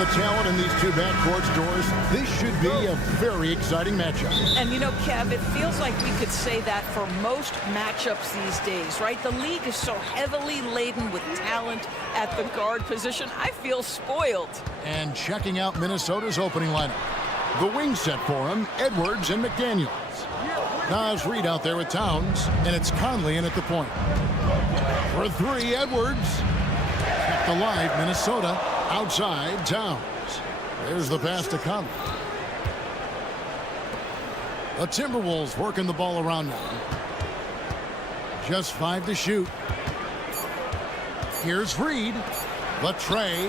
the talent in these two backcourts, Doris, this should be a very exciting matchup. And you know, Kev, it feels like we could say that for most matchups these days, right? The league is so heavily laden with talent at the guard position. I feel spoiled. And checking out Minnesota's opening lineup. The wing set for him, Edwards and McDaniels. Nas Reed out there with Towns, and it's Conley in at the point. For three, Edwards. Kept alive, Minnesota. Outside, Towns. There's the pass to Conley. The Timberwolves working the ball around now. Just 5 to shoot. Here's Reed. The tray.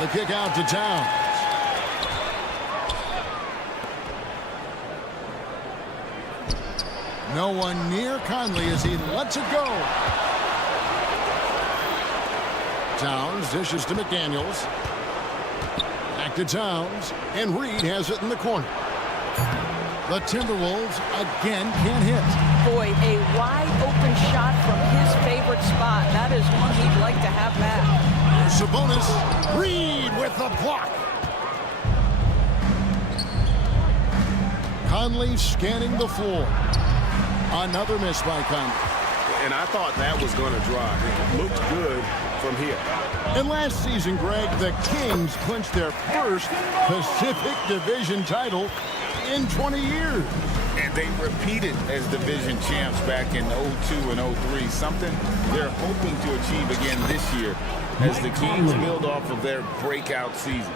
The kick out to Towns. No one near Conley as he lets it go. Towns dishes to McDaniels. Back to Towns. And Reed has it in the corner. The Timberwolves again can't hit. Boy, a wide open shot from his favorite spot. That is one he'd like to have back. Sabonis. Reed with the block. Conley scanning the floor. Another miss by Conley. And I thought that was going to drop. It looked good from here. And last season, Greg, the Kings clinched their first Pacific Division title in 20 years. And they repeated as division champs back in 02 and 03, something they're hoping to achieve again this year as the Kings build off of their breakout season.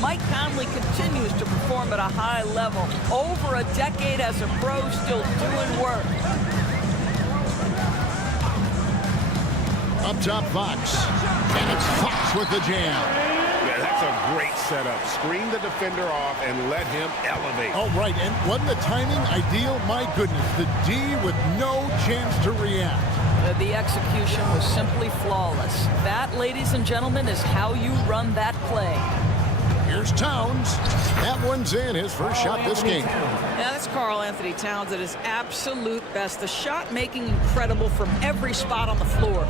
Mike Conley continues to perform at a high level. Over a decade as a pro, still doing work. Up top, Fox. And it's Fox with the jam. Yeah, that's a great setup. Screen the defender off and let him elevate. Oh, right. And wasn't the timing ideal? My goodness, the D with no chance to react. The execution was simply flawless. That, ladies and gentlemen, is how you run that play. Here's Towns. That one's in, his first shot this game. Now, that's Karl-Anthony Towns at his absolute best. The shot making incredible from every spot on the floor.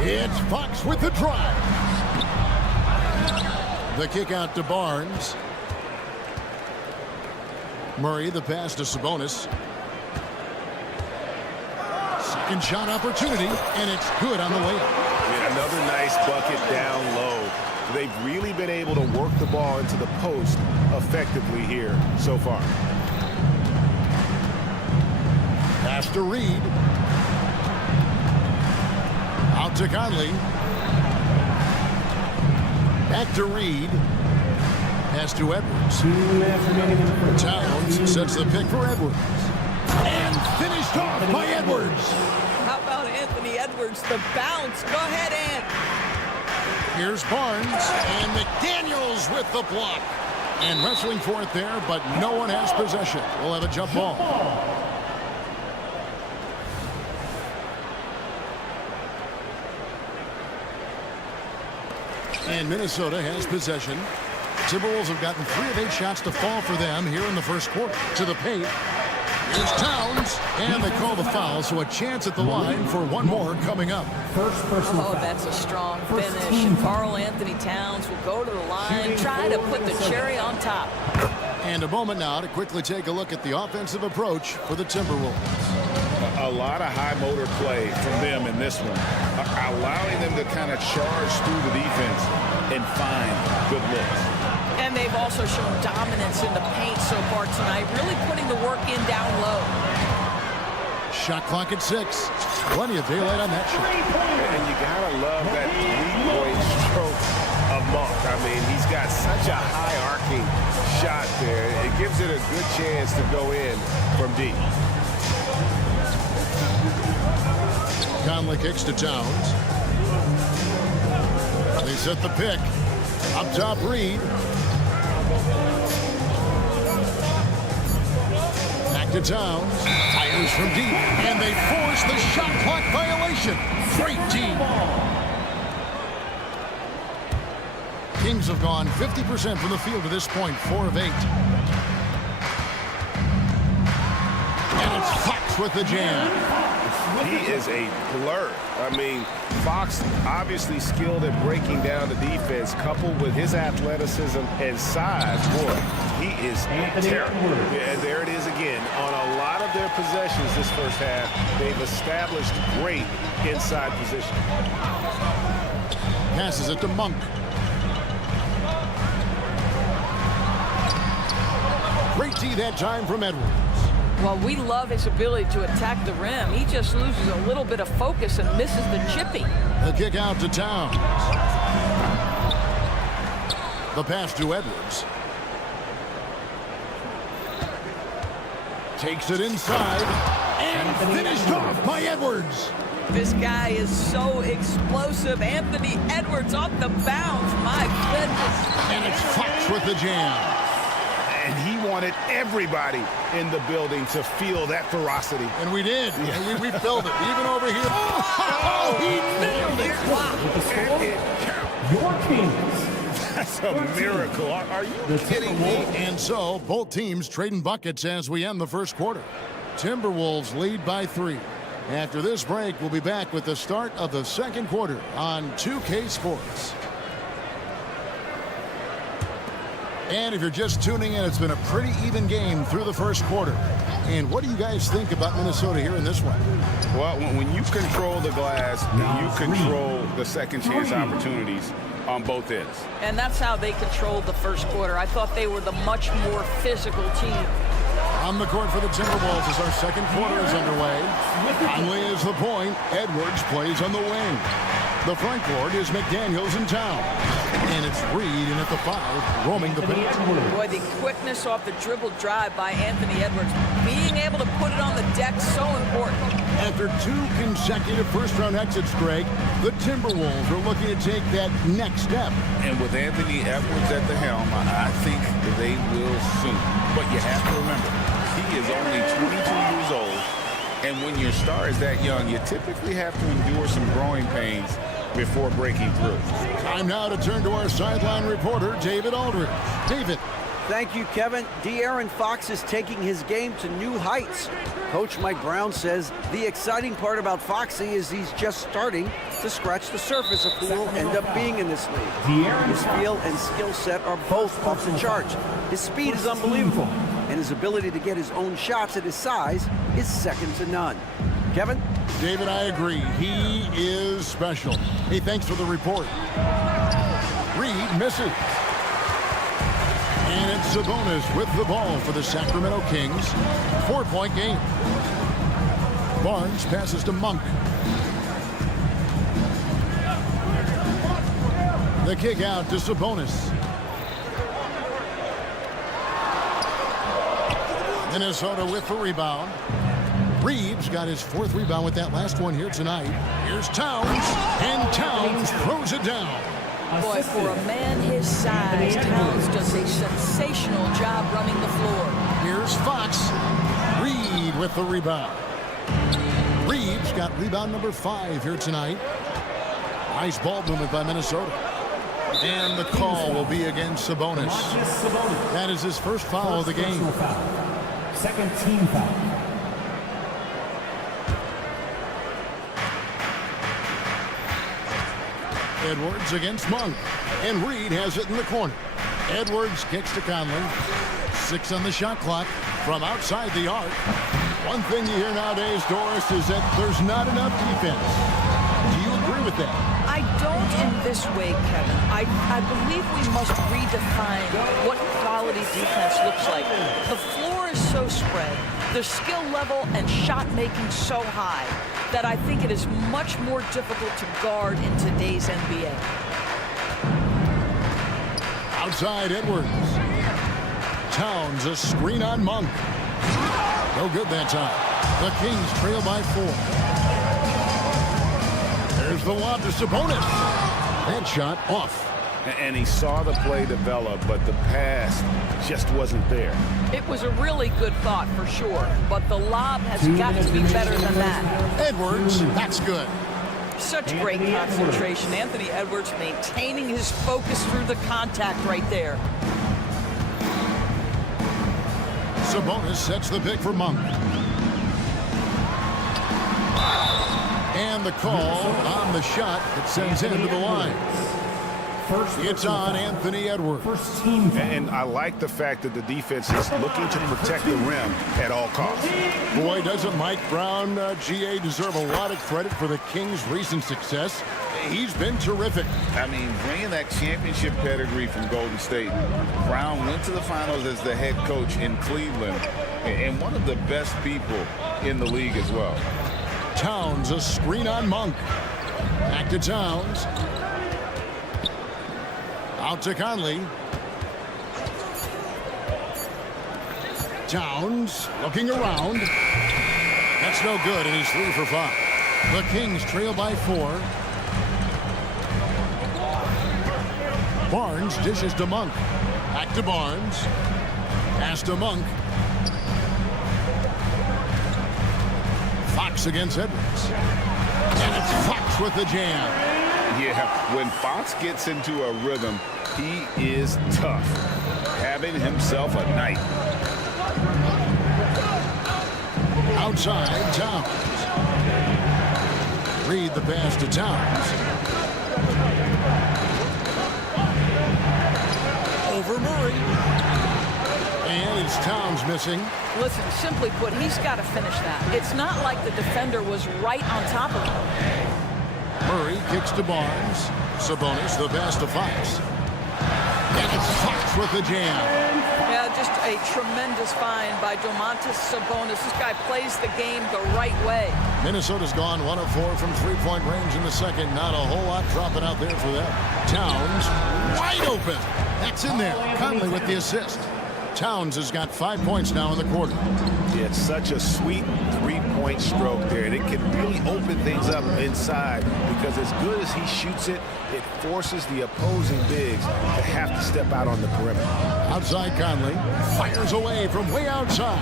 It's Fox with the drive. The kick out to Barnes. Murray, the pass to Sabonis. Second shot opportunity, and it's good on the layup. Yeah, another nice bucket down low. They've really been able to work the ball into the post effectively here so far. Pass to Reed. Out to Conley. Back to Reed. Pass to Edwards. Towns sets the pick for Edwards. And finished off by Edwards. How about Anthony Edwards? The bounce. Go ahead, Ant. Here's Barnes. And McDaniels with the block. And wrestling for it there, but no one has possession. We'll have a jump ball. And Minnesota has possession. Timberwolves have gotten 3 of 8 shots to fall for them here in the first quarter. To the paint. Here's Towns. And they call the foul, so a chance at the line for one more coming up. Oh, that's a strong finish. And Karl-Anthony Towns will go to the line, try to put the cherry on top. And a moment now to quickly take a look at the offensive approach for the Timberwolves. A lot of high motor play from them in this one, allowing them to kind of charge through the defense and find good looks. And they've also shown dominance in the paint so far tonight, really putting the work in down low. Shot clock at 6. Plenty of daylight on that shot. And you gotta love that three-point stroke of Monk. I mean, he's got such a high arcing shot there. It gives it a good chance to go in from deep. Conley kicks to Towns. They set the pick. Up top, Reed. Back to Towns. Fires from deep. And they force the shot clock violation. Great team. Kings have gone 50% from the field to this point. 4 of 8. And it's Fox with the jam. He is a blur. I mean, Fox obviously skilled at breaking down the defense, coupled with his athleticism and size. Boy, he is terrible. Yeah, there it is again. On a lot of their possessions this first half, they've established great inside position. Passes it to Monk. Great D that time from Edwards. Well, we love his ability to attack the rim. He just loses a little bit of focus and misses the chippy. The kick out to Towns. The pass to Edwards. Takes it inside and finished off by Edwards. This guy is so explosive. Anthony Edwards off the bounce. My goodness. And it's Fox with the jam. And he wanted everybody in the building to feel that ferocity. And we did. Yeah. And we felt it. Even over here. Oh, he nailed it. Wow. Your Kings. That's a miracle. Are you kidding me? And so, both teams trading buckets as we end the first quarter. Timberwolves lead by 3. After this break, we'll be back with the start of the second quarter on 2K Sports. And if you're just tuning in, it's been a pretty even game through the first quarter. And what do you guys think about Minnesota here in this one? Well, when you control the glass, you control the second chance opportunities on both ends. And that's how they controlled the first quarter. I thought they were the much more physical team. On the court for the Timberwolves as our second quarter is underway. Conley is the point. Edwards plays on the wing. The front court is McDaniels in town. And it's Reed in at the 5, roaming the bench. Boy, the quickness off the dribble drive by Anthony Edwards. Being able to put it on the deck, so important. After 2 consecutive first-round exits, Greg, the Timberwolves are looking to take that next step. And with Anthony Edwards at the helm, I think they will soon. But you have to remember, he is only 22 years old. And when your star is that young, you typically have to endure some growing pains before breaking through. Time now to turn to our sideline reporter, David Aldridge. David. Thank you, Kevin. De'Aaron Fox is taking his game to new heights. Coach Mike Brown says the exciting part about Foxy is he's just starting to scratch the surface of who will end up being in this league. His feel and skill set are both off the charts. His speed is unbelievable, and his ability to get his own shots at his size is second to none. Kevin? David, I agree. He is special. Hey, thanks for the report. Reed misses. And it's Sabonis with the ball for the Sacramento Kings. 4-point game. Barnes passes to Monk. The kick out to Sabonis. Minnesota with the rebound. Reeves got his 4th rebound with that last one here tonight. Here's Towns, and Towns throws it down. Boy, for a man his size, Towns does a sensational job running the floor. Here's Fox. Reed with the rebound. Reeves got rebound number 5 here tonight. Nice ball movement by Minnesota. And the call will be against Sabonis. That is his first foul of the game. Second team foul. Edwards against Monk. And Reed has it in the corner. Edwards kicks to Conley. 6 on the shot clock from outside the arc. One thing you hear nowadays, Doris, is that there's not enough defense. Do you agree with that? I don't in this way, Kevin. I believe we must redefine what quality defense looks like. The floor is so spread, the skill level and shot making so high that I think it is much more difficult to guard in today's NBA. Outside Edwards. Towns a screen on Monk. No good that time. The Kings trail by 4. There's the lob to Sabonis. That shot off. And he saw the play develop, but the pass just wasn't there. It was a really good thought for sure, but the lob has got to be better than that. Edwards, that's good. Such great concentration. Anthony Edwards maintaining his focus through the contact right there. Sabonis sets the pick for Monk. And the call on the shot that sends him to the line. It's on Anthony Edwards. First team foul. And I like the fact that the defense is looking to protect the rim at all costs. Boy, doesn't Mike Brown, GA, deserve a lot of credit for the Kings' recent success. He's been terrific. I mean, bringing that championship pedigree from Golden State, Brown went to the finals as the head coach in Cleveland, and one of the best people in the league as well. Towns, a screen on Monk. Back to Towns. Out to Conley. Towns looking around. That's no good, and he's 3 for 5. The Kings trail by 4. Barnes dishes to Monk. Back to Barnes. Pass to Monk. Fox against Edwards. And it's Fox with the jam. Yeah, when Fox gets into a rhythm, he is tough. Having himself a night. Outside, Towns. Read the pass to Towns. Over Murray. And it's Towns missing. Listen, simply put, he's got to finish that. It's not like the defender was right on top of him. Murray kicks to Barnes. Sabonis, the pass to Fox. And it's Fox with the jam. Yeah, just a tremendous find by Domantas Sabonis. This guy plays the game the right way. Minnesota's gone 1 of 4 from three-point range in the second. Not a whole lot dropping out there for them. Towns wide open. That's in there. Conley with the assist. Towns has got 5 points now in the quarter. Yeah, it's such a sweet three-point stroke there, and it can really open things up inside because as good as he shoots it, it forces the opposing bigs to have to step out on the perimeter. Outside Conley fires away from way outside.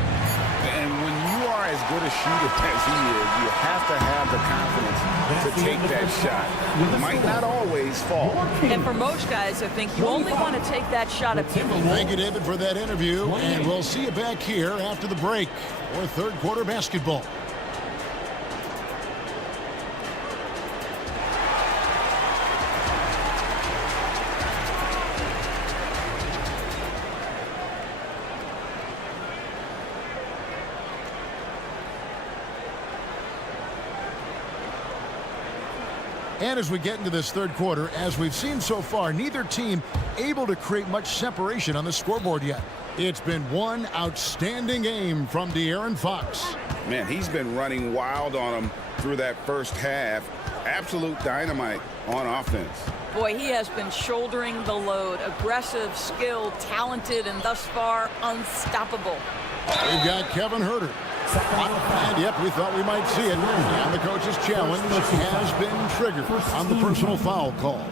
And when you are as good a shooter as he is, you have to have the confidence to take that shot. It might not always fall. And for most guys, I think you only want to take that shot if you need. Thank you, David, for that interview, and we'll see you back here after the break for third quarter basketball. And as we get into this third quarter, as we've seen so far, neither team able to create much separation on the scoreboard yet. It's been one outstanding game from De'Aaron Fox. Man, he's been running wild on him through that first half. Absolute dynamite on offense. Boy, he has been shouldering the load. Aggressive, skilled, talented, and thus far, unstoppable. We've got Kevin Huerter. And yep, we thought we might see it. And the coach's challenge has been triggered on the personal foul call.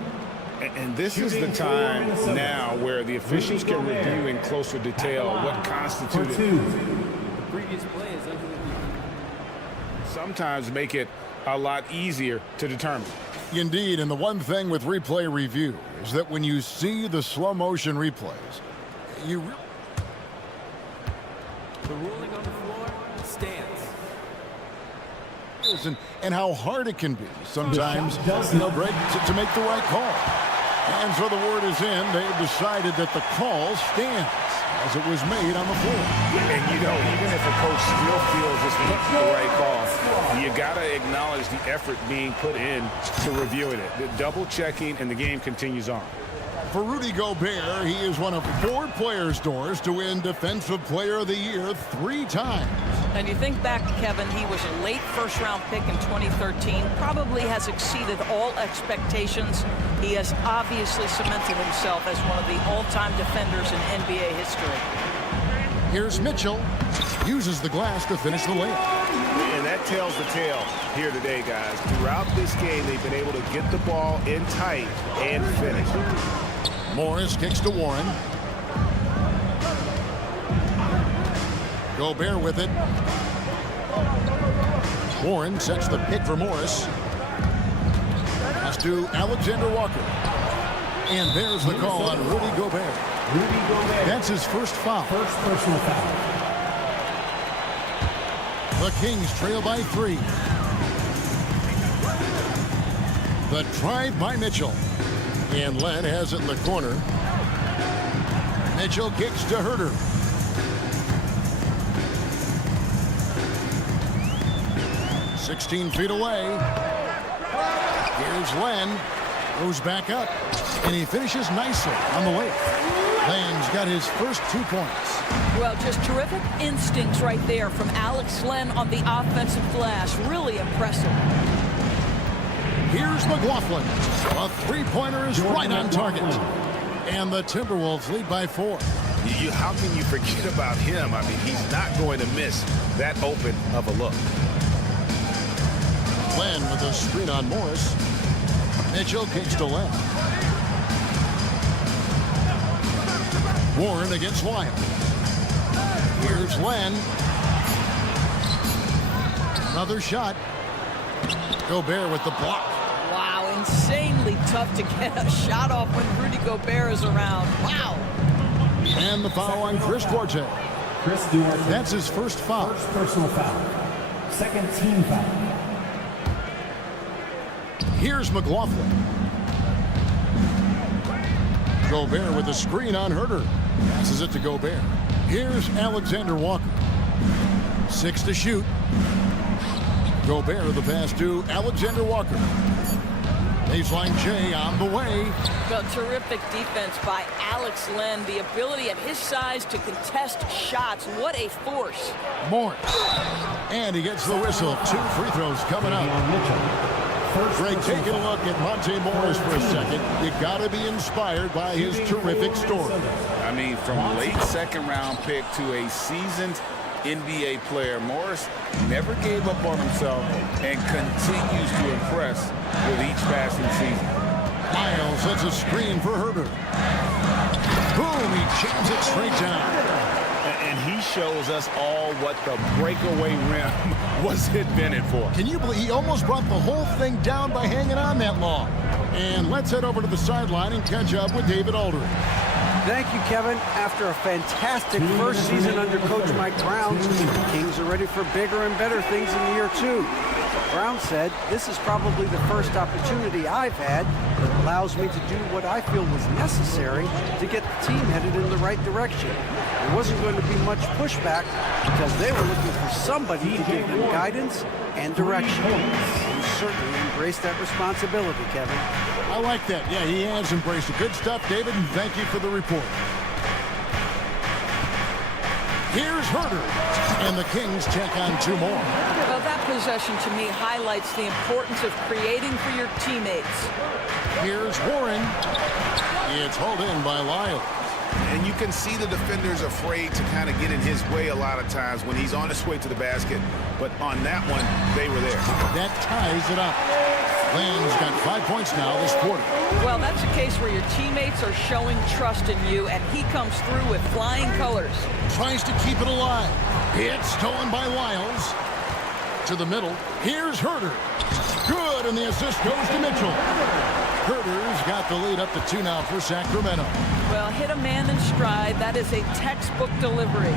And this is the time now where the officials can review in closer detail what constituted. The previous play is under review. Sometimes make it a lot easier to determine. Indeed, and the one thing with replay review is that when you see the slow motion replays, you The ruling on the floor stands. and how hard it can be sometimes, Greg, to make the right call. And so the word is in. They've decided that the call stands as it was made on the floor. And you know, even if a coach still feels this was the right call, you got to acknowledge the effort being put in to reviewing it. The double checking, and the game continues on. For Rudy Gobert, he is one of 4 players, Doris, to win Defensive Player of the Year 3 times. And you think back, Kevin, he was a late first-round pick in 2013, probably has exceeded all expectations. He has obviously cemented himself as one of the all-time defenders in NBA history. Here's Mitchell. Uses the glass to finish the layup. And that tells the tale here today, guys. Throughout this game, they've been able to get the ball in tight and finish. Morris kicks to Warren. Gobert with it. Warren sets the pick for Morris. Pass to Alexander Walker. And there's the call on Rudy Gobert. That's his first foul. First personal foul. The Kings trail by 3. The drive by Mitchell. And Len has it in the corner. Mitchell kicks to Herter. "16 feet away. Here's Len. Goes back up. And he finishes nicely on the way. Len's got his first 2 points. Well, just terrific instincts right there from Alex Len on the offensive glass. Really impressive. Here's McLaughlin. A three-pointer is right on target. And the Timberwolves lead by 4. How can you forget about him? I mean, he's not going to miss that open of a look. Len with a screen on Morris. Mitchell kicks to Len. Warren against Wild. Here's Len. Another shot. Gobert with the block. Wow, insanely tough to get a shot off when Rudy Gobert is around. Wow. And the foul on Chris Duarte. Chris Duarte. That's his first foul. First personal foul. Second team foul. Here's McLaughlin. Gobert with a screen on Herter. Passes it to Gobert. Here's Alexander Walker. 6 to shoot. Gobert the pass to Alexander Walker. Baseline J on the way. Well, terrific defense by Alex Len. The ability at his size to contest shots. What a force. Morris. And he gets the whistle. 2 free throws coming up. Greg, taking a look at Monte Morris for a second. You got to be inspired by his terrific story. I mean, from late second-round pick to a seasoned NBA player, Morris never gave up on himself and continues to impress with each passing season. Miles sets a screen for Herter. Boom, he jams it straight down. And he shows us all what the breakaway rim was invented for. Can you believe he almost brought the whole thing down by hanging on that long? And let's head over to the sideline and catch up with David Aldridge. Thank you, Kevin. After a fantastic first season under Coach Mike Brown, the Kings are ready for bigger and better things in year 2. Brown said, "This is probably the first opportunity I've had that allows me to do what I feel was necessary to get the team headed in the right direction." There wasn't going to be much pushback because they were looking for somebody to give them guidance and direction. You certainly embraced that responsibility, Kevin. I like that. Yeah, he has embraced it. Good stuff, David, and thank you for the report. Here's Herter, and the Kings check on 2 more. Well, that possession to me highlights the importance of creating for your teammates. Here's Warren. It's hauled in by Lyle. And you can see the defenders afraid to kind of get in his way a lot of times when he's on his way to the basket. But on that one, they were there. That ties it up. Len's got 5 points now this quarter. Well, that's a case where your teammates are showing trust in you, and he comes through with flying colors. Tries to keep it alive. It's stolen by Wiles. To the middle. Here's Herter. Good, and the assist goes to Mitchell. Herter's got the lead up to 2 now for Sacramento. Well, hit a man in stride. That is a textbook delivery.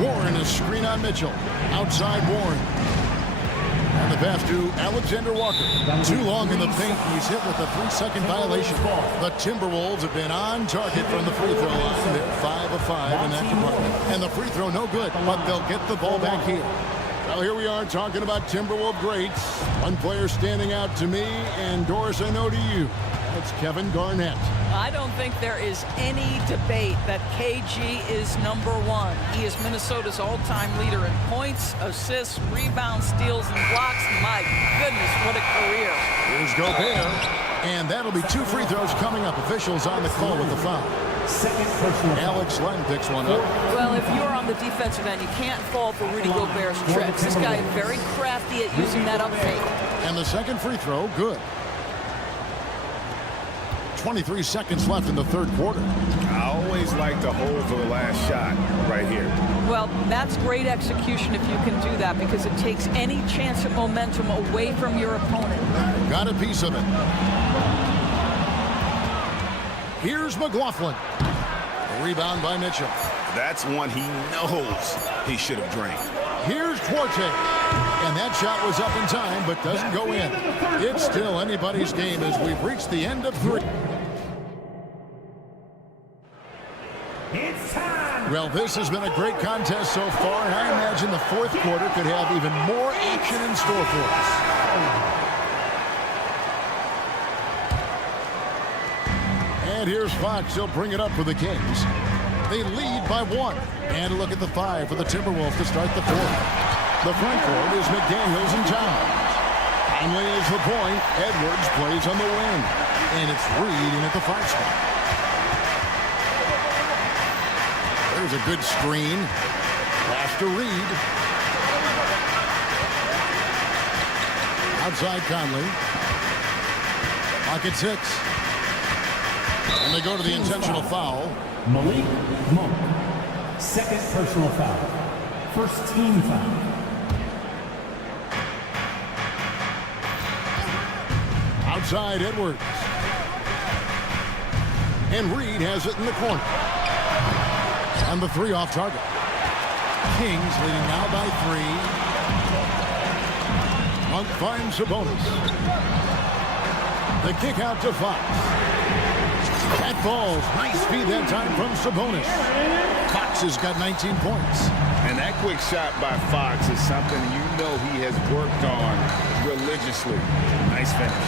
Warren is screen on Mitchell. Outside Warren. And the pass to Alexander Walker. Too long in the paint. He's hit with a 3-second violation. The Timberwolves have been on target from the free throw line. They're 5 of 5 in that department. And the free throw no good, but they'll get the ball back here. Well, here we are talking about Timberwolves greats. One player standing out to me, and Doris, I know to you. That's Kevin Garnett. I don't think there is any debate that KG is #1. He is Minnesota's all-time leader in points, assists, rebounds, steals, and blocks. My goodness, what a career. Here's Gobert. And that'll be 2 free throws coming up. Officials on the call with the foul. Second personal foul. Alex Len picks one up. Well, if you're on the defensive end, you can't fall for Rudy Gobert's tricks. This guy is very crafty at using that up fake. And the second free throw, good. 23 seconds left in the third quarter. I always like to hold for the last shot right here. Well, that's great execution if you can do that, because it takes any chance at momentum away from your opponent. Got a piece of it. Here's McLaughlin. A rebound by Mitchell. That's one he knows he should have drained. Here's Duarte. And that shot was up in time, but doesn't go in. It's still anybody's game as we've reached the end of 3. It's time. Well, this has been a great contest so far, and I imagine the fourth quarter could have even more action in store for us. And here's Fox. He'll bring it up for the Kings. They lead by 1. And a look at the 5 for the Timberwolves to start the 4th. The front court is McDaniels and Towns. Conley is the point. Edwards plays on the wing. And it's Reed in at the 5 spot. There's a good screen. Pass to Reed. Outside Conley. Pocket 6. And they go to the intentional foul. Malik Monk. Second personal foul. First team foul. Outside Edwards. And Reed has it in the corner. And the 3 off target. Kings leading now by 3. Monk finds Sabonis. The kick out to Fox. That falls. Nice feed that time from Sabonis. Fox has got 19 points. And that quick shot by Fox is something you know he has worked on religiously. Nice finish.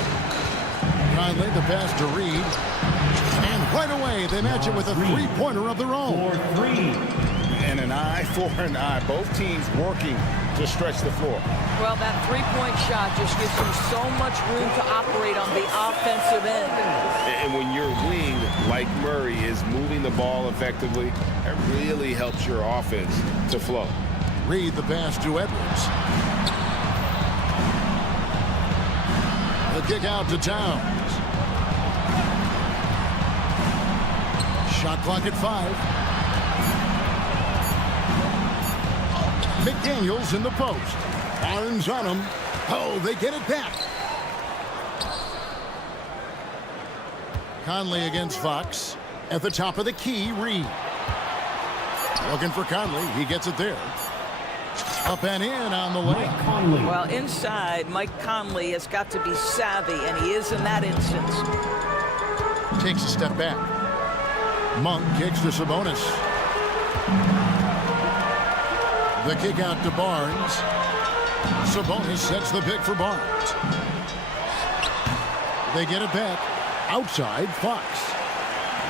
Conley, the pass to Reed. And right away, they match it with a 3-pointer of their own. 4-3. And an eye for an eye. Both teams working to stretch the floor. Well, that three-point shot just gives them so much room to operate on the offensive end. And when your wing, like Murray, is moving the ball effectively, it really helps your offense to flow. Reed the pass to Edwards. The kick out to Towns. Shot clock at 5. McDaniels in the post. Barnes on him. Oh, they get it back. Conley against Fox. At the top of the key, Reed. Looking for Conley. He gets it there. Up and in on the lane. Mike Conley. Well, inside, Mike Conley has got to be savvy, and he is in that instance. Takes a step back. Monk kicks to Sabonis. The kick out to Barnes. Sabonis sets the pick for Barnes. They get it back. Outside, Fox.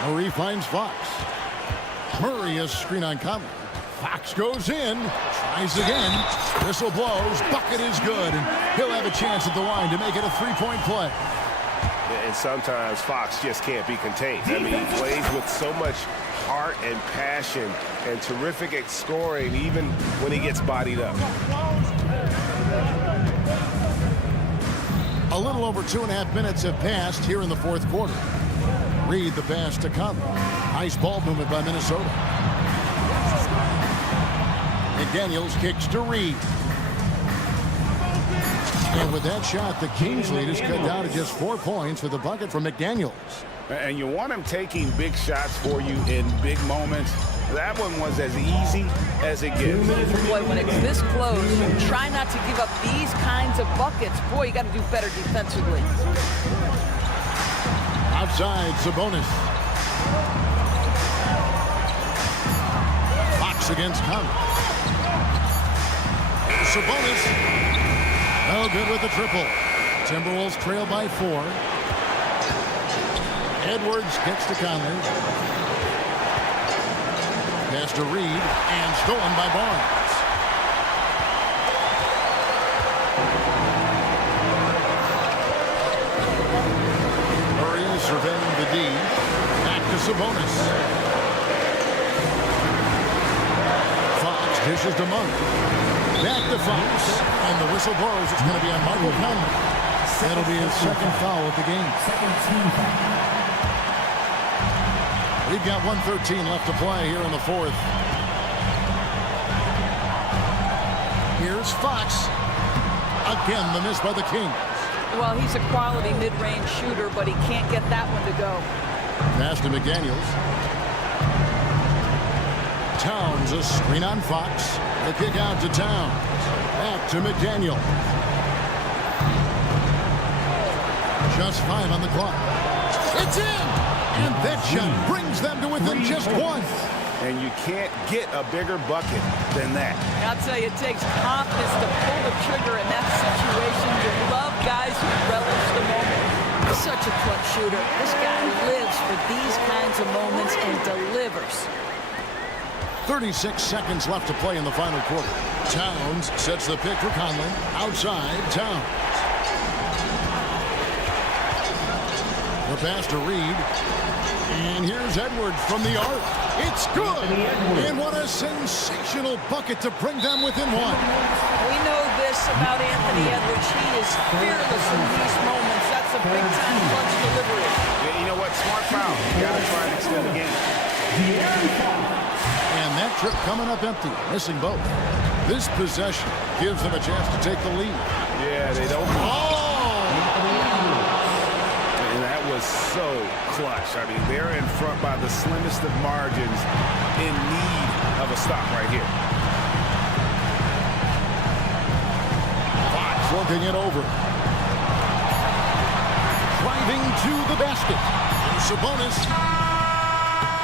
Murray finds Fox. Murray is screen on Conley. Fox goes in. Tries again. Whistle blows. Bucket is good. And he'll have a chance at the line to make it a 3-point play. And sometimes Fox just can't be contained. I mean, he plays with so much heart and passion and terrific at scoring even when he gets bodied up. A little over 2.5 minutes have passed here in the fourth quarter. Reed the pass to Conley. Nice ball movement by Minnesota. McDaniels kicks to Reed. And with that shot, the Kings lead is cut down to just 4 points with the bucket from McDaniels. And you want him taking big shots for you in big moments. That one was as easy as it gets. Boy, when it's this close, try not to give up these kinds of buckets. Boy, you got to do better defensively. Outside, Sabonis. Fox against Conley. Sabonis. Oh, good with the triple. Timberwolves trail by 4. Edwards kicks to Conley. Pass to Reed, and stolen by Barnes. Murray surveying the D. Back to Sabonis. Fox dishes to Monk. Back to Fox. And the whistle blows. It's going to be on Michael Conley. That'll be his second foul of the game. Second team foul. We've got 1:13 left to play here in the fourth. Here's Fox. Again, the miss by the Kings. Well, he's a quality mid-range shooter, but he can't get that one to go. Pass to McDaniels. Towns, a screen on Fox. The kick out to Towns. Back to McDaniel. Just 5 on the clock. It's in! And that shot brings them to within just 1. And you can't get a bigger bucket than that. I'll tell you, it takes confidence to pull the trigger in that situation. You love guys who relish the moment. Such a clutch shooter. This guy lives for these kinds of moments and delivers. 36 seconds left to play in the final quarter. Towns sets the pick for Conley. Outside, Towns. The pass to Reed. And here's Edwards from the arc. It's good! And what a sensational bucket to bring them within 1. We know this about Anthony Edwards. He is fearless in these moments. That's a big-time clutch delivery. Yeah, you know what? Smart foul. You got to try and extend the game. And that trip coming up empty, missing both. This possession gives them a chance to take the lead. Yeah, they don't. Oh! And that was so clutch. I mean, they're in front by the slimmest of margins, in need of a stop right here. Fox working it over. Driving to the basket. Here's Sabonis.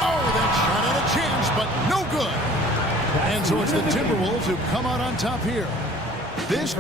Oh, that shot had a chance, but no good. And so it's the Timberwolves who come out on top here. This...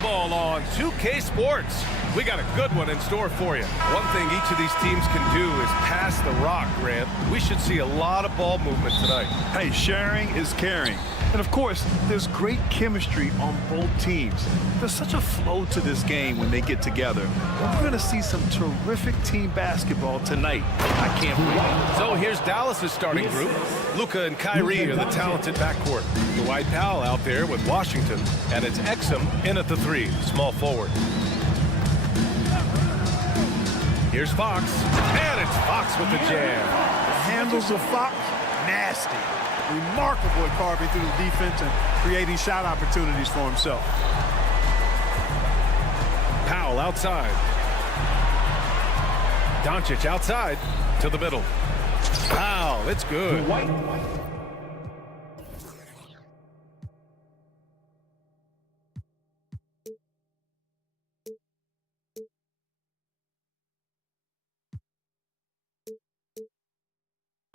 Ball on 2K Sports. We got a good one in store for you. One thing each of these teams can do is pass the rock, Grant. We should see a lot of ball movement tonight. Hey, sharing is caring. And of course, there's great chemistry on both teams. There's such a flow to this game when they get together. We're going to see some terrific team basketball tonight. I can't wait. So here's Dallas's starting group. Luka and Kyrie are the talented backcourt. Dwight Powell out there with Washington, and it's Exum in at the 3, small forward. Here's Fox, and it's Fox with the jam. The handles of Fox, nasty. Remarkable at carving through the defense and creating shot opportunities for himself. Powell outside. Doncic outside to the middle. Wow, it's good.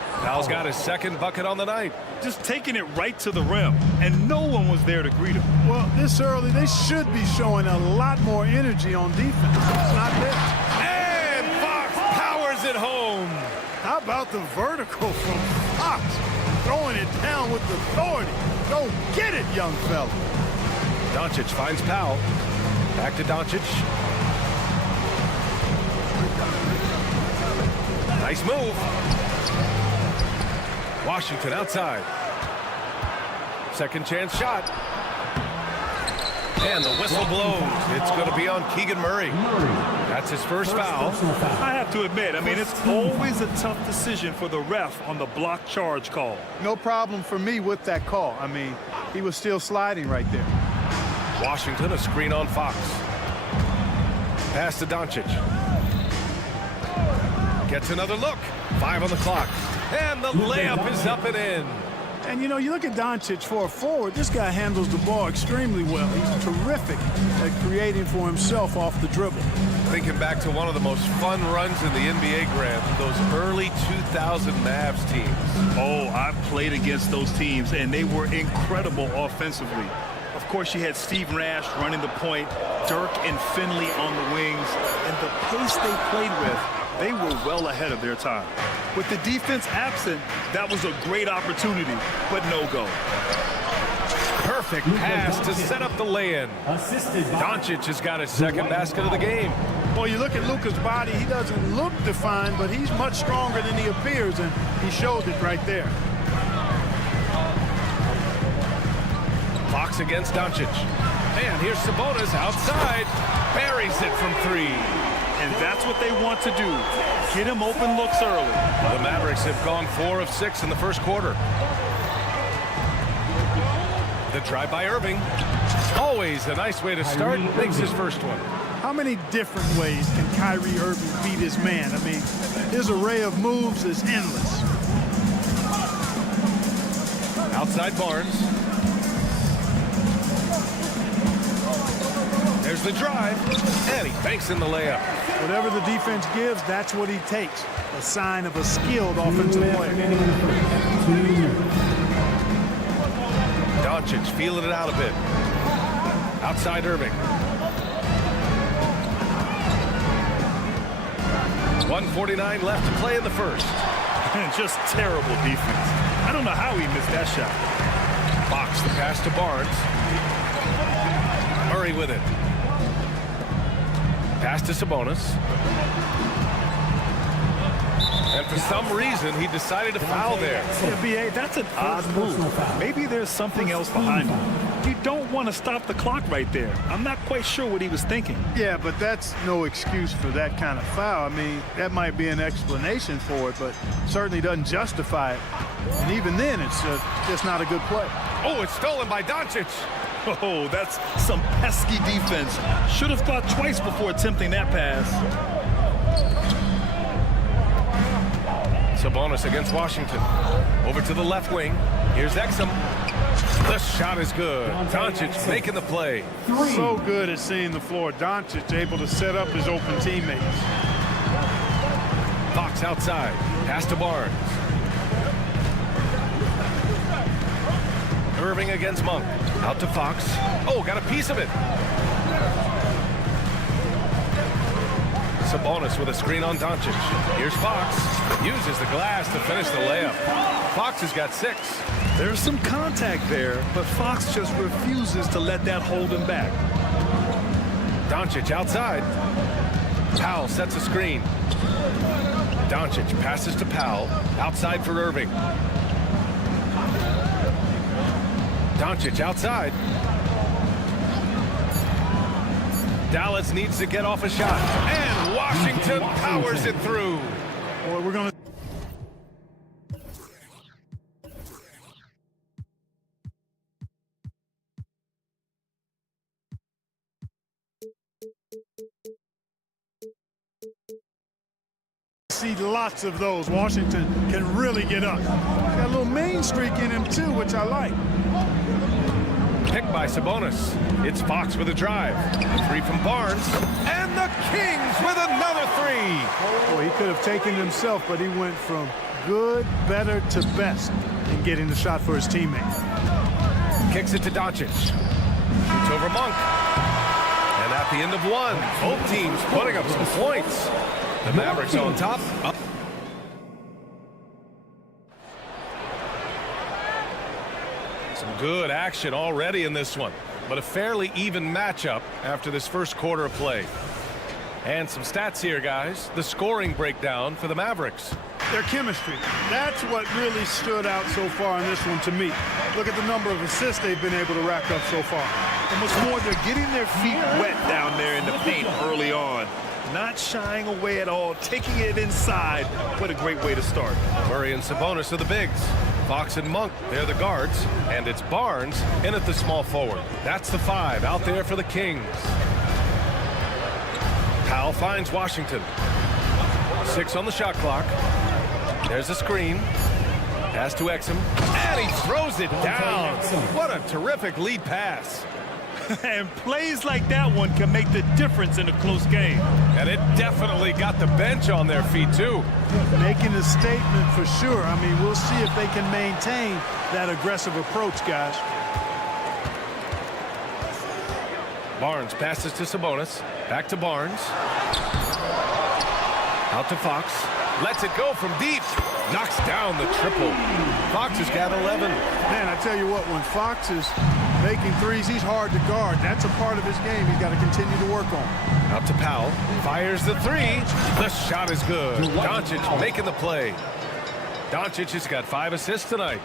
Powell's got his second bucket on the night. Just taking it right to the rim, and no one was there to greet him. Well, this early, they should be showing a lot more energy on defense. It's not there. And Fox powers it home. How about the vertical from Fox? Throwing it down with authority. Go get it, young fella. Doncic finds Powell. Back to Doncic. Nice move. Washington outside. Second chance shot. And the whistle blows. It's going to be on Keegan Murray. That's his first foul. I have to admit, I mean, it's always a tough decision for the ref on the block charge call. No problem for me with that call. I mean, he was still sliding right there. Washington, a screen on Fox. Pass to Doncic. Gets another look. 5 on the clock. And the layup is up and in. And, you know, you look at Doncic for a forward, this guy handles the ball extremely well. He's terrific at creating for himself off the dribble. Thinking back to one of the most fun runs in the NBA, Grant, those early 2000 Mavs teams. Oh, I've played against those teams, and they were incredible offensively. Of course, you had Steve Nash running the point, Dirk and Finley on the wings, and the pace they played with, they were well ahead of their time. With the defense absent, that was a great opportunity, but no go. Perfect pass to set up the lay-in. Doncic has got his second basket of the game. Well, you look at Luka's body, he doesn't look defined, but he's much stronger than he appears, and he showed it right there. Fox against Doncic. And here's Sabonis outside. Buries it from 3. And that's what they want to do. Get him open looks early. The Mavericks have gone 4 of 6 in the first quarter. The drive by Irving. Always a nice way to start. Makes his first one. How many different ways can Kyrie Irving beat his man? I mean, his array of moves is endless. Outside Barnes. There's the drive. And he banks in the layup. Whatever the defense gives, that's what he takes. A sign of a skilled offensive player. Doncic feeling it out a bit. Outside Irving. 1:49 left to play in the first. And just terrible defense. I don't know how he missed that shot. Fox the pass to Barnes. Murray with it. Pass to Sabonis. for some reason, he decided to foul there. Yeah, B.A., that's an odd move. Maybe there's something else behind it. You don't want to stop the clock right there. I'm not quite sure what he was thinking. Yeah, but that's no excuse for that kind of foul. I mean, that might be an explanation for it, but certainly doesn't justify it. And even then, it's just not a good play. Oh, it's stolen by Doncic. Oh, that's some pesky defense. Should have thought twice before attempting that pass. Sabonis against Washington. Over to the left wing. Here's Exum. The shot is good. Doncic making the play. So good at seeing the floor. Doncic able to set up his open teammates. Fox outside. Pass to Barnes. Irving against Monk. Out to Fox. Oh, got a piece of it. Sabonis with a screen on Doncic. Here's Fox. Uses the glass to finish the layup. Fox has got 6. There's some contact there, but Fox just refuses to let that hold him back. Doncic outside. Powell sets a screen. Doncic passes to Powell. Outside for Irving. Doncic outside. Dallas needs to get off a shot. And Washington powers it through. Boy, we're going to... see lots of those. Washington can really get up. He's got a little main streak in him, too, which I like. Picked by Sabonis. It's Fox with a drive. 3 from Barnes. And the Kings with another 3. Boy, he could have taken it himself, but he went from good, better to best in getting the shot for his teammate. Kicks it to Doncic. Shoots over Monk. And at the end of 1, both teams putting up some points. The Mavericks on top. Some good action already in this one, but a fairly even matchup after this first quarter of play. And some stats here, guys. The scoring breakdown for the Mavericks. Their chemistry. That's what really stood out so far in this one to me. Look at the number of assists they've been able to rack up so far. And what's more, they're getting their feet wet down there in the paint early on. Not shying away at all, taking it inside. What a great way to start. Murray and Sabonis are the bigs. Fox and Monk, they're the guards. And it's Barnes in at the small forward. That's the 5 out there for the Kings. Powell finds Washington. 6 on the shot clock. There's a screen. Pass to Exum. And he throws it down. What a terrific lead pass. And plays like that one can make the difference in a close game. And it definitely got the bench on their feet, too. Making a statement for sure. I mean, we'll see if they can maintain that aggressive approach, guys. Barnes passes to Sabonis. Back to Barnes. Out to Fox. Lets it go from deep. Knocks down the triple. Fox has got 11. Man, I tell you what, when Fox is making threes, he's hard to guard. That's a part of his game he's got to continue to work on. Out to Powell. Fires the 3. The shot is good. Doncic making the play. Doncic has got 5 assists tonight.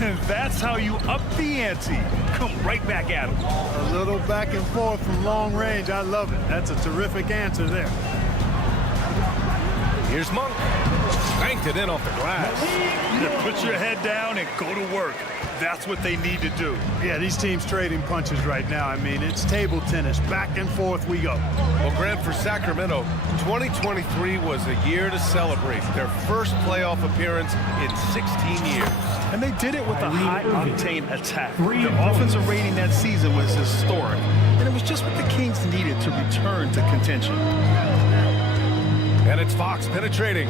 And that's how you up the ante. Come right back at him. A little back and forth from long range. I love it. That's a terrific answer there. Here's Monk. Banked it in off the glass. Put your head down and go to work. That's what they need to do. Yeah, these teams trading punches right now. I mean, it's table tennis. Back and forth we go. Well, Grant, for Sacramento, 2023 was a year to celebrate. Their first playoff appearance in 16 years. And they did it with a high-octane attack. Their offensive rating that season was historic. And it was just what the Kings needed to return to contention. And it's Fox penetrating.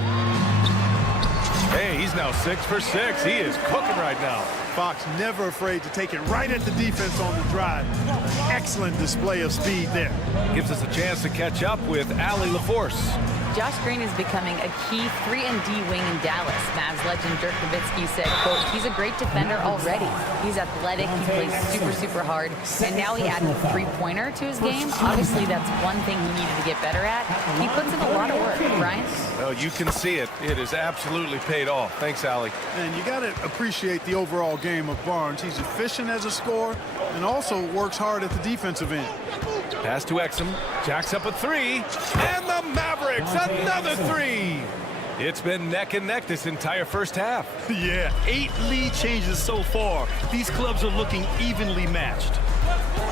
Hey, he's now 6 for 6. He is cooking right now. Fox never afraid to take it right at the defense on the drive. Excellent display of speed there. Gives us a chance to catch up with Allie LaForce. Josh Green is becoming a key 3-and-D wing in Dallas. Mavs legend Dirk Nowitzki said, quote, he's a great defender already. He's athletic, he plays super hard, and now he added a three-pointer to his game. Obviously, that's one thing he needed to get better at. He puts in a lot of work. Brian? Well, you can see it. It has absolutely paid off. Thanks, Allie. And you got to appreciate the overall game of Barnes. He's efficient as a scorer and also works hard at the defensive end. Pass to Exum. Jacks up a three. And the Mavericks, another three. It's been neck and neck this entire first half. Yeah, 8 lead changes so far. These clubs are looking evenly matched.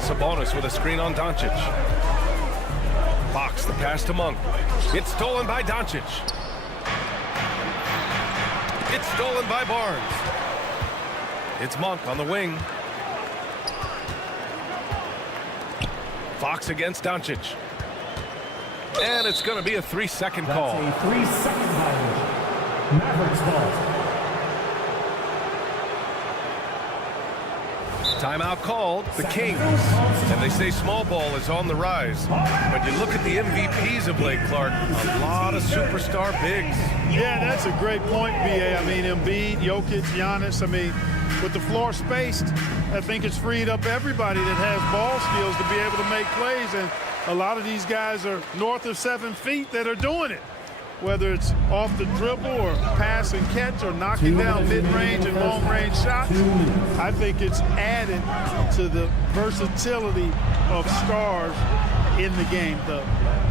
Sabonis with a screen on Doncic. Fox, the pass to Monk. It's stolen by Doncic. It's stolen by Barnes. It's Monk on the wing. Fox against Doncic. And it's going to be a 3-second call. That's a 3-second violation. Mavericks ball. Timeout called, the Kings. And they say small ball is on the rise. But you look at the MVPs of late, Clark, a lot of superstar bigs. Yeah, that's a great point, B.A. I mean, Embiid, Jokic, Giannis. I mean, with the floor spaced, I think it's freed up everybody that has ball skills to be able to make plays. And a lot of these guys are north of 7 feet that are doing it, whether it's off the dribble or pass and catch or knocking down mid-range and long-range shots. I think it's added to the versatility of stars in the game, the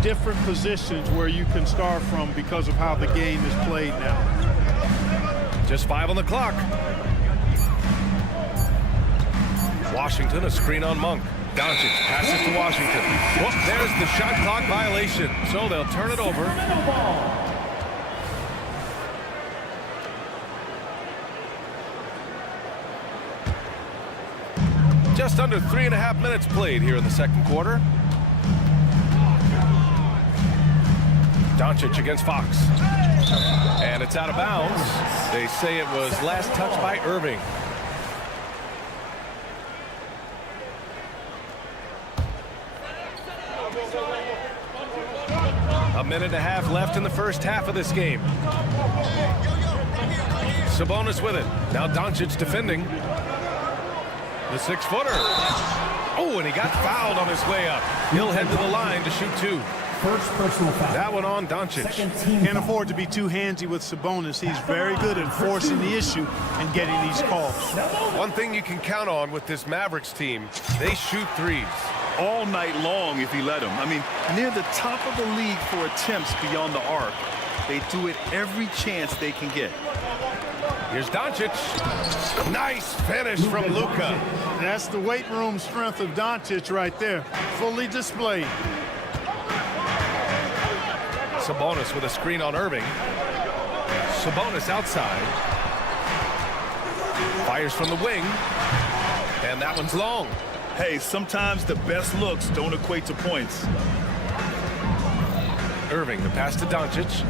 different positions where you can start from because of how the game is played now. Just 5 on the clock. Washington, a screen on Monk. Doncic passes to Washington. Well, there's the shot clock violation, so they'll turn it over. Just under 3.5 minutes played here in the second quarter. Doncic against Fox. And it's out of bounds. They say it was last touched by Irving. A minute and a half left in the first half of this game. Sabonis with it. Now Doncic defending. The 6-footer. Oh, and he got fouled on his way up. He'll head to the line to shoot 2. First personal foul. That one on Doncic. Can't afford to be too handsy with Sabonis. He's very good at forcing the issue and getting these calls. One thing you can count on with this Mavericks team, they shoot threes. All night long if he let him. I mean, near the top of the league for attempts beyond the arc. They do it every chance they can get. Here's Doncic. Nice finish from Luka. That's the weight room strength of Doncic right there. Fully displayed. Sabonis with a screen on Irving. Sabonis outside. Fires from the wing. And that one's long. Hey, sometimes the best looks don't equate to points. Irving, the pass to Doncic.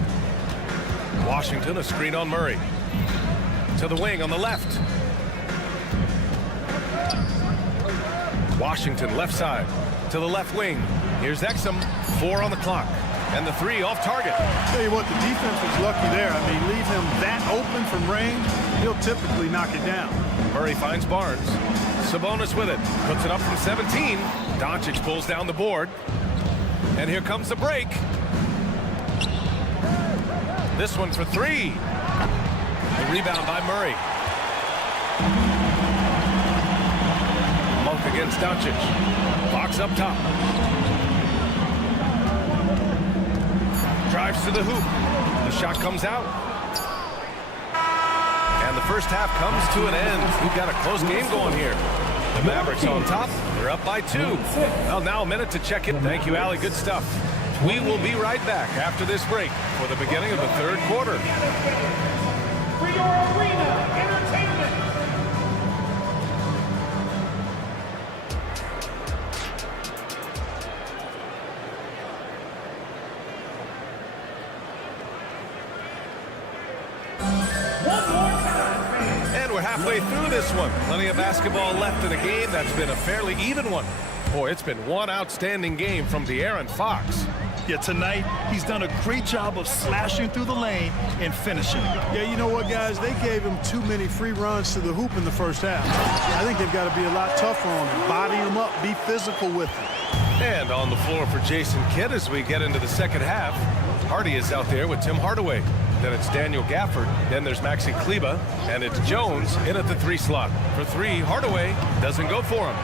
Washington, a screen on Murray. To the wing on the left. Washington, left side. To the left wing. Here's Exum. 4 on the clock. And the 3 off target. Tell you what, the defense was lucky there. I mean, leave him that open from range, he'll typically knock it down. Murray finds Barnes. Sabonis with it. Puts it up from 17. Doncic pulls down the board. And here comes the break. This one for 3. The rebound by Murray. Monk against Doncic. Fox up top. Drives to the hoop. The shot comes out. And the first half comes to an end. We've got a close game going here. The Mavericks on top. They're up by 2. Well, now a minute to check in. Thank you, Allie. Good stuff. We will be right back after this break for the beginning of the third quarter. For your arena entertainment. We're halfway through this one. Plenty of basketball left in a game that's been a fairly even one. Boy, it's been one outstanding game from De'Aaron Fox. Yeah, tonight he's done a great job of slashing through the lane and finishing. Yeah, you know what, guys? They gave him too many free runs to the hoop in the first half. I think they've got to be a lot tougher on him. Body him up, be physical with him. And on the floor for Jason Kidd as we get into the second half. Hardy is out there with Tim Hardaway. Then it's Daniel Gafford. Then there's Maxi Kleba. And it's Jones in at the 3 slot. For 3, Hardaway doesn't go for him.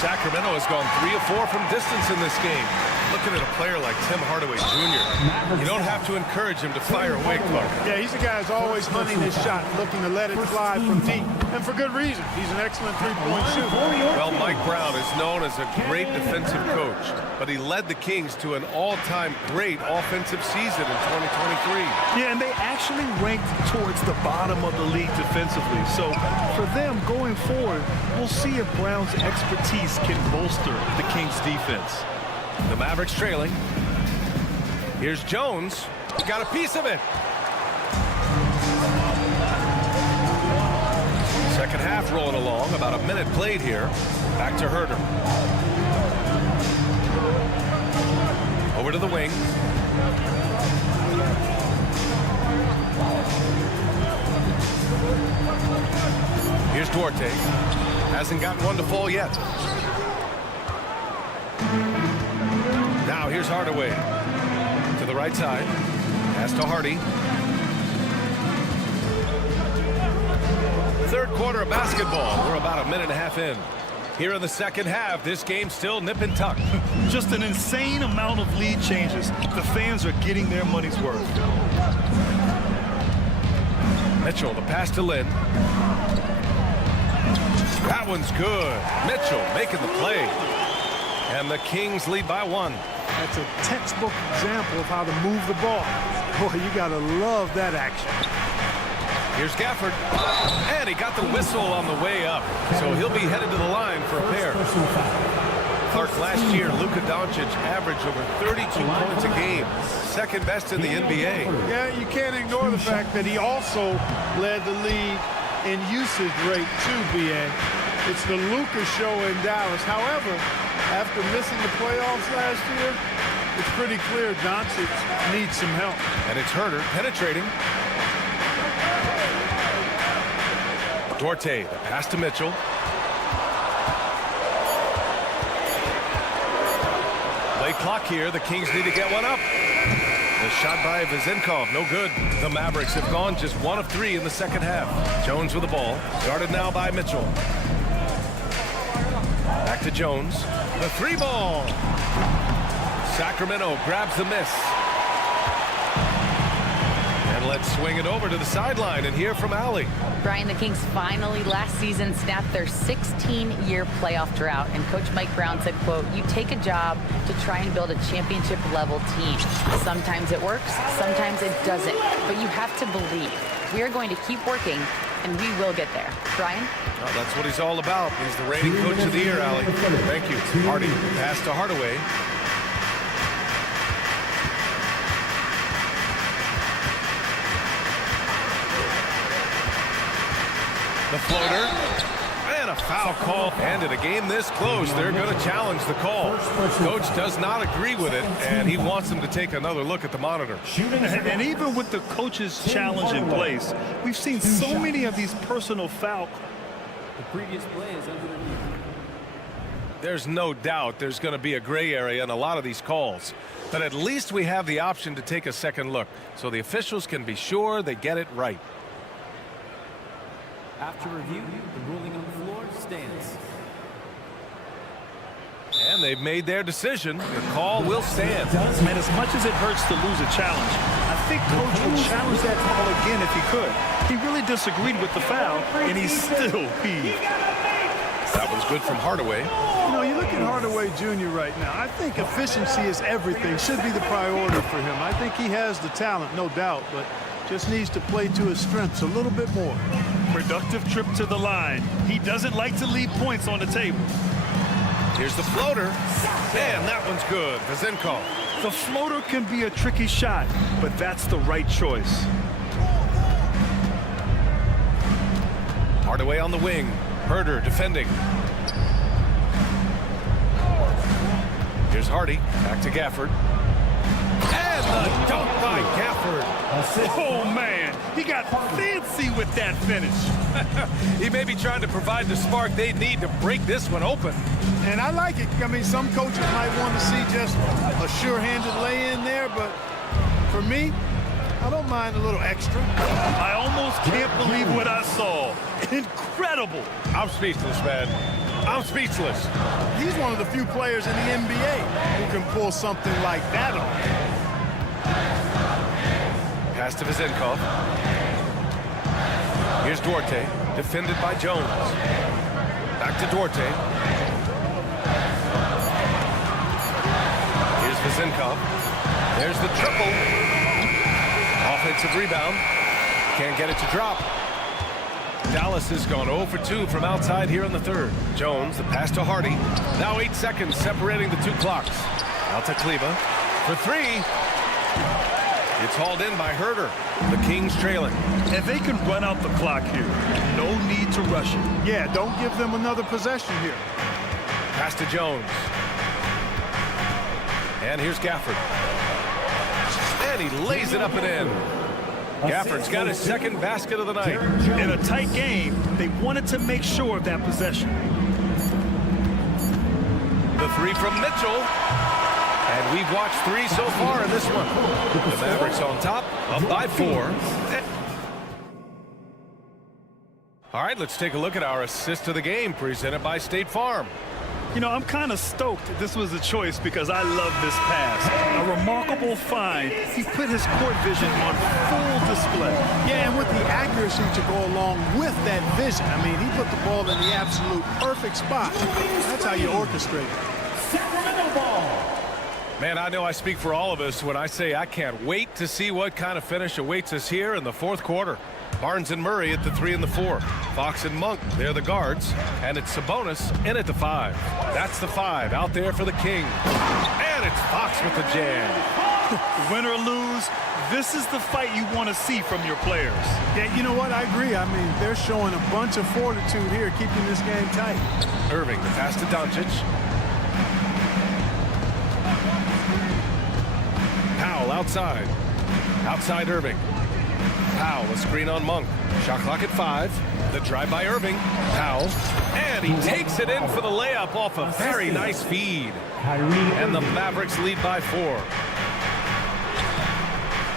Sacramento has gone 3 of 4 from distance in this game. Looking at a player like Tim Hardaway Jr., you don't have to encourage him to fire away, Clark. Yeah, he's a guy who's always hunting his shot, looking to let it fly from deep. And for good reason. He's an excellent three-point shooter. Well, Mike Brown is known as a great defensive coach, but he led the Kings to an all-time great offensive season in 2023. Yeah, and they actually ranked towards the bottom of the league defensively. So for them going forward, we'll see if Brown's expertise can bolster the Kings defense. The Mavericks trailing. Here's Jones. He got a piece of it. Second half rolling along. About a minute played here. Back to Herder. Over to the wing. Here's Duarte. Hasn't gotten one to fall yet. Now here's Hardaway to the right side. Pass to Hardy. Third quarter of basketball. We're about a minute and a half in. Here in the second half, this game's still nip and tuck. Just an insane amount of lead changes. The fans are getting their money's worth. Mitchell, the pass to Lynn. That one's good. Mitchell making the play. And the Kings lead by 1. That's a textbook example of how to move the ball. Boy, you got to love that action. Here's Gafford. And he got the whistle on the way up. So he'll be headed to the line for a pair. Clark, last year, Luka Doncic averaged over 32 points a game. Second best in the NBA. Yeah, you can't ignore the fact that he also led the league in usage rate too, BA. It's the Luka show in Dallas. However, after missing the playoffs last year, it's pretty clear Doncic needs some help. And it's Herder penetrating. Duarte, the pass to Mitchell. Late clock here. The Kings need to get one up. The shot by Vezenkov, no good. The Mavericks have gone just 1 of 3 in the second half. Jones with the ball. Guarded now by Mitchell. Back to Jones. The 3-ball. Sacramento grabs the miss. And let's swing it over to the sideline and hear from Allie. Brian, the Kings finally last season snapped their 16-year playoff drought, and Coach Mike Brown said, quote, "You take a job to try and build a championship-level team. Sometimes it works, sometimes it doesn't, but you have to believe. We are going to keep working, and we will get there." Brian? Well, that's what he's all about. He's the reigning coach of the year, Allie. Thank you. Hardy, pass to Hardaway. The floater. And a foul call. And in a game this close, they're going to challenge the call. Coach does not agree with it, and he wants them to take another look at the monitor. And even with the coach's challenge in place, we've seen so many of these personal fouls. The previous play is under review. There's no doubt there's going to be a gray area in a lot of these calls. But at least we have the option to take a second look, so the officials can be sure they get it right. After review, the ruling on the floor stands. And they've made their decision. The call will stand. Man, as much as it hurts to lose a challenge, I think Coach would challenge that call again if he could. He really disagreed with the foul, and he still heaved. That was good from Hardaway. You know, you look at Hardaway Jr. right now. I think efficiency is everything. Should be the priority for him. I think he has the talent, no doubt, but just needs to play to his strengths a little bit more. Productive trip to the line. He doesn't like to leave points on the table. Here's the floater. Man, that one's good. Vezenkov. The floater can be a tricky shot, but that's the right choice. Hardaway on the wing. Herder defending. Here's Hardy. Back to Gafford. The dunk by Gafford. Oh, man. He got fancy with that finish. He may be trying to provide the spark they need to break this one open. And I like it. I mean, some coaches might want to see just a sure-handed lay-in there, but for me, I don't mind a little extra. I almost can't believe what I saw. Incredible. I'm speechless, man. I'm speechless. He's one of the few players in the NBA who can pull something like that off. Pass to Vizenkov. Here's Duarte, defended by Jones. Back to Duarte. Here's Vizenkov. There's the triple. Offensive rebound. Can't get it to drop. Dallas has gone 0 for 2 from outside here in the third. Jones, the pass to Hardy. Now 8 seconds separating the two clocks. Out to Kleba for 3. It's hauled in by Herter. The Kings trailing. And they can run out the clock here. No need to rush it. Yeah, don't give them another possession here. Pass to Jones. And here's Gafford. And he lays it up and in. Gafford's got his second basket of the night. In a tight game, they wanted to make sure of that possession. The 3 from Mitchell. And we've watched 3 so far in this one. The Mavericks on top, up by 4. All right, let's take a look at our assist of the game presented by State Farm. You know, I'm kind of stoked this was a choice because I love this pass. A remarkable find. He put his court vision on full display. Yeah, and with the accuracy to go along with that vision. I mean, he put the ball in the absolute perfect spot. That's how you orchestrate it. Sacramento ball. Man, I know I speak for all of us when I say I can't wait to see what kind of finish awaits us here in the fourth quarter. Barnes and Murray at the 3 and the 4. Fox and Monk, they're the guards. And it's Sabonis in at the 5. That's the 5 out there for the King. And it's Fox with the jam. Win or lose, this is the fight you want to see from your players. Yeah, you know what? I agree. I mean, they're showing a bunch of fortitude here, keeping this game tight. Irving, the pass to Doncic. Powell outside. Outside Irving. Powell, a screen on Monk. Shot clock at 5. The drive by Irving. Powell. And he takes it in for the layup off a very nice feed. And the Mavericks lead by 4.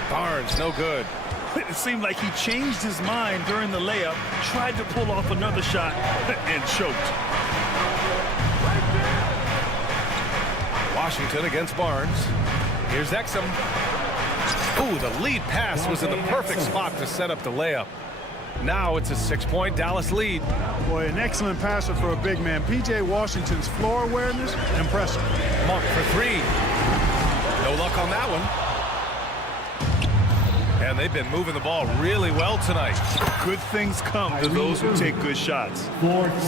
Barnes, no good. It seemed like he changed his mind during the layup, tried to pull off another shot, and choked. Washington against Barnes. Here's Exum. Ooh, the lead pass was in the perfect spot to set up the layup. Now it's a 6-point Dallas lead. Boy, an excellent passer for a big man. P.J. Washington's floor awareness, impressive. Monk for 3. No luck on that one. And they've been moving the ball really well tonight. Good things come to those who take good shots.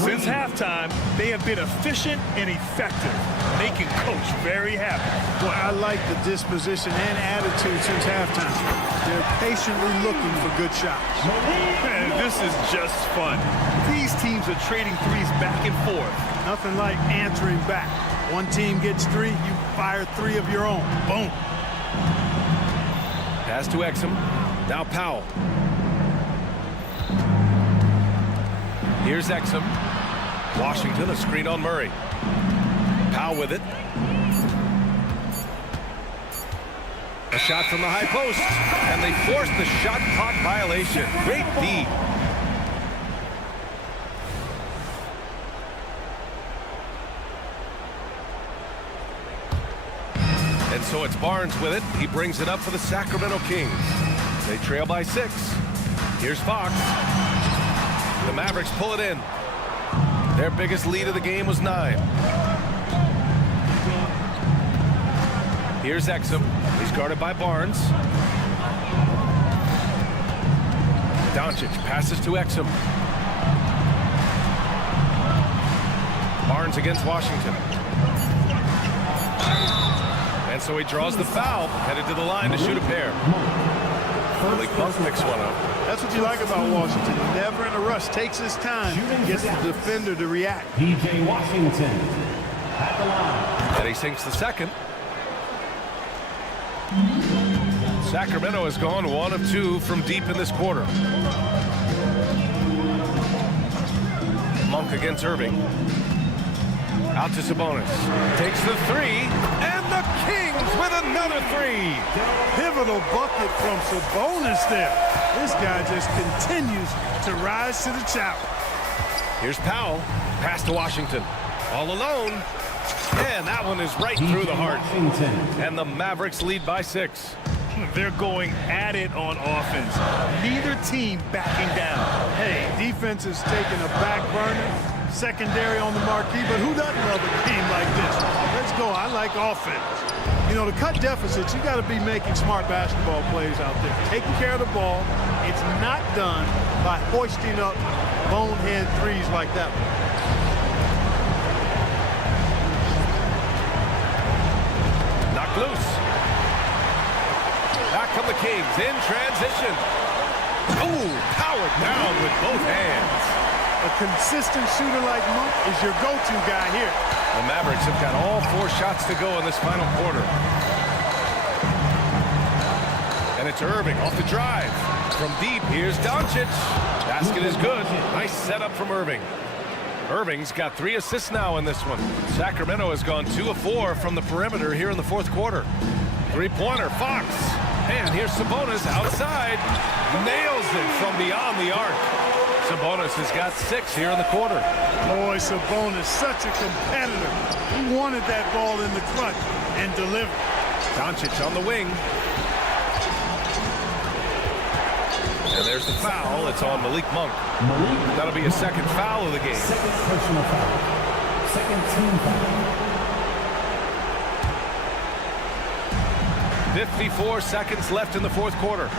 Since halftime, they have been efficient and effective, making Coach very happy. Boy, I like the disposition and attitude since halftime. They're patiently looking for good shots. And this is just fun. These teams are trading threes back and forth. Nothing like answering back. One team gets 3, you fire 3 of your own. Boom. Pass to Exum. Now Powell. Here's Exum. Washington, a screen on Murray. Powell with it. A shot from the high post. And they force the shot clock violation. Great D. And so it's Barnes with it. He brings it up for the Sacramento Kings. They trail by 6. Here's Fox. The Mavericks pull it in. Their biggest lead of the game was 9. Here's Exum. He's guarded by Barnes. Doncic passes to Exum. Barnes against Washington. And so he draws the foul, headed to the line to shoot a pair. Malik Monk picks one up. That's what you like about Washington. Never in a rush, takes his time, gets the defender to react. P.J. Washington at the line. And he sinks the second. Sacramento has gone 1 of 2 from deep in this quarter. Monk against Irving. Out to Sabonis. Takes the 3, and the Kings with another 3. Pivotal bucket from Sabonis there. This guy just continues to rise to the challenge. Here's Powell. Pass to Washington. All alone. And that one is right through the heart. And the Mavericks lead by 6. They're going at it on offense. Neither team backing down. Hey, defense is taking a back burner, secondary on the marquee, but who doesn't love a game like this? Let's go. I like offense. You know, to cut deficits, you got to be making smart basketball plays out there. Taking care of the ball. It's not done by hoisting up bonehead threes like that one. Knocked loose. Back come the Kings in transition. Oh, powered down with both hands. A consistent shooter like Monk is your go-to guy here. The Mavericks have got all 4 shots to go in this final quarter. And it's Irving off the drive. From deep, here's Doncic. Basket is good. Nice setup from Irving. Irving's got 3 assists now in this one. Sacramento has gone 2 of 4 from the perimeter here in the 4th quarter. 3-pointer, Fox. And here's Sabonis outside. Nails it from beyond the arc. Sabonis has got 6 here in the quarter. Boy, Sabonis, such a competitor. He wanted that ball in the clutch and delivered. Doncic on the wing. And there's the foul. It's on Malik Monk. That'll be a 2nd foul of the game. 2nd personal foul. 2nd team foul. 54 seconds left in the 4th quarter.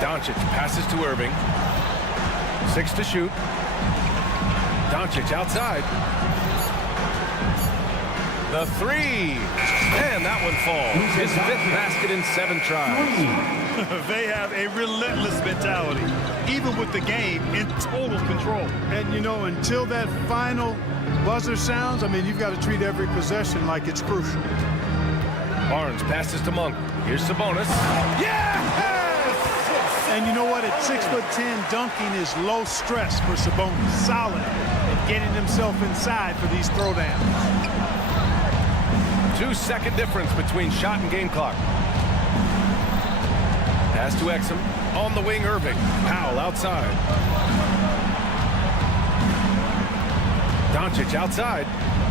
Doncic passes to Irving. 6 to shoot. Doncic outside. The 3. And that one falls. His 5th basket in 7 tries. They have a relentless mentality, even with the game in total control. And, you know, until that final buzzer sounds, I mean, you've got to treat every possession like it's crucial. Barnes passes to Monk. Here's Sabonis. Yes! And you know what? At 6'10", dunking is low stress for Sabonis. Solid at getting himself inside for these throwdowns. 2-second difference between shot and game clock. Pass to Exum. On the wing, Irving. Powell outside. Doncic outside.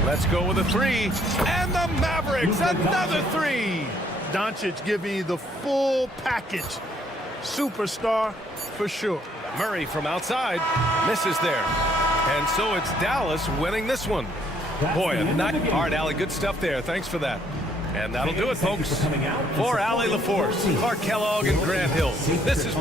Let's go with a 3. And the Mavericks, another 3. Doncic giving you the full package. Superstar for sure. Murray from outside. Misses there. And so it's Dallas winning this one. Boy, not hard, Allie. Good stuff there. Thanks for that. And that'll do it, folks. For Allie LaForce, Clark Kellogg, and Grant Hill, this is...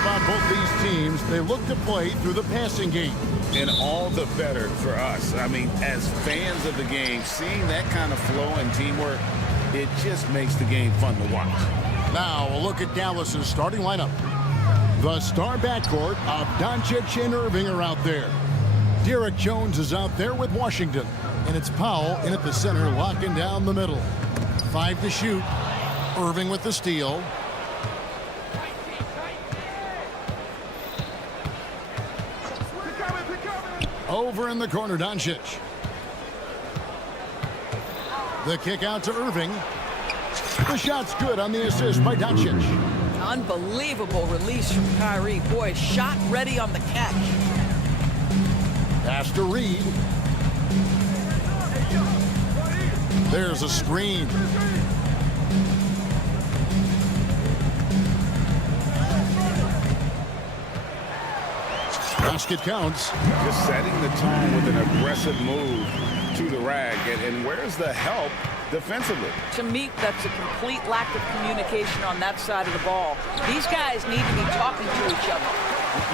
About both these teams, they look to play through the passing game. And all the better for us. I mean, as fans of the game, seeing that kind of flow and teamwork, it just makes the game fun to watch. Now, a look at Dallas's starting lineup. The star backcourt of Doncic and Irving are out there. Derek Jones is out there with Washington. And it's Powell in at the center, locking down the middle. 5 to shoot. Irving with the steal. Over in the corner, Doncic. The kick out to Irving. The shot's good on the assist by Doncic. Unbelievable release from Kyrie. Boy, shot ready on the catch. Pass to Reed. There's a screen. Basket counts. Just setting the tone with an aggressive move to the rag. And where's the help defensively? To me, that's a complete lack of communication on that side of the ball. These guys need to be talking to each other.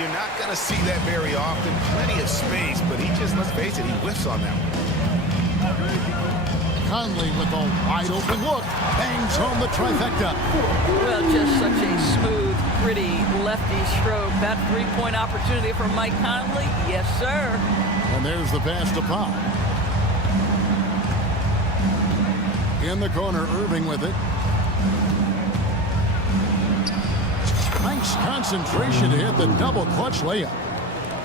You're not going to see that very often. Plenty of space, but he just, let's face it, he whiffs on that one. Conley with a wide open look. Bangs home the trifecta. Well, just such a smooth, pretty lefty stroke. That three-point opportunity for Mike Conley. Yes, sir. And there's the pass to Pop. In the corner, Irving with it. Nice concentration to hit the double clutch layup.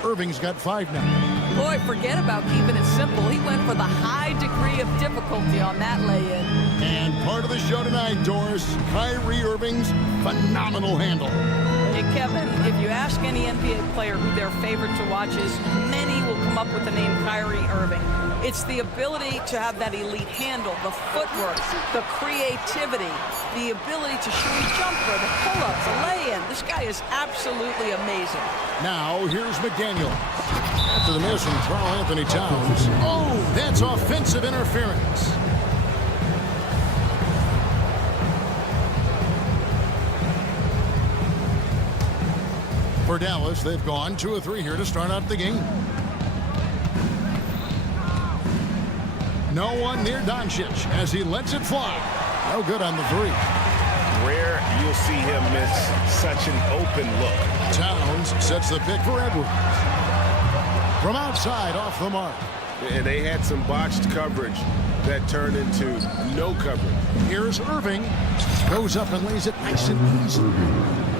Irving's got 5 now. Boy, forget about keeping it simple. He went for the high degree of difficulty on that lay-in. And part of the show tonight, Doris, Kyrie Irving's phenomenal handle. Hey, Kevin, if you ask any NBA player who their favorite to watch is, many will come up with the name Kyrie Irving. It's the ability to have that elite handle, the footwork, the creativity, the ability to shoot a jumper, the pull-ups, the lay-in. This guy is absolutely amazing. Now, here's McDaniel. After the miss from Karl Anthony Towns. Oh, that's offensive interference. For Dallas, they've gone 2 of 3 here to start out the game. No one near Doncic as he lets it fly. No good on the 3. Rare you'll see him miss such an open look. Towns sets the pick for Edwards. From outside, off the mark. And they had some botched coverage that turned into no coverage. Here's Irving. Goes up and lays it nice and easy.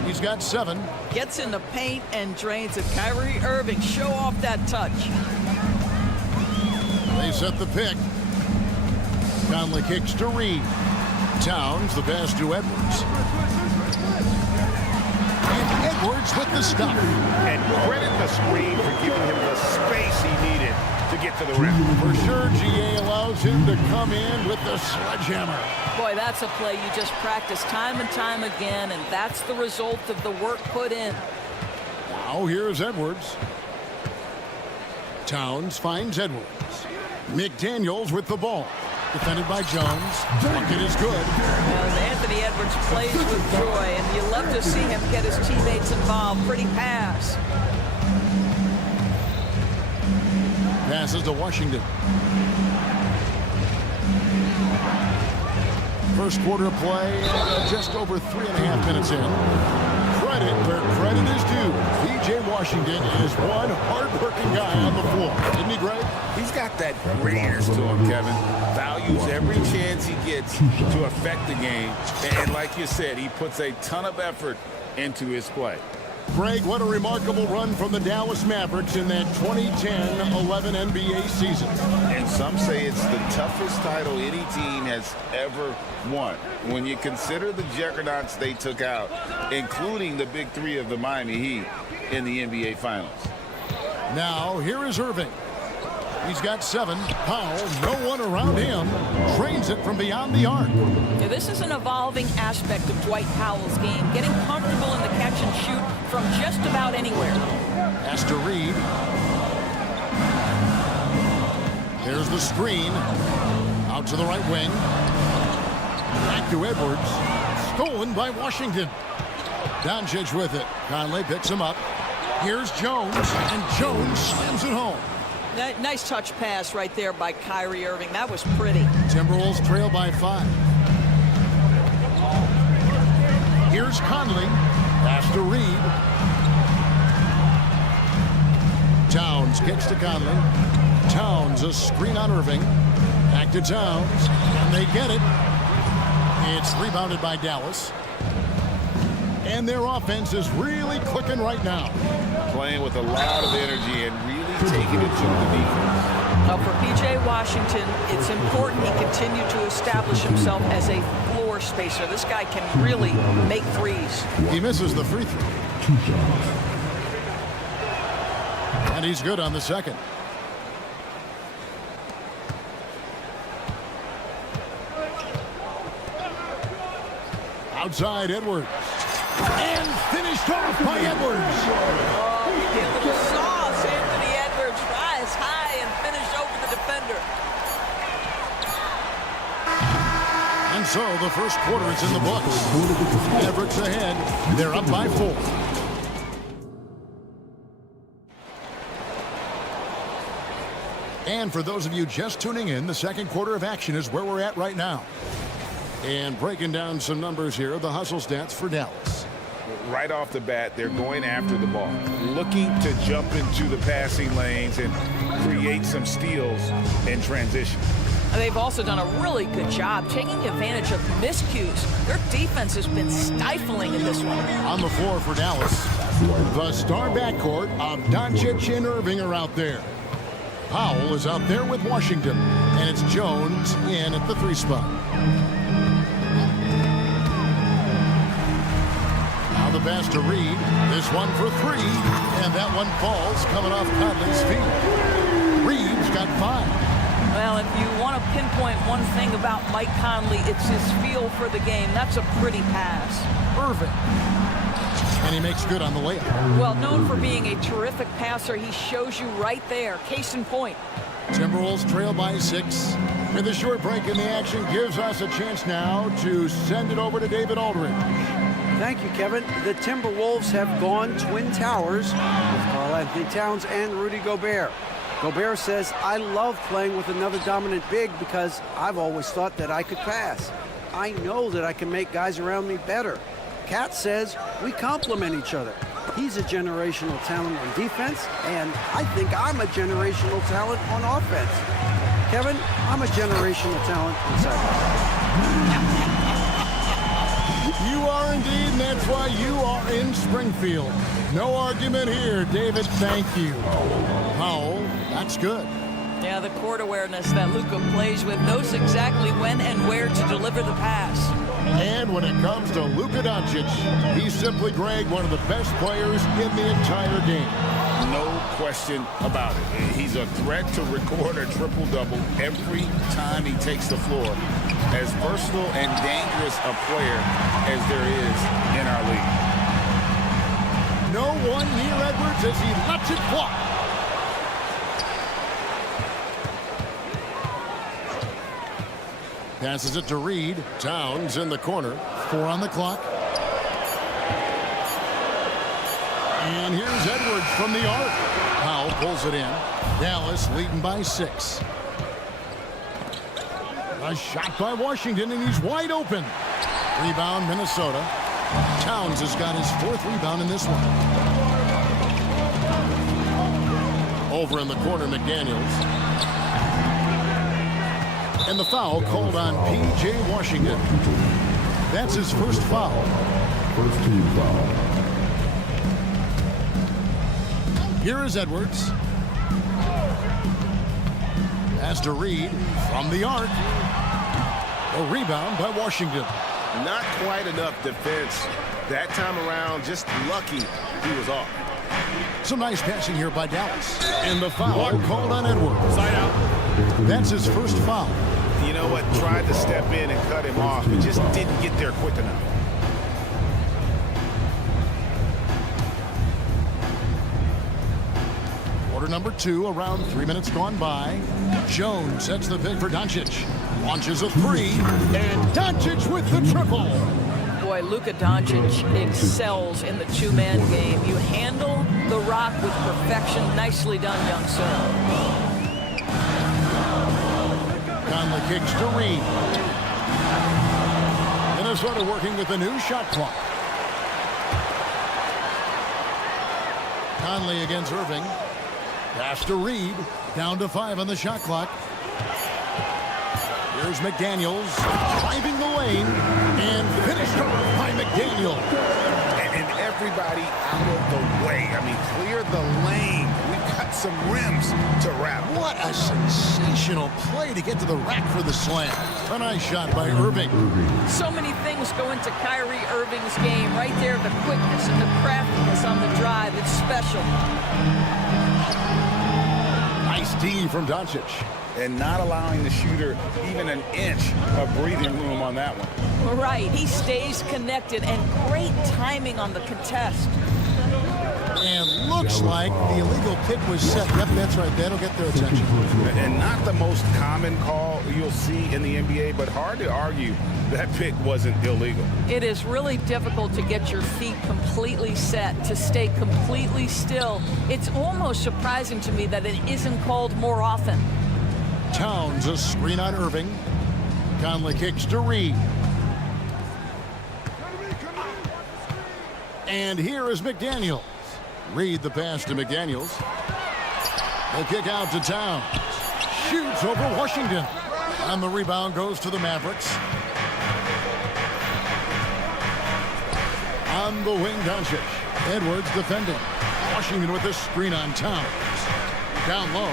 He's got 7. Gets in the paint and drains it. Kyrie Irving, show off that touch. They set the pick. Conley kicks to Reed. Towns, the pass to Edwards. And Edwards with the stop. And credit the screen for giving him the space he needed to get to the rim. For sure, GA allows him to come in with the sledgehammer. Boy, that's a play you just practice time and time again, and that's the result of the work put in. Now here's Edwards. Towns finds Edwards. McDaniels with the ball. Defended by Jones. Bucket is good. And Anthony Edwards plays with joy, and you love to see him get his teammates involved. Pretty pass. Passes to Washington. First quarter play, just over 3.5 minutes in. Credit where credit is due. P.J. Washington is one hard-working guy on the floor. Isn't he, Greg? He's got that greatness to him, Kevin. Values every chance he gets to affect the game. And like you said, he puts a ton of effort into his play. Greg, what a remarkable run from the Dallas Mavericks in that 2010-11 NBA season. And some say it's the toughest title any team has ever won. When you consider the juggernauts they took out, including the big 3 of the Miami Heat in the NBA Finals. Now, here is Irving. He's got 7. Powell, no one around him, trains it from beyond the arc. Yeah, this is an evolving aspect of Dwight Powell's game, getting comfortable in the catch and shoot from just about anywhere. Has to Reed. There's the screen. to the right wing. Back to Edwards. Stolen by Washington. Doncic with it. Conley picks him up. Here's Jones, and Jones slams it home. Nice touch pass right there by Kyrie Irving. That was pretty. Timberwolves trail by 5. Here's Conley. Pass to Reed. Towns kicks to Conley. Towns a screen on Irving. Back to Towns, and they get it. It's rebounded by Dallas. And their offense is really clicking right now. Playing with a lot of energy and really taking it to the defense. Now for P.J. Washington, it's important he continue to establish himself as a floor spacer. This guy can really make threes. He misses the free throw. And he's good on the second. Outside Edwards. And finished off by Edwards. Oh, he gave it a sauce. Anthony Edwards rise high and finish over the defender. And so the first quarter is in the books. Mavericks ahead. They're up by 4. And for those of you just tuning in, the second quarter of action is where we're at right now. And breaking down some numbers here, the hustle stats for Dallas. Right off the bat, they're going after the ball, looking to jump into the passing lanes and create some steals in transition. They've also done a really good job taking advantage of miscues. Their defense has been stifling in this one. On the floor for Dallas, the star backcourt of Doncic and Irving are out there. Powell is out there with Washington, and it's Jones in at the 3 spot. Now the pass to Reed. This one for 3, and that one falls coming off Conley's feet. Reed's got 5. Well, if you want to pinpoint one thing about Mike Conley, it's his feel for the game. That's a pretty pass. Perfect. And he makes good on the layup. Well, known for being a terrific passer, he shows you right there. Case in point. Timberwolves trail by 6. With a short break in the action, gives us a chance now to send it over to David Aldridge. Thank you, Kevin. The Timberwolves have gone Twin Towers with Karl-Anthony Towns and Rudy Gobert. Gobert says, I love playing with another dominant big because I've always thought that I could pass. I know that I can make guys around me better. Cat says we complement each other. He's a generational talent on defense, and I think I'm a generational talent on offense. Kevin, I'm a generational talent inside. You are indeed, and that's why you are in Springfield. No argument here, David. Thank you. Powell, that's good. Yeah, the court awareness that Luka plays with, knows exactly when and where to deliver the pass. And when it comes to Luka Doncic, he's simply, Greg, one of the best players in the entire game. No question about it. He's a threat to record a triple-double every time he takes the floor. As versatile and dangerous a player as there is in our league. No one near Edwards as he lets it fly. Passes it to Reed. Towns in the corner. 4 on the clock. And here's Edwards from the arc. Powell pulls it in. Dallas leading by 6. A shot by Washington, and he's wide open. Rebound, Minnesota. Towns has got his 4th rebound in this one. Over in the corner, McDaniels. And the foul called on P.J. Washington. That's his first foul. First team foul. Here is Edwards. Pass to Reed from the arc. A rebound by Washington. Not quite enough defense that time around. Just lucky he was off. Some nice passing here by Dallas. And the foul called on Edwards. Side out. That's his first foul. You know what? Tried to step in and cut him off, but just didn't get there quick enough. Quarter number 2, around 3 minutes gone by. Jones sets the pick for Doncic. Launches a three, and Doncic with the triple. Boy, Luka Doncic excels in the two-man game. You handle the rock with perfection. Nicely done, young sir. Conley kicks to Reed. Minnesota working with a new shot clock. Conley against Irving. Pass to Reed. Down to 5 on the shot clock. Here's McDaniels driving the lane and finished off by McDaniels. And everybody out of the way. I mean, clear the lane. We've got some rims to wrap. What a sensational play to get to the rack for the slam. A nice shot by Irving. So many things go into Kyrie Irving's game. Right there, the quickness and the craftiness on the drive. It's special. Nice D from Doncic. And not allowing the shooter even an inch of breathing room on that one. Right, he stays connected, and great timing on the contest. And looks like the illegal kick was set. Yep, that's right. That'll get their attention. And not the most common call you'll see in the NBA, but hard to argue that pick wasn't illegal. It is really difficult to get your feet completely set, to stay completely still. It's almost surprising to me that it isn't called more often. Towns a screen on Irving. Conley kicks to Reed. And here is McDaniels. Reed the pass to McDaniels. The kick out to Towns. Shoots over Washington. And the rebound goes to the Mavericks. On the wing, Doncic. Edwards defending. Washington with a screen on Towns. Down low.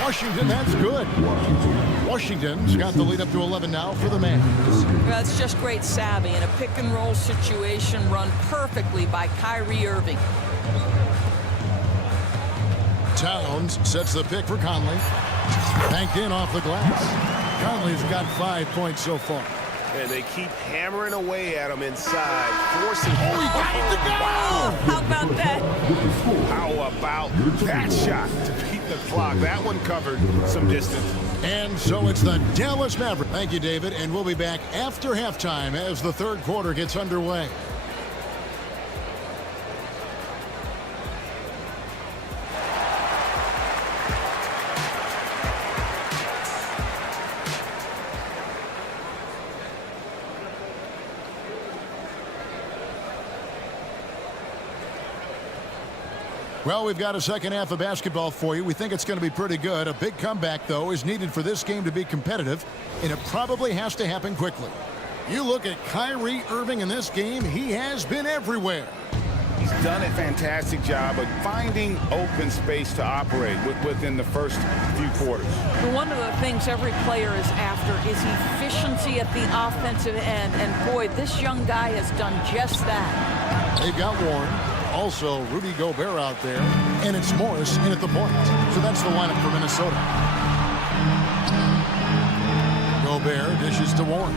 Washington, that's good. Washington's got the lead up to 11 now for the Mavericks. That's just great savvy in a pick-and-roll situation run perfectly by Kyrie Irving. Towns sets the pick for Conley. Banked in off the glass. Conley's got 5 points so far. And they keep hammering away at him inside, forcing. Oh, he got it to go! How about that? How about that shot to beat the clock? That one covered some distance. And so it's the Dallas Mavericks. Thank you, David. And we'll be back after halftime as the third quarter gets underway. Well, we've got a second half of basketball for you. We think it's going to be pretty good. A big comeback, though, is needed for this game to be competitive, and it probably has to happen quickly. You look at Kyrie Irving in this game, he has been everywhere. He's done a fantastic job of finding open space to operate within the first few quarters. One of the things every player is after is efficiency at the offensive end, and boy, this young guy has done just that. They've got Warren. Also, Rudy Gobert out there, and it's Morris in at the point. So that's the lineup for Minnesota. Gobert dishes to Warren.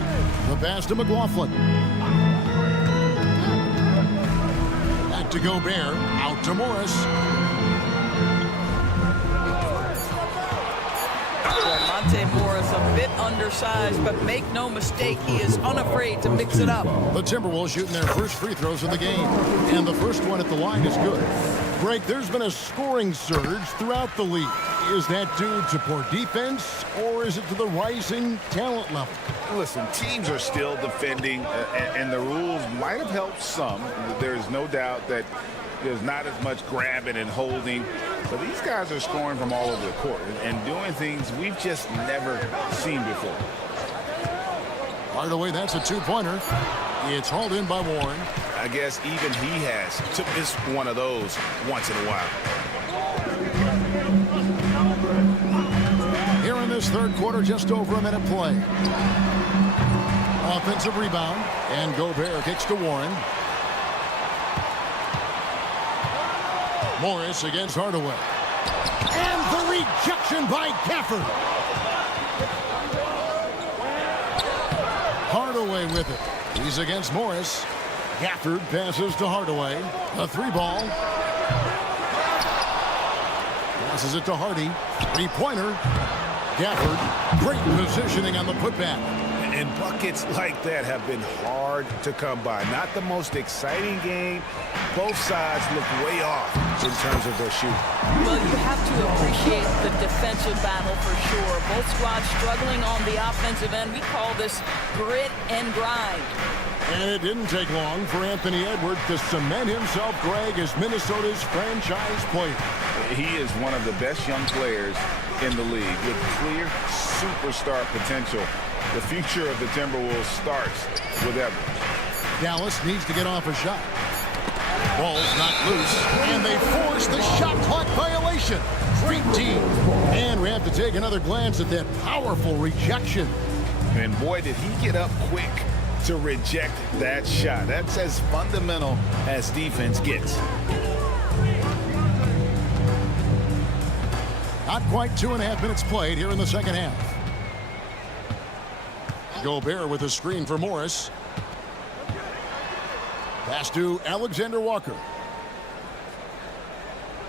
The pass to McLaughlin. Back to Gobert. Out to Morris. Monte Morris, a bit undersized, but make no mistake, he is unafraid to mix it up. The Timberwolves shooting their first free throws of the game, and the first one at the line is good. Greg, there's been a scoring surge throughout the league. Is that due to poor defense, or is it to the rising talent level? Listen, teams are still defending, and the rules might have helped some. There's no doubt that there's not as much grabbing and holding. But these guys are scoring from all over the court and doing things we've just never seen before. Hardaway, that's a two-pointer. It's hauled in by Warren. I guess even he has to miss one of those once in a while. Here in this third quarter, just over a minute play. Offensive rebound, and Gobert kicks to Warren. Morris against Hardaway. And the rejection by Gafford. Hardaway with it. He's against Morris. Gafford passes to Hardaway. A three ball. Passes it to Hardy. Three-pointer. Gafford, great positioning on the putback. And buckets like that have been hard to come by. Not the most exciting game. Both sides look way off in terms of their shooting. Well, you have to appreciate the defensive battle for sure. Both squads struggling on the offensive end. We call this grit and grind. And it didn't take long for Anthony Edwards to cement himself, Greg, as Minnesota's franchise player. He is one of the best young players in the league with clear superstar potential. The future of the Timberwolves starts with Edwards. Dallas needs to get off a shot. Ball's not loose, and they force the shot clock violation. Great team. And we have to take another glance at that powerful rejection. And boy, did he get up quick to reject that shot. That's as fundamental as defense gets. Not quite 2.5 minutes played here in the second half. Gobert with a screen for Morris. Pass to Alexander Walker.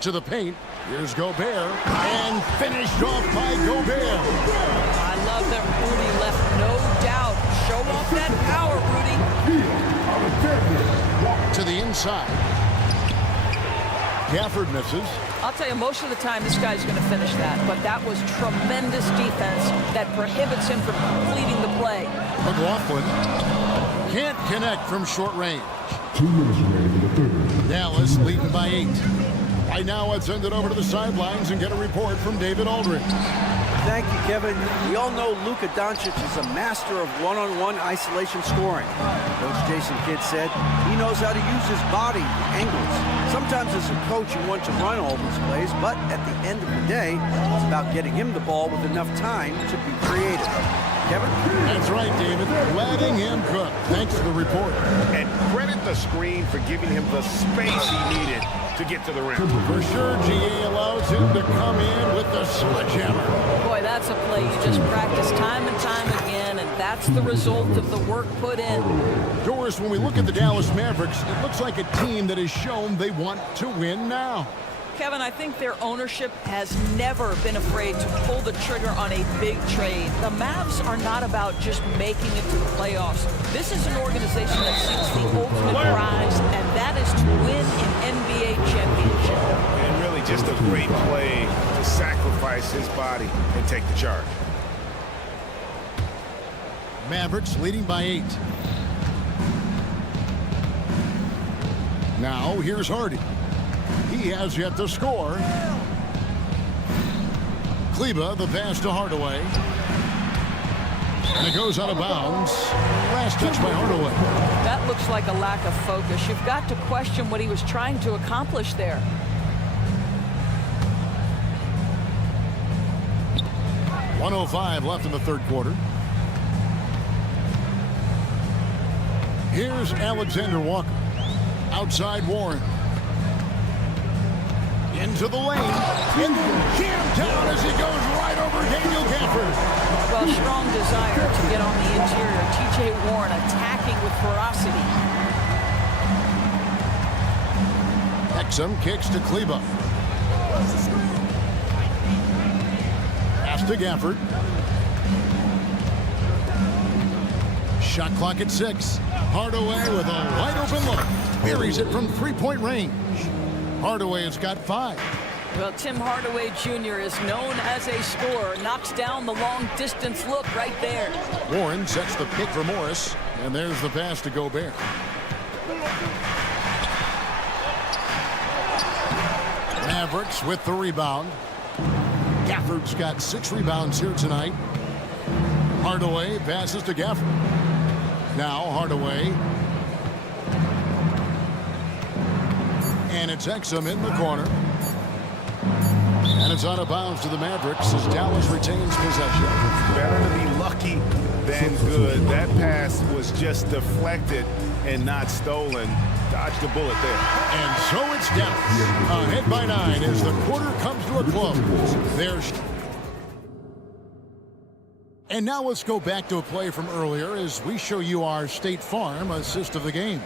To the paint. Here's Gobert. And finished off by Gobert. I love that Rudy left no doubt. Show off that power, Rudy. To the inside. Gafford misses. I'll tell you, most of the time this guy's going to finish that, but that was tremendous defense that prohibits him from completing the play. McLaughlin can't connect from short range. 2 minutes remaining in the third. Dallas leading by 8. Right now, let's send it over to the sidelines and get a report from David Aldridge. Thank you, Kevin. We all know Luka Doncic is a master of one-on-one isolation scoring. Coach Jason Kidd said he knows how to use his body, angles. Sometimes as a coach, you want to run all these plays, but at the end of the day, it's about getting him the ball with enough time to be creative. Kevin? That's right, David. Letting him cook. Thanks to the report. And credit the screen for giving him the space he needed to get to the rim. For sure, GA allows him to come in with the sledgehammer. Boy, that's a play you just practice time and time again, and that's the result of the work put in. Doris, when we look at the Dallas Mavericks, it looks like a team that has shown they want to win now. Kevin, I think their ownership has never been afraid to pull the trigger on a big trade. The Mavs are not about just making it to the playoffs. This is an organization that seeks the ultimate prize, and that is to win an NBA championship. And really just a great play to sacrifice his body and take the charge. Mavericks leading by 8. Now, here's Hardy. He has yet to score. Kleba, the pass to Hardaway. And it goes out of bounds. Last touch by Hardaway. That looks like a lack of focus. You've got to question what he was trying to accomplish there. .105 left in the third quarter. Here's Alexander Walker. Outside Warren. Into the lane. And jammed down as he goes right over Daniel Gafford. Well, strong desire to get on the interior. T.J. Warren attacking with ferocity. Exum kicks to Kleba. Pass to Gafford. Shot clock at 6. Hardaway with a wide open look. Buries it from three-point range. Hardaway has got 5. Well, Tim Hardaway Jr. is known as a scorer. Knocks down the long-distance look right there. Warren sets the pick for Morris. And there's the pass to Gobert. Mavericks with the rebound. Gafford's got 6 rebounds here tonight. Hardaway passes to Gafford. Now Hardaway. And it's Exum in the corner. And it's out of bounds to the Mavericks as Dallas retains possession. Better to be lucky than good. That pass was just deflected and not stolen. Dodged a bullet there. And so it's Dallas ahead by 9 as the quarter comes to a close. And now let's go back to a play from earlier as we show you our State Farm assist of the game.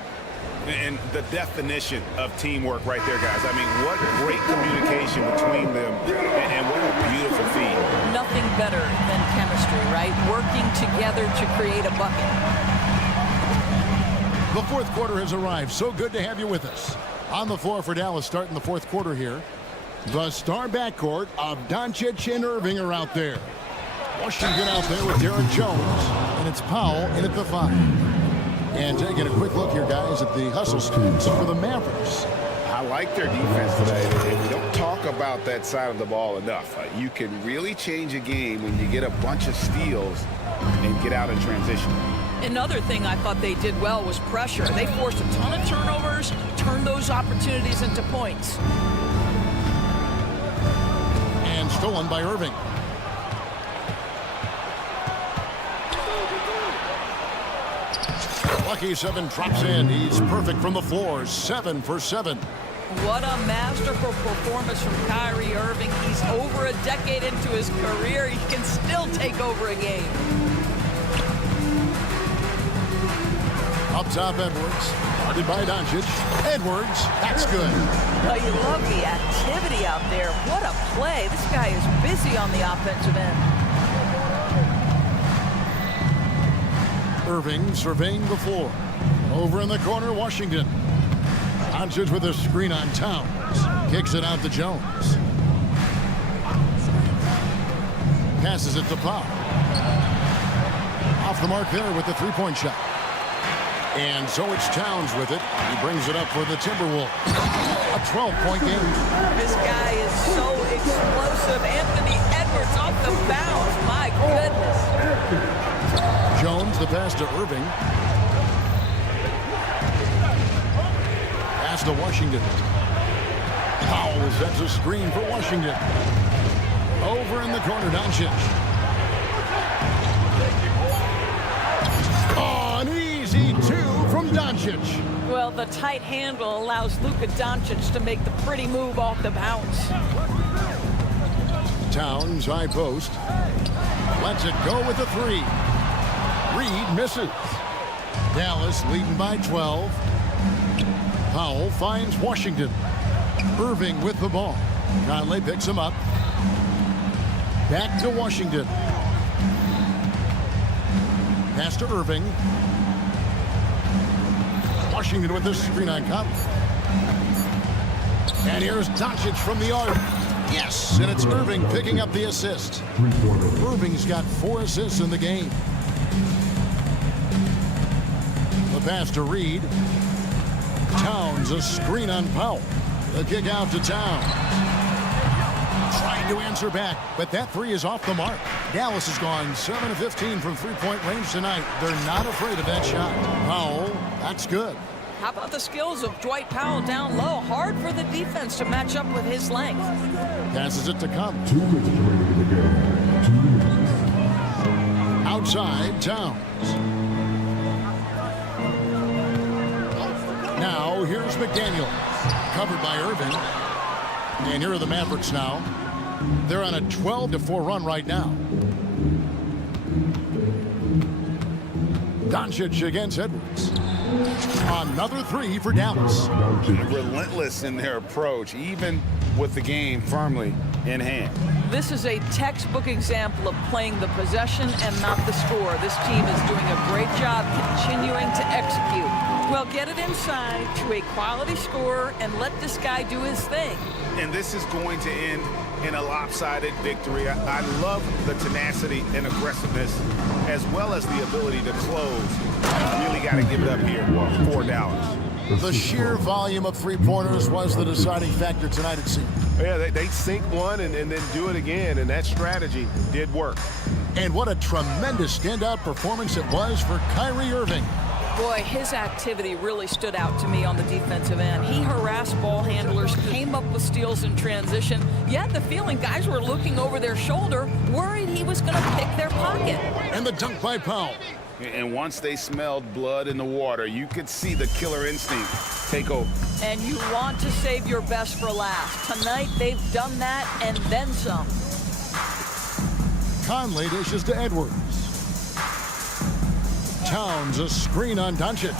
And the definition of teamwork right there, guys. I mean, what great communication between them, and what a beautiful feed. Nothing better than chemistry, right? Working together to create a bucket. The fourth quarter has arrived. So good to have you with us. On the floor for Dallas starting the fourth quarter here. The star backcourt of Doncic and Irving are out there. Washington out there with Derek Jones. And it's Powell in at the 5. And taking a quick look here, guys, at the hustle schemes for the Mavericks. I like their defense today. And we don't talk about that side of the ball enough. You can really change a game when you get a bunch of steals and get out in transition. Another thing I thought they did well was pressure. They forced a ton of turnovers, turned those opportunities into points. And stolen by Irving. Lucky 7 drops in. He's perfect from the floor. 7 for 7. What a masterful performance from Kyrie Irving. He's over a decade into his career. He can still take over a game. Up top, Edwards. Guarded by Doncic. Edwards. That's good. Oh, you love the activity out there. What a play. This guy is busy on the offensive end. Irving surveying the floor. Over in the corner, Washington. Doncic with a screen on Towns. Kicks it out to Jones. Passes it to Powell. Off the mark there with the three-point shot. And so it's Towns with it. He brings it up for the Timberwolves. A 12-point game. This guy is so explosive. Anthony Edwards off the bounce. My goodness. Jones, the pass to Irving. Pass to Washington. Powell sets a screen for Washington. Over in the corner, Doncic. Oh, an easy 2 from Doncic. Well, the tight handle allows Luka Doncic to make the pretty move off the bounce. Towns, high post. Lets it go with the 3. Reed misses. Dallas leading by 12. Powell finds Washington. Irving with the ball. Conley picks him up. Back to Washington. Pass to Irving. Washington with the screen on Conley. And here's Doncic from the arc. Yes, and it's Irving picking up the assist. Irving's got 4 assists in the game. The pass to Reed. Towns, a screen on Powell. The kick out to Towns. Trying to answer back, but that 3 is off the mark. Dallas has gone 7 of 15 from three-point range tonight. They're not afraid of that shot. Powell, that's good. How about the skills of Dwight Powell down low? Hard for the defense to match up with his length. Passes it to Conley. 2 minutes remaining in the game. 2 minutes. Outside, Towns. Now, here's McDaniel. Covered by Irving. And here are the Mavericks now. They're on a 12-4 run right now. Doncic against Edwards. Another 3 for Dallas. Relentless in their approach, even with the game firmly in hand. This is a textbook example of playing the possession and not the score. This team is doing a great job continuing to execute. Well, get it inside to a quality score and let this guy do his thing. And this is going to end in a lopsided victory. I love the tenacity and aggressiveness, as well as the ability to close. Really got to give it up here for Dallas. The sheer volume of three-pointers was the deciding factor tonight, it seemed. Yeah, they sink one and then do it again, and that strategy did work. And what a tremendous standout performance it was for Kyrie Irving. Boy, his activity really stood out to me on the defensive end. He harassed ball handlers, came up with steals in transition. You had the feeling guys were looking over their shoulder, worried he was going to pick their pocket. And the dunk by Powell. And once they smelled blood in the water, you could see the killer instinct take over. And you want to save your best for last. Tonight, they've done that and then some. Conley dishes to Edwards. Towns, a screen on Doncic.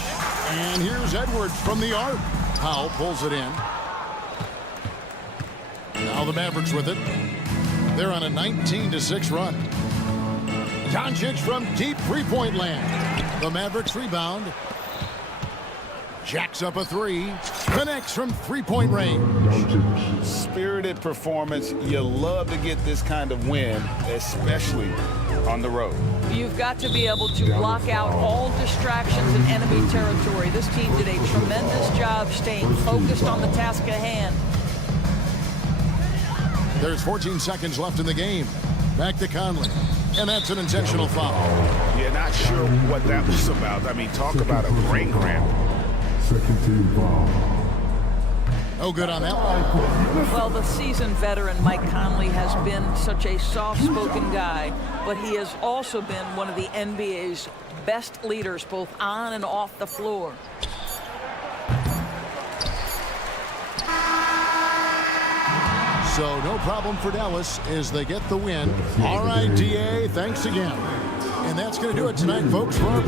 And here's Edwards from the arc. Powell pulls it in. Now the Mavericks with it. They're on a 19-6 run. Doncic from deep three-point land. The Mavericks rebound. Jacks up a three. Connects from three-point range. Spirited performance. You love to get this kind of win, especially on the road. You've got to be able to block out all distractions in enemy territory. This team did a tremendous job staying focused on the task at hand. There's 14 seconds left in the game. Back to Conley. And that's an intentional foul. Yeah, not sure what that was about. I mean, talk about a brain cramp. Second team foul. No good on that one. Well, the seasoned veteran Mike Conley has been such a soft-spoken guy, but he has also been one of the NBA's best leaders, both on and off the floor. So no problem for Dallas as they get the win. All right, DA, thanks again. And that's going to do it tonight, folks, for our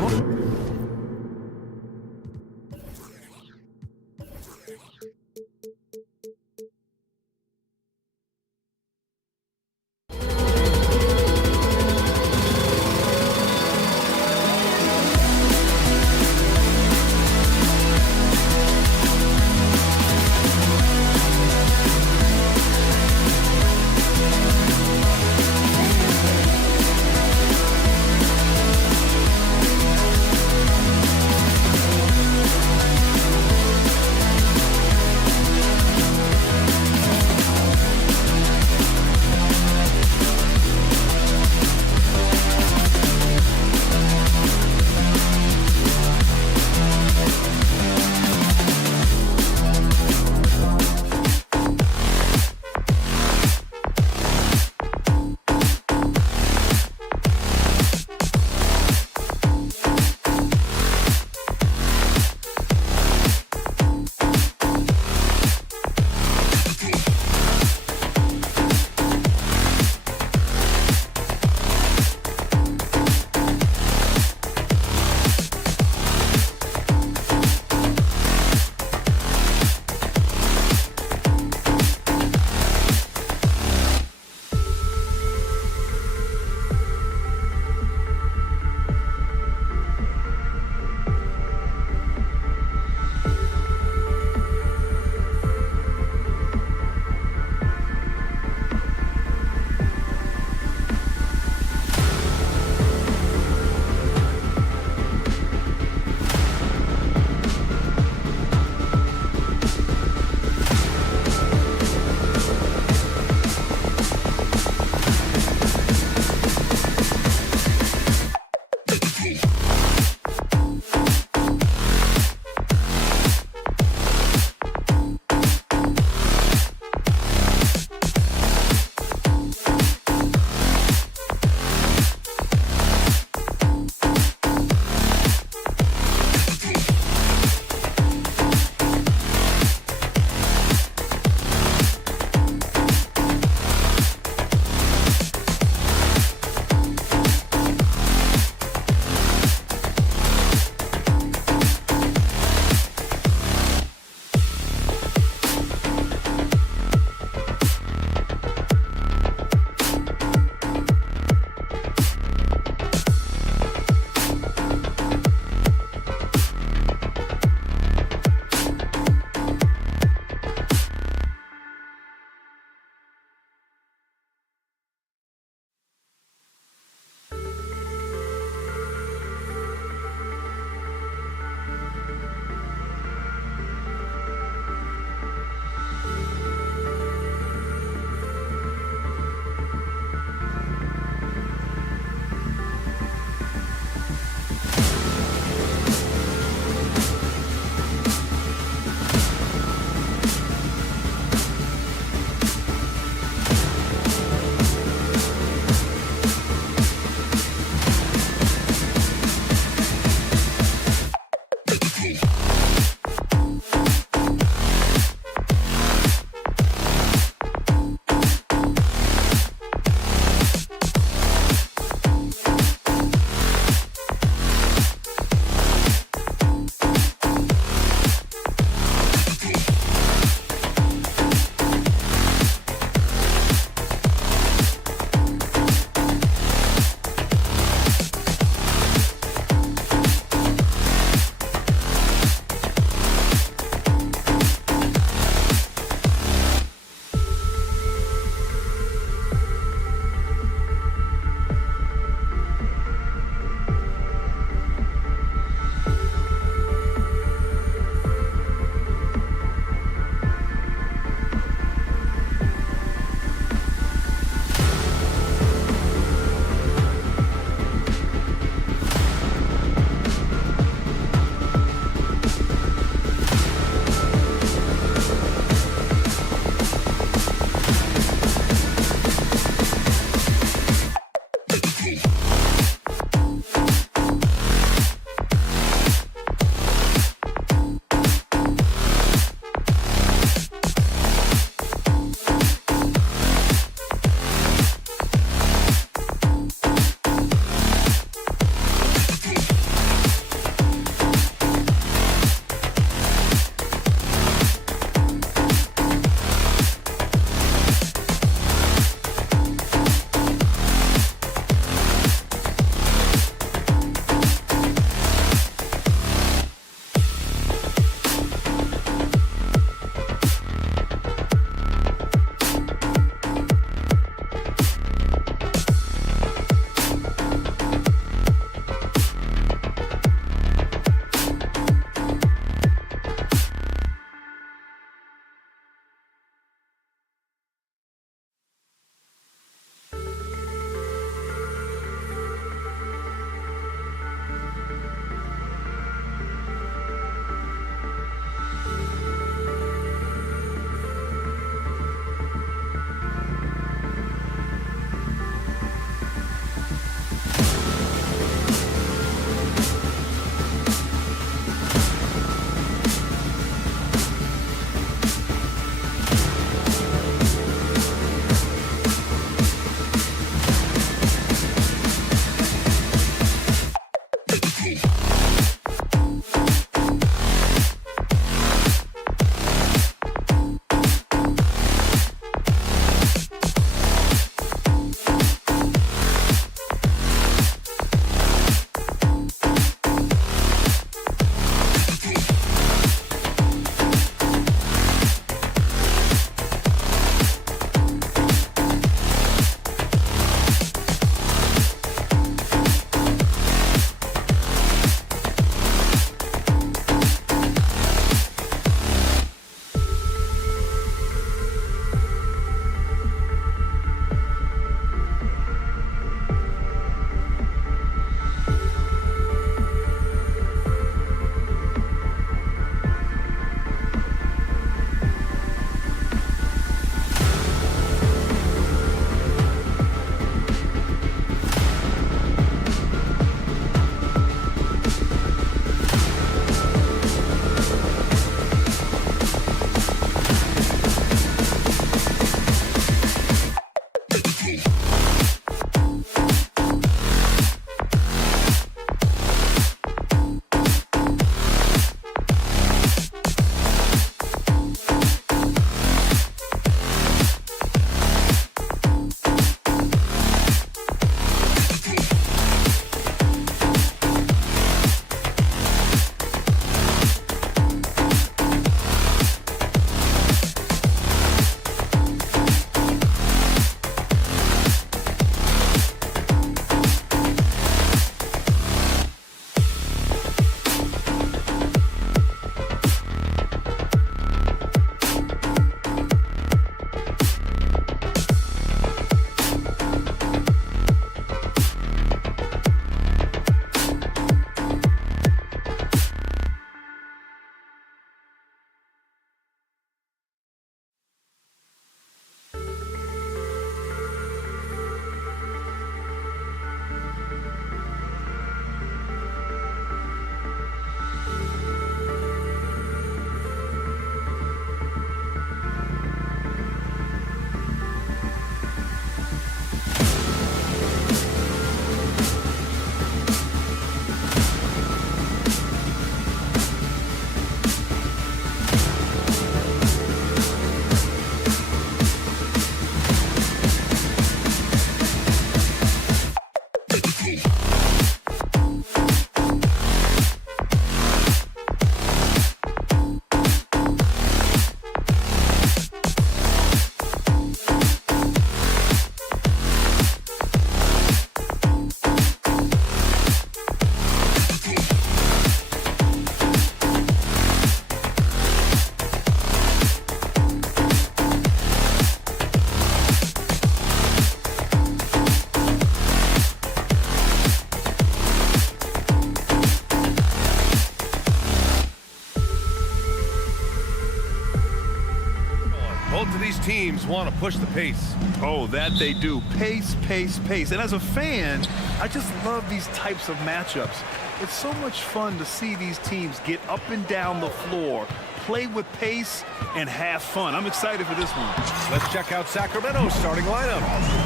Both of these teams want to push the pace. Oh, that they do. Pace, pace, pace. And as a fan, I just love these types of matchups. It's so much fun to see these teams get up and down the floor, play with pace, and have fun. I'm excited for this one. Let's check out Sacramento's starting lineup.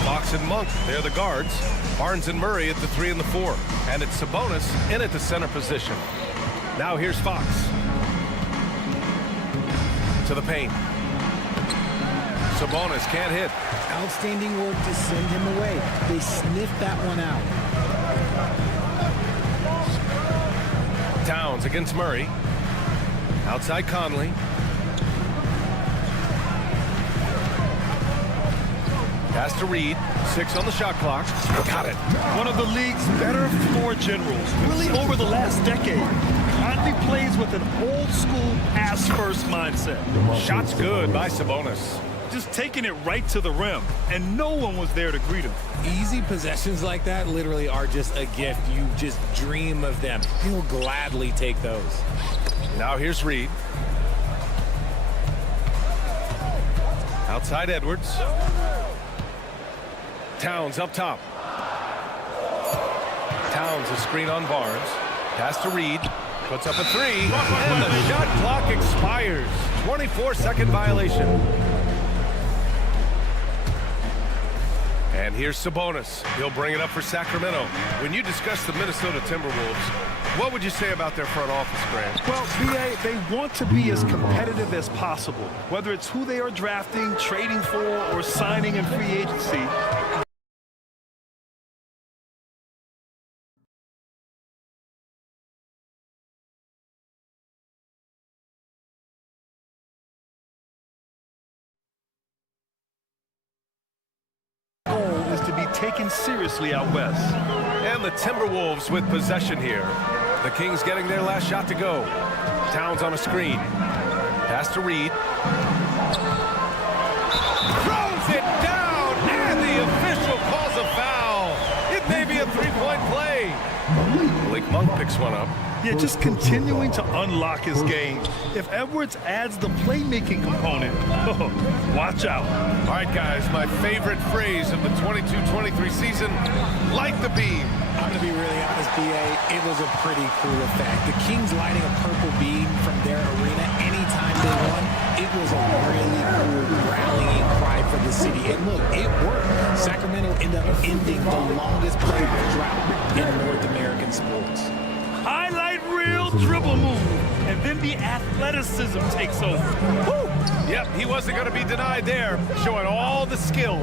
Fox and Monk, they're the guards. Barnes and Murray at the 3 and the 4. And it's Sabonis in at the center position. Now here's Fox. To the paint. Sabonis can't hit. Outstanding work to send him away. They sniffed that one out. Towns against Murray. Outside Conley. Pass to Reed. 6 on the shot clock. Got it. One of the league's better floor generals, really over the last decade. Conley plays with an old-school pass-first mindset. Shot's good by Sabonis. Just taking it right to the rim, and no one was there to greet him. Easy possessions like that literally are just a gift. You just dream of them. He'll gladly take those. Now here's Reed. Outside Edwards. Towns up top. Towns a screen on Barnes. Pass to Reed. Puts up a 3. And the shot clock expires. 24-second violation. And here's Sabonis. He'll bring it up for Sacramento. When you discuss the Minnesota Timberwolves, what would you say about their front office, Grant? Well, BA, they want to be as competitive as possible, whether it's who they are drafting, trading for, or signing in free agency. Is to be taken seriously out west. And the Timberwolves with possession here. The Kings getting their last shot to go. Towns on a screen. Pass to Reed. Throws it down, and the official calls a foul. It may be a three-point play. Blake Monk picks one up. Yeah, just continuing to unlock his game. If Edwards adds the playmaking component, watch out. All right, guys, my favorite phrase of the 22-23 season, light the beam. I'm going to be really honest, BA. It was a pretty cool effect. The Kings lighting a purple beam from their arena anytime they won, it was a really cool rallying cry for the city. And look, it worked. Sacramento ended up ending the longest playoff drought in North American sports. Highlight reel dribble move, and then the athleticism takes over. Woo! Yep, he wasn't going to be denied there, showing all the skill.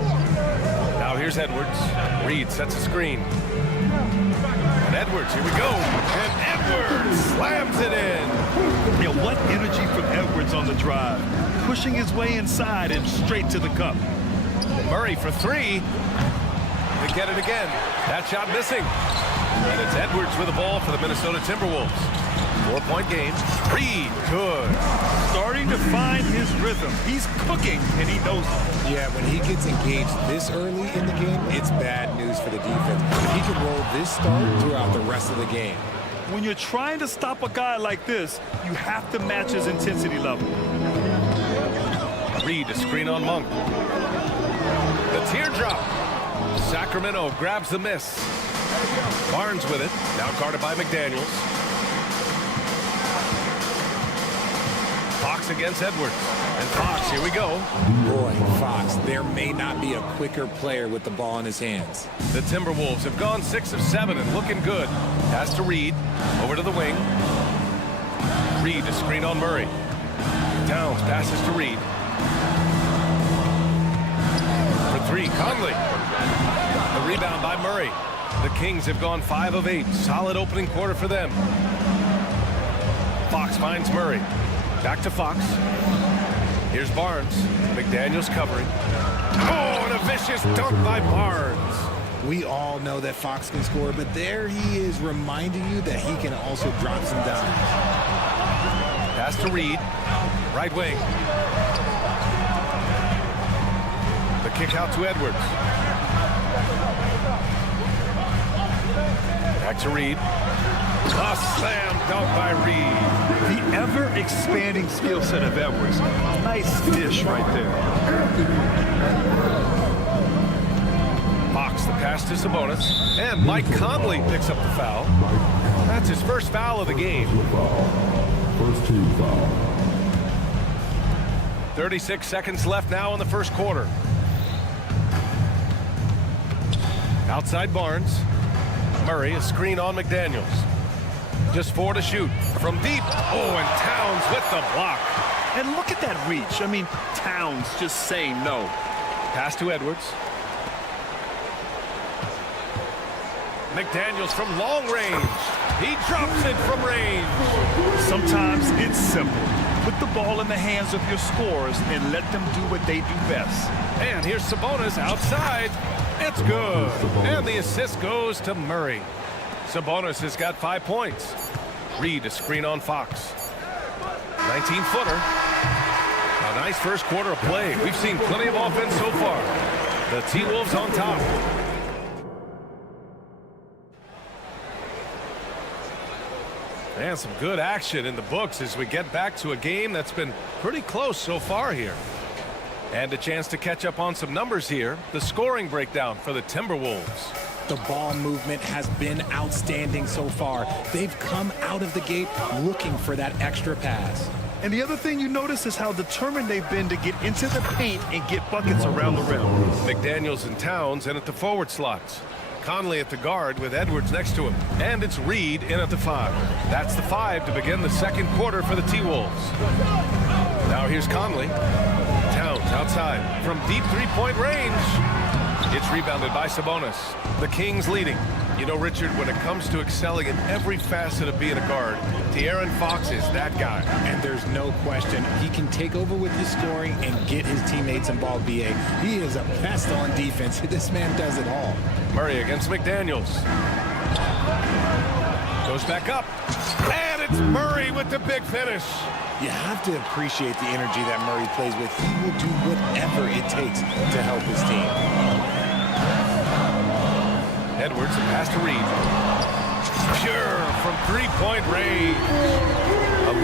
Now here's Edwards. Reed sets a screen. And Edwards, here we go. And Edwards slams it in. Yeah, what energy from Edwards on the drive. Pushing his way inside and straight to the cup. Murray for 3. They get it again. That shot missing. And it's Edwards with the ball for the Minnesota Timberwolves. 4-point game. Reed, good. Starting to find his rhythm. He's cooking, and he knows it. Yeah, when he gets engaged this early in the game, it's bad news for the defense. If he can roll this start throughout the rest of the game. When you're trying to stop a guy like this, you have to match his intensity level. Reed, a screen on Monk. The teardrop. Sacramento grabs the miss. Barnes with it. Now guarded by McDaniels. Fox against Edwards. And Fox, here we go. Boy, Fox, there may not be a quicker player with the ball in his hands. The Timberwolves have gone 6 of 7 and looking good. Pass to Reed. Over to the wing. Reed, a screen on Murray. Towns passes to Reed. For 3, Conley. The rebound by Murray. The Kings have gone 5 of 8. Solid opening quarter for them. Fox finds Murray. Back to Fox. Here's Barnes. McDaniels covering. Oh, and a vicious dunk by Barnes. We all know that Fox can score, but there he is reminding you that he can also drop some dimes. Pass to Reed. Right wing. The kick out to Edwards. Back to Reed. A slam dunk by Reed. The ever-expanding skill set of Edwards. Nice dish right there. Fox the pass to Sabonis. And Mike Conley picks up the foul. That's his first foul of the game. First team foul. 36 seconds left now in the first quarter. Outside Barnes. Murray, a screen on McDaniels. Just 4 to shoot. From deep. Oh, and Towns with the block. And look at that reach. I mean, Towns just saying no. Pass to Edwards. McDaniels from long range. He drops it from range. Sometimes it's simple. Put the ball in the hands of your scorers and let them do what they do best. And here's Sabonis outside. It's good. And the assist goes to Murray. Sabonis has got 5 points. Reed a screen on Fox. 19-footer. A nice first quarter of play. We've seen plenty of offense so far. The T-Wolves on top. And some good action in the books as we get back to a game that's been pretty close so far here. And a chance to catch up on some numbers here. The scoring breakdown for the Timberwolves. The ball movement has been outstanding so far. They've come out of the gate looking for that extra pass. And the other thing you notice is how determined they've been to get into the paint and get buckets around the rim. McDaniels and Towns in at the forward slots. Conley at the guard with Edwards next to him. And it's Reed in at the 5. That's the 5 to begin the second quarter for the T-Wolves. Now here's Conley. Towns outside from deep three-point range. It's rebounded by Sabonis. The Kings leading. You know, Richard, when it comes to excelling in every facet of being a guard, De'Aaron Fox is that guy. And there's no question. He can take over with his scoring and get his teammates involved, BA. He is a pest on defense. This man does it all. Murray against McDaniels. Goes back up. And it's Murray with the big finish. You have to appreciate the energy that Murray plays with. He will do whatever it takes to help his team. Edwards, a pass to Reed. Pure from three-point range.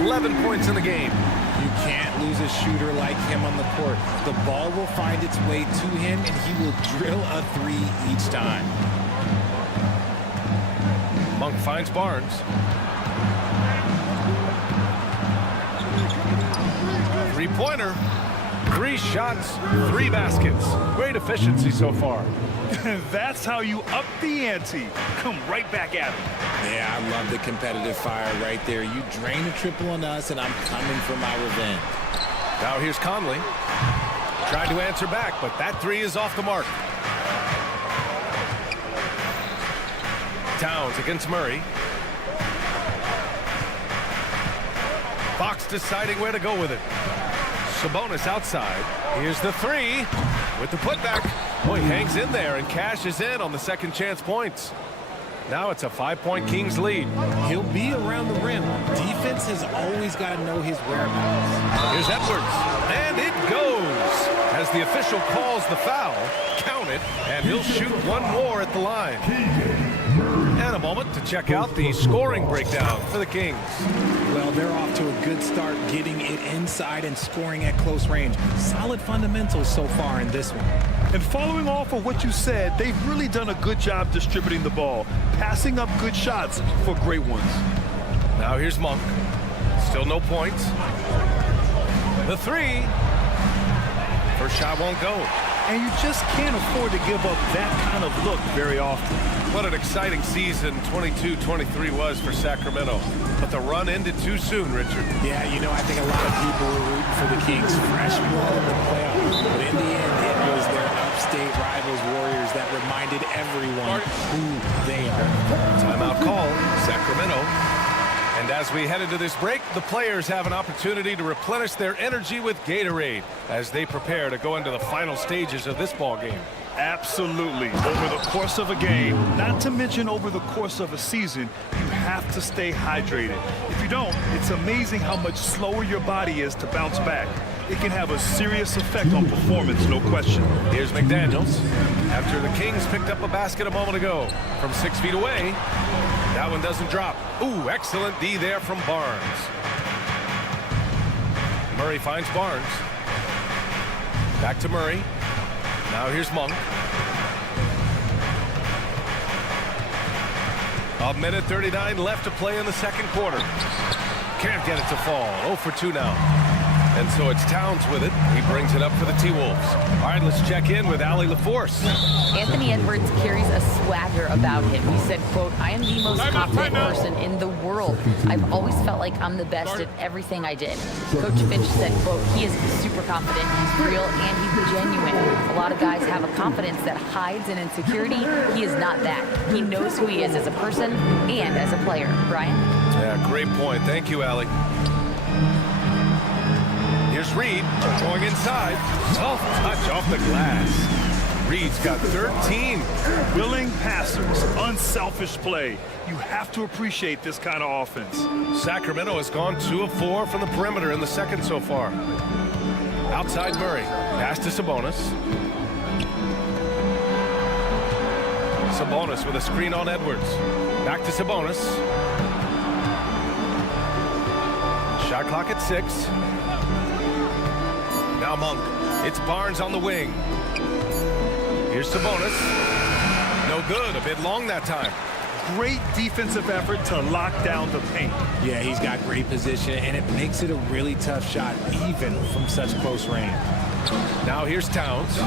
11 points in the game. You can't lose a shooter like him on the court. The ball will find its way to him, and he will drill a 3 each time. Monk finds Barnes. Three-pointer. 3 shots, 3 baskets. Great efficiency so far. That's how you up the ante. Come right back at him. Yeah, I love the competitive fire right there. You drain a triple on us, and I'm coming for my revenge. Now here's Conley. Tried to answer back, but that 3 is off the mark. Towns against Murray. Fox deciding where to go with it. Sabonis outside. Here's the 3 with the putback. Boy, hangs in there and cashes in on the second chance points. Now it's a 5-point Kings lead. He'll be around the rim. Defense has always got to know his whereabouts. Here's Edwards. And it goes. As the official calls the foul, count it, and he'll shoot 1 more at the line. And a moment to check out the scoring breakdown for the Kings. Well, they're off to a good start getting it inside and scoring at close range. Solid fundamentals so far in this one. And following off of what you said, they've really done a good job distributing the ball, passing up good shots for great ones. Now here's Monk. Still no points. The 3. First shot won't go. And you just can't afford to give up that kind of look very often. What an exciting season 22-23 was for Sacramento. But the run ended too soon, Richard. Yeah, you know, I think a lot of people were rooting for the Kings' fresh blood in the playoffs. But in the end, it was their upstate rivals Warriors that reminded everyone who they are. Timeout call, Sacramento. And as we head into this break, the players have an opportunity to replenish their energy with Gatorade as they prepare to go into the final stages of this ball game. Absolutely. Over the course of a game, not to mention over the course of a season, you have to stay hydrated. If you don't, it's amazing how much slower your body is to bounce back. it can have a serious effect on performance, no question. Here's McDaniels. After the Kings picked up a basket a moment ago from 6 feet away. That one doesn't drop. Ooh, excellent D there from Barnes. Murray finds Barnes. Back to Murray. Now here's Monk. A minute 39 left to play in the second quarter. Can't get it to fall. 0 for 2 now. And so it's Towns with it. He brings it up for the T-Wolves. All right, let's check in with Allie LaForce. Anthony Edwards carries a swagger about him. He said, quote, "I am the most confident person in the world. I've always felt like I'm the best at everything I did." Coach Finch said, quote, "He is super confident, he's real, and he's genuine. A lot of guys have a confidence that hides in insecurity. He is not that. He knows who he is as a person and as a player." Brian? Yeah, great point. Thank you, Allie. Here's Reed going inside. Soft touch off the glass. Reed's got 13. Willing passers, unselfish play. You have to appreciate this kind of offense. Sacramento has gone 2 of 4 from the perimeter in the second so far. Outside Murray. Pass to Sabonis. Sabonis with a screen on Edwards. Back to Sabonis. Shot clock at 6. Now Monk. It's Barnes on the wing. Here's Sabonis. No good. A bit long that time. Great defensive effort to lock down the paint. Yeah, he's got great position, and it makes it a really tough shot, even from such close range. Now here's Towns.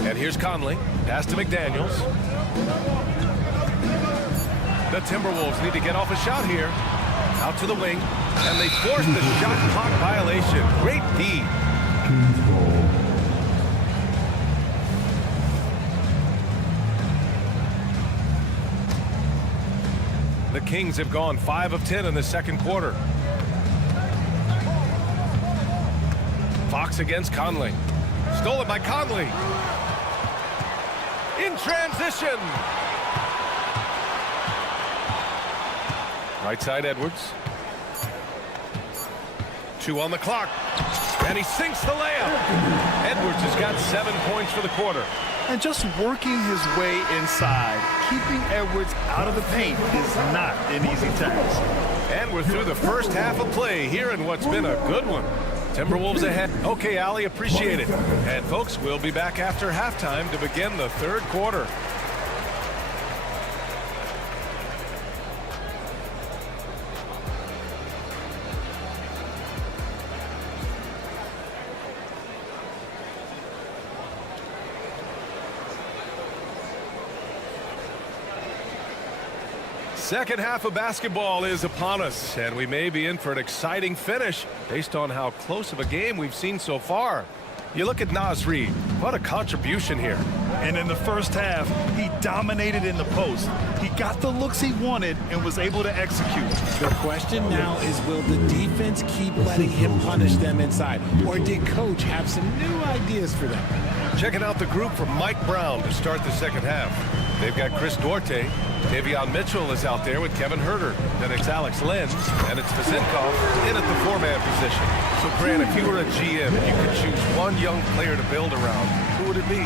And here's Conley. Pass to McDaniels. The Timberwolves need to get off a shot here. Out to the wing. And they force the shot clock violation. Great D. The Kings have gone 5 of 10 in the second quarter. Fox against Conley. Stolen by Conley. In transition. Right side Edwards. 2 on the clock. And he sinks the layup. Edwards has got 7 points for the quarter. And just working his way inside, keeping Edwards out of the paint is not an easy task. And we're through the first half of play here in what's been a good one. Timberwolves ahead. Okay, Allie, appreciate it. And folks, we'll be back after halftime to begin the third quarter. Second half of basketball is upon us, and we may be in for an exciting finish based on how close of a game we've seen so far. You look at Naz Reid. What a contribution here. And in the first half, he dominated in the post. He got the looks he wanted and was able to execute. The question now is, will the defense keep letting him punish them inside? Or did Coach have some new ideas for them? Checking out the group from Mike Brown to start the second half. They've got Chris Duarte. Davion Mitchell is out there with Kevin Huerter. Then it's Alex Len, and it's Vazenkov in at the 4-man position. So, Grant, if you were a GM and you could choose one young player to build around, who would it be?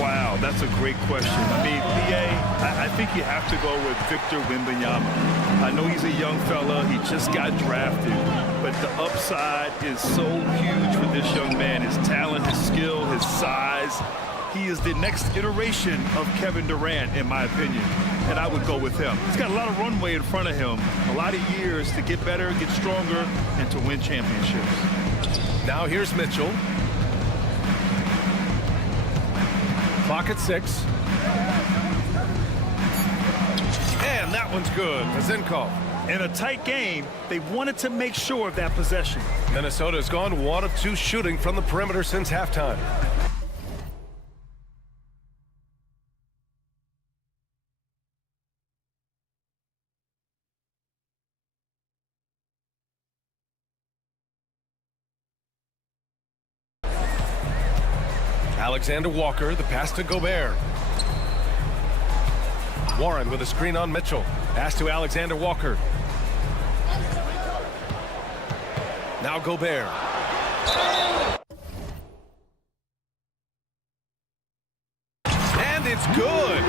Wow, that's a great question. I mean, I think you have to go with Victor Wembanyama. I know he's a young fella. He just got drafted. But the upside is so huge for this young man. His talent, his skill, his size. He is the next iteration of Kevin Durant, in my opinion. And I would go with him. He's got a lot of runway in front of him. A lot of years to get better, get stronger, and to win championships. Now here's Mitchell. Clock at 6. And that one's good. Vazenkov. In a tight game, they wanted to make sure of that possession. Minnesota's gone 1 of 2 shooting from the perimeter since halftime. Alexander Walker, the pass to Gobert. Warren with a screen on Mitchell. Pass to Alexander Walker. Now Gobert. And it's good.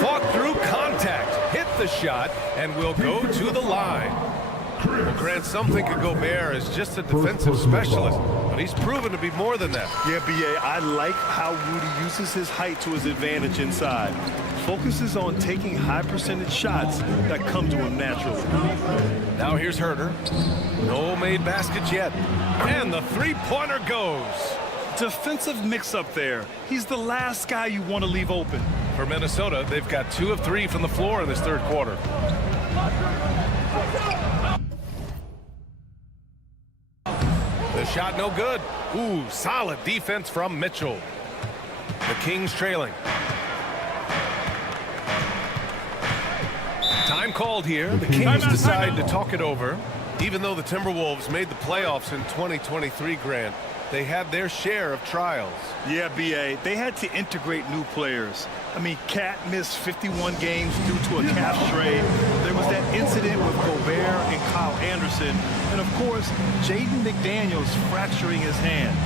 Fought through contact, hit the shot, and will go to the line. Well, Grant, some think of Gobert as just a defensive specialist, but he's proven to be more than that. Yeah, B.A., I like how Rudy uses his height to his advantage inside. Focuses on taking high percentage shots that come to him naturally. Now here's Herter. No made baskets yet. And the three-pointer goes. Defensive mix-up there. He's the last guy you want to leave open. For Minnesota, they've got 2 of 3 from the floor in this third quarter. The shot no good. Ooh, solid defense from Mitchell. The Kings trailing. Time called here. The Kings decide to talk it over. Even though the Timberwolves made the playoffs in 2023, Grant, they had their share of trials. Yeah, B.A., they had to integrate new players. I mean, Cat missed 51 games due to a calf strain. There was that incident with Gobert and Kyle Anderson. And, of course, Jaden McDaniels fracturing his hand.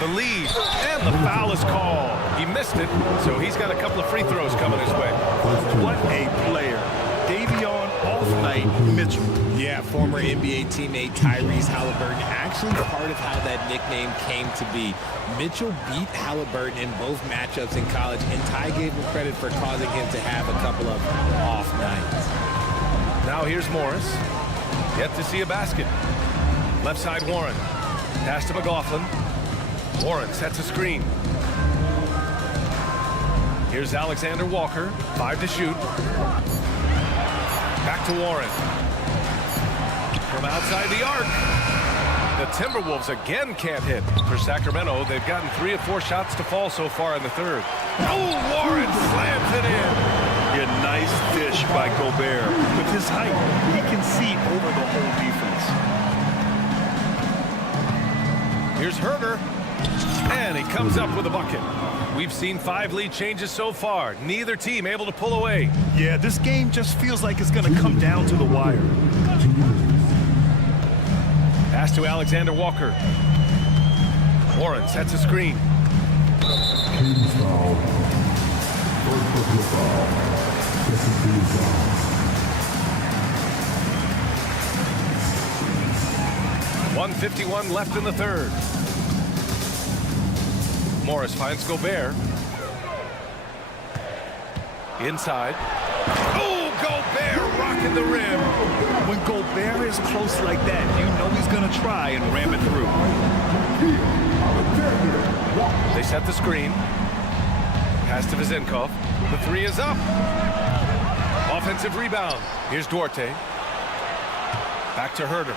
The lead, and the foul is called. He missed it, so he's got a couple of free throws coming his way. What a player. Davion off-night Mitchell. Yeah, former NBA teammate Tyrese Halliburton, actually part of how that nickname came to be. Mitchell beat Halliburton in both matchups in college, and Ty gave him credit for causing him to have a couple of off nights. Now here's Morris. Yet to see a basket. Left side Warren. Pass to McLaughlin. Warren sets a screen. Here's Alexander Walker. 5 to shoot. Back to Warren. From outside the arc. The Timberwolves again can't hit. For Sacramento, they've gotten 3 of 4 shots to fall so far in the third. Oh, Warren slams it in. Yeah, nice dish by Gobert. With his height, he can see over the whole defense. Here's Herter. And he comes up with a bucket. We've seen 5 lead changes so far. Neither team able to pull away. Yeah, this game just feels like it's going to come down to the wire. Pass to Alexander Walker. Warren sets a screen. Kings foul. First personal foul. Second team foul. 1:51 left in the third. Morris finds Gobert. Inside. Oh, Gobert rocking the rim. When Gobert is close like that, you know he's going to try and ram it through. They set the screen. Pass to Vizenkov. The 3 is up. Offensive rebound. Here's Duarte. Back to Herter.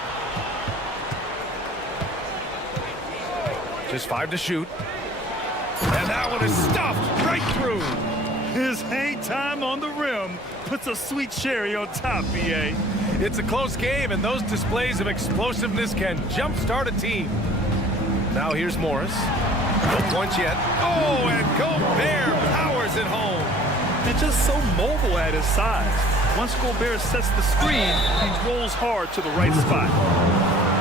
Just 5 to shoot. And that one is stuffed right through. His hang time on the rim puts a sweet cherry on top, BA. It's a close game, and those displays of explosiveness can jumpstart a team. Now here's Morris. No points yet. Oh, and Gobert powers it home. And just so mobile at his size. Once Gobert sets the screen, he rolls hard to the right spot.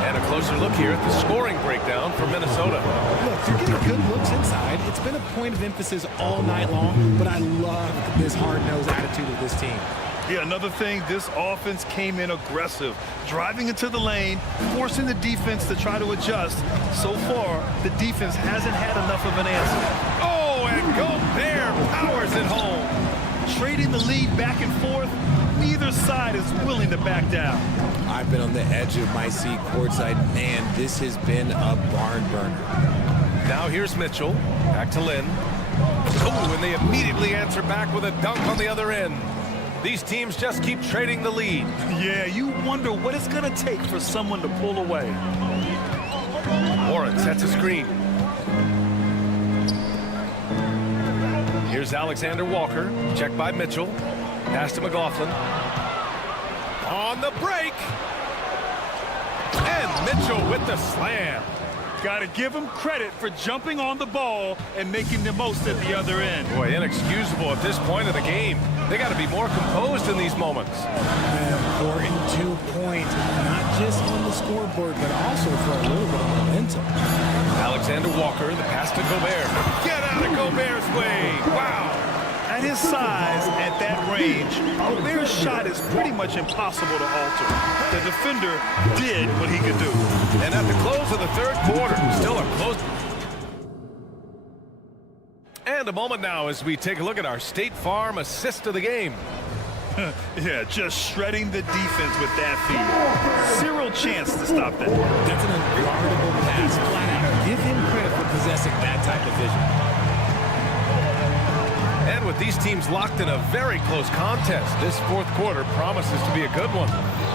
And a closer look here at the scoring breakdown for Minnesota. Look, they're getting good looks inside. It's been a point of emphasis all night long, but I love this hard-nosed attitude of this team. Yeah, another thing, this offense came in aggressive, driving into the lane, forcing the defense to try to adjust. So far, the defense hasn't had enough of an answer. Oh, and Gobert powers it home. Trading the lead back and forth, neither side is willing to back down. I've been on the edge of my seat courtside. Man, this has been a barn burner. Now here's Mitchell. Back to Lynn. Oh, and they immediately answer back with a dunk on the other end. These teams just keep trading the lead. Yeah, you wonder what it's going to take for someone to pull away. Warren sets a screen. Here's Alexander Walker. Checked by Mitchell. Pass to McLaughlin. On the break. And Mitchell with the slam. Got to give him credit for jumping on the ball and making the most at the other end. Boy, inexcusable at this point of the game. They got to be more composed in these moments. An important 2-point, not just on the scoreboard, but also for a little bit of momentum. Alexander Walker, the pass to Gobert. Get out of Gobert's way. Wow. At his size, at that range, Gobert's shot is pretty much impossible to alter. The defender did what he could do. And at the close of the third quarter, still a close. And a moment now as we take a look at our State Farm assist of the game. Yeah, just shredding the defense with that feed. Zero chance to stop that. That's an unguardable pass, flat out. Give him credit for possessing that type of vision. And with these teams locked in a very close contest, this fourth quarter promises to be a good one.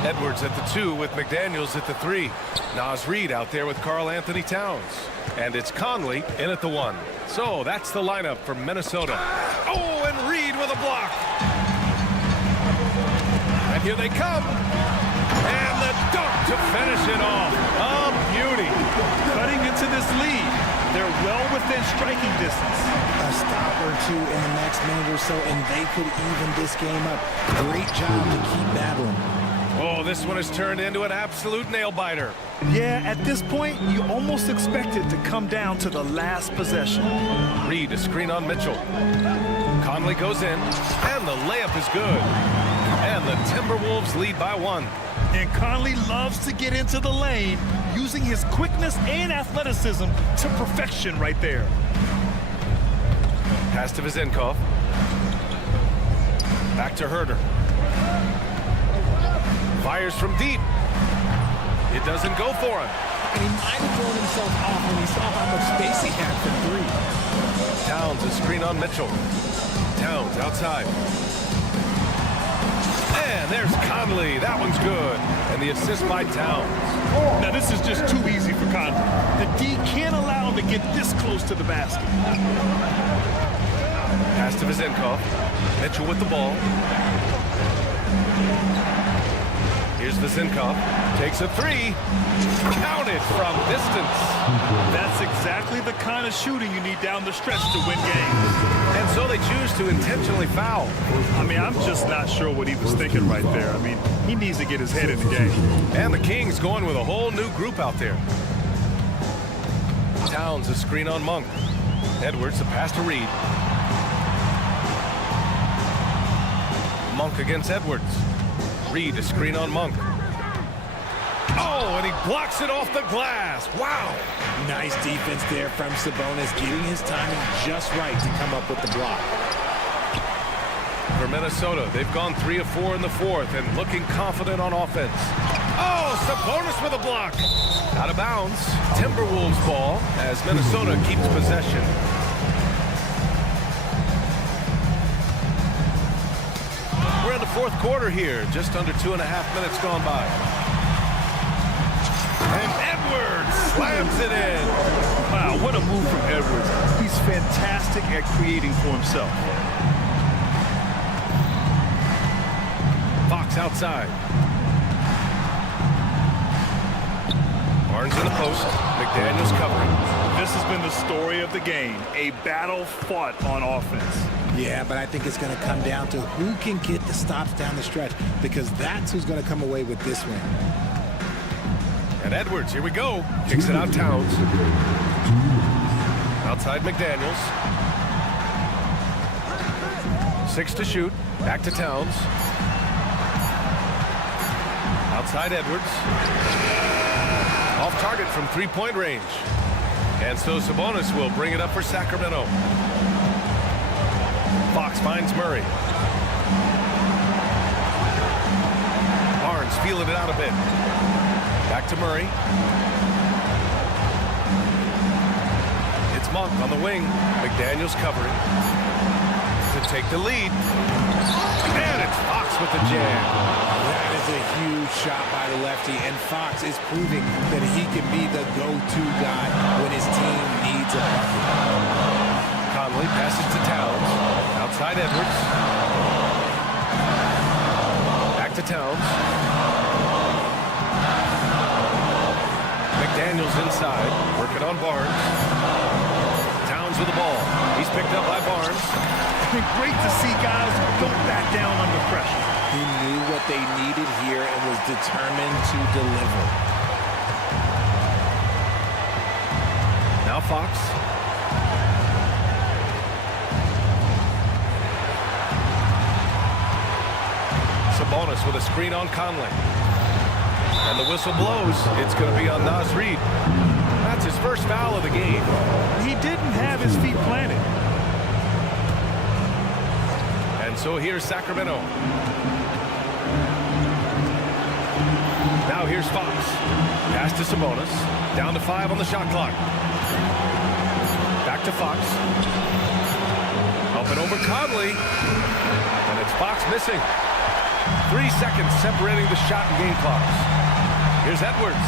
Edwards at the 2 with McDaniels at the 3. Naz Reid out there with Karl Anthony Towns. And it's Conley in at the 1. So that's the lineup for Minnesota. Oh, and Reid with a block. And here they come. And the dunk to finish it off. A beauty. Cutting into this lead. They're well within striking distance. A stop or two in the next minute or so, and they could even this game up. Great job to keep battling. Oh, this one has turned into an absolute nail-biter. Yeah, at this point, you almost expect it to come down to the last possession. Reid, a screen on Mitchell. Conley goes in, and the layup is good. And the Timberwolves lead by 1. And Conley loves to get into the lane, using his quickness and athleticism to perfection right there. Pass to Vizenkov. Back to Herter. Fires from deep. It doesn't go for him. And he might have thrown himself off when he saw how much space he had for 3. Towns, a screen on Mitchell. Towns outside. And there's Conley. That one's good. And the assist by Towns. Now, this is just too easy for Conley. The D can't allow him to get this close to the basket. Pass to Vizenkov. Mitchell with the ball. Here's Vizenkov. Takes a 3. Counted from distance. That's exactly the kind of shooting you need down the stretch to win games. And so they choose to intentionally foul. I mean, I'm just not sure what he was thinking right there. I mean, he needs to get his head in the game. And the Kings going with a whole new group out there. Towns, a screen on Monk. Edwards, a pass to Reid. Monk against Edwards. Reid, a screen on Monk. Oh, and he blocks it off the glass. Wow. Nice defense there from Sabonis, getting his timing just right to come up with the block. For Minnesota, they've gone 3 of 4 in the fourth and looking confident on offense. Oh, Sabonis with a block. Out of bounds. Timberwolves ball as Minnesota keeps possession. We're in the fourth quarter here, just under 2.5 minutes gone by. And Edwards slams it in. Wow, what a move from Edwards. He's fantastic at creating for himself. Fox outside. Barnes in the post. McDaniels covering. This has been the story of the game. A battle fought on offense. Yeah, but I think it's going to come down to who can get the stops down the stretch, because that's who's going to come away with this win. And Edwards, here we go. Kicks it out Towns. Outside McDaniels. 6 to shoot. Back to Towns. Outside Edwards. Off target from three-point range. And so Sabonis will bring it up for Sacramento. Fox finds Murray. Barnes feeling it out a bit. Back to Murray. It's Monk on the wing. McDaniels covering to take the lead. And it's Fox with the jam. That is a huge shot by the lefty, and Fox is proving that he can be the go-to guy when his team needs a bucket. Conley passes to Towns. Outside Edwards. Back to Towns. McDaniels inside, working on Barnes. Towns with the ball. He's picked up by Barnes. It's been great to see guys who don't back down under pressure. He knew what they needed here and was determined to deliver. Now Fox. Sabonis with a screen on Conley. And the whistle blows. It's going to be on Naz Reid. That's his first foul of the game. He didn't have his feet planted. And so here's Sacramento. Now here's Fox. Pass to Sabonis. Down to 5 on the shot clock. Back to Fox. Up and over Conley. And it's Fox missing. 3 seconds separating the shot and game clocks. Here's Edwards.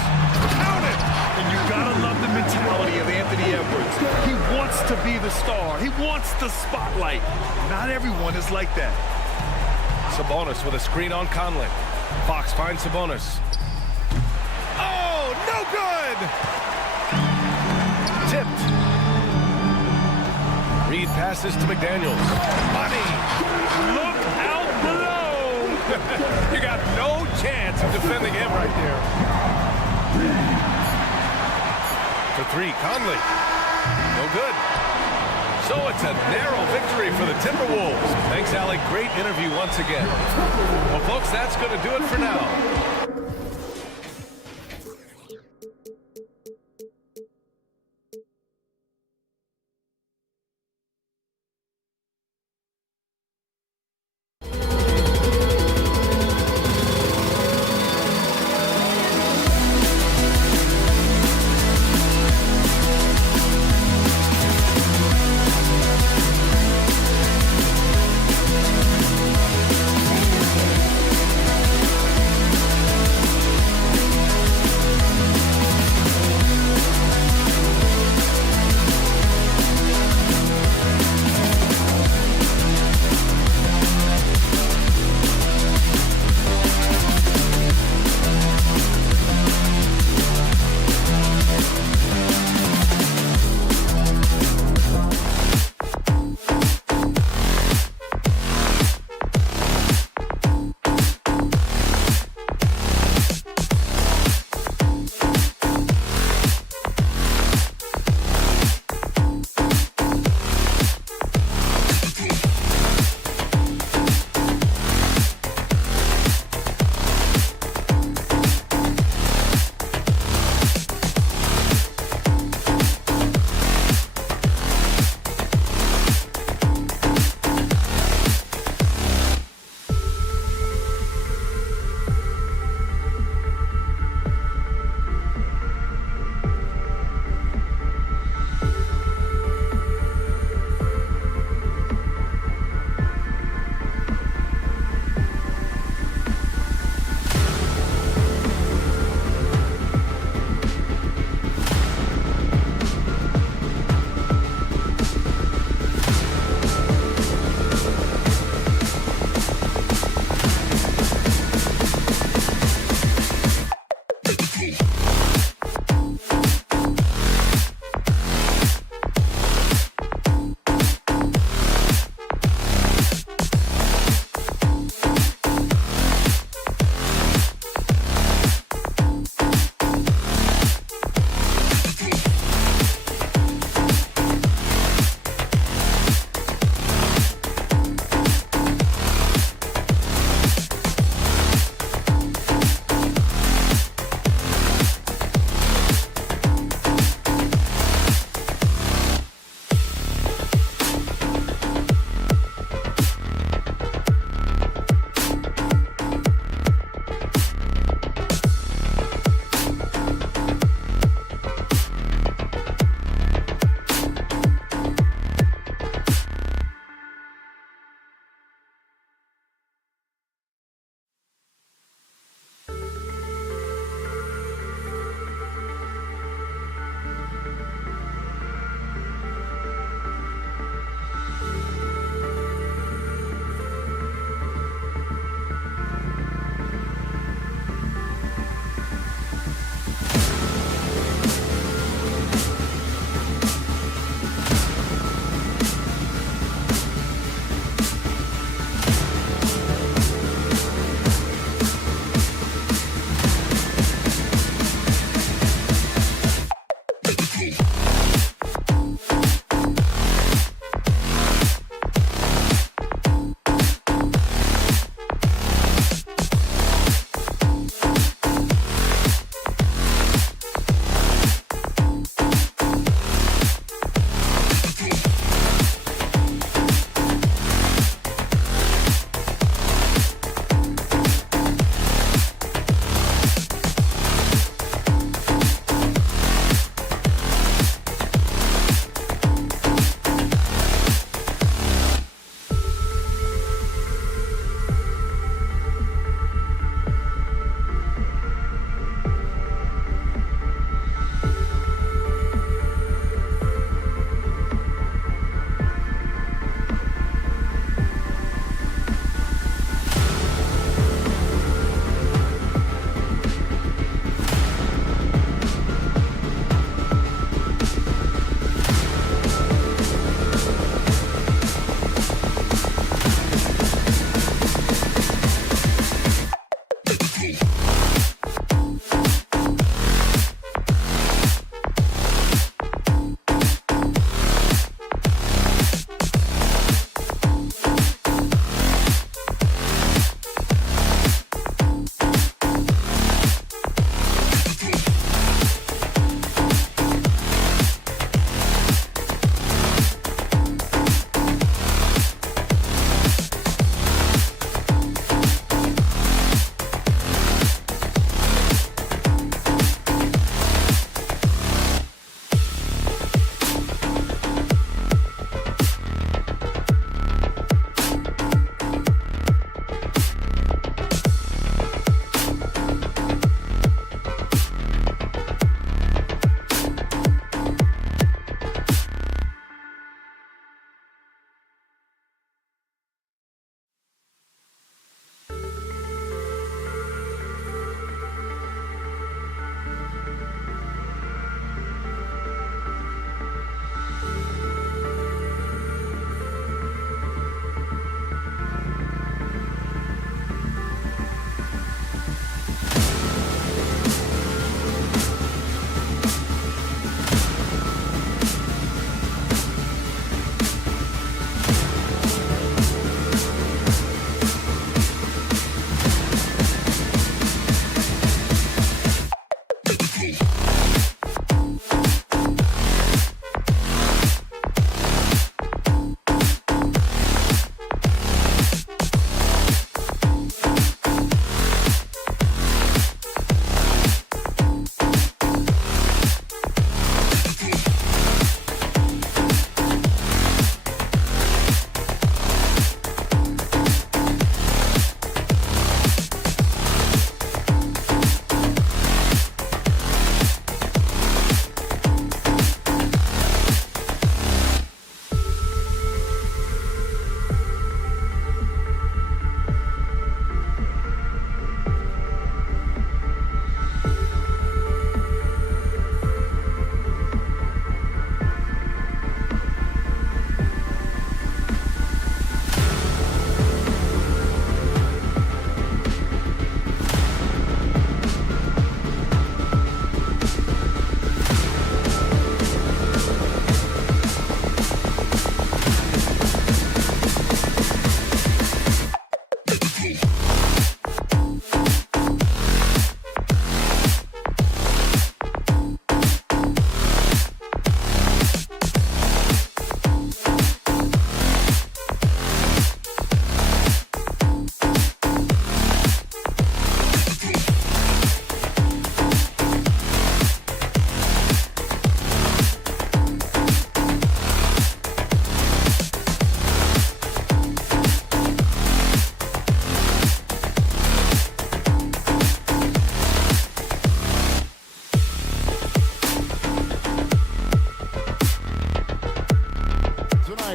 Count it! And you gotta love the mentality of Anthony Edwards. He wants to be the star. He wants the spotlight. Not everyone is like that. Sabonis with a screen on Conley. Fox finds Sabonis. Oh, no good! Tipped. Reid passes to McDaniels. Money! Look out below! You got no chance of defending him right there. For 3, Conley. No good. So it's a narrow victory for the Timberwolves. Thanks, Allie. Great interview once again. Well, folks, that's going to do it for now.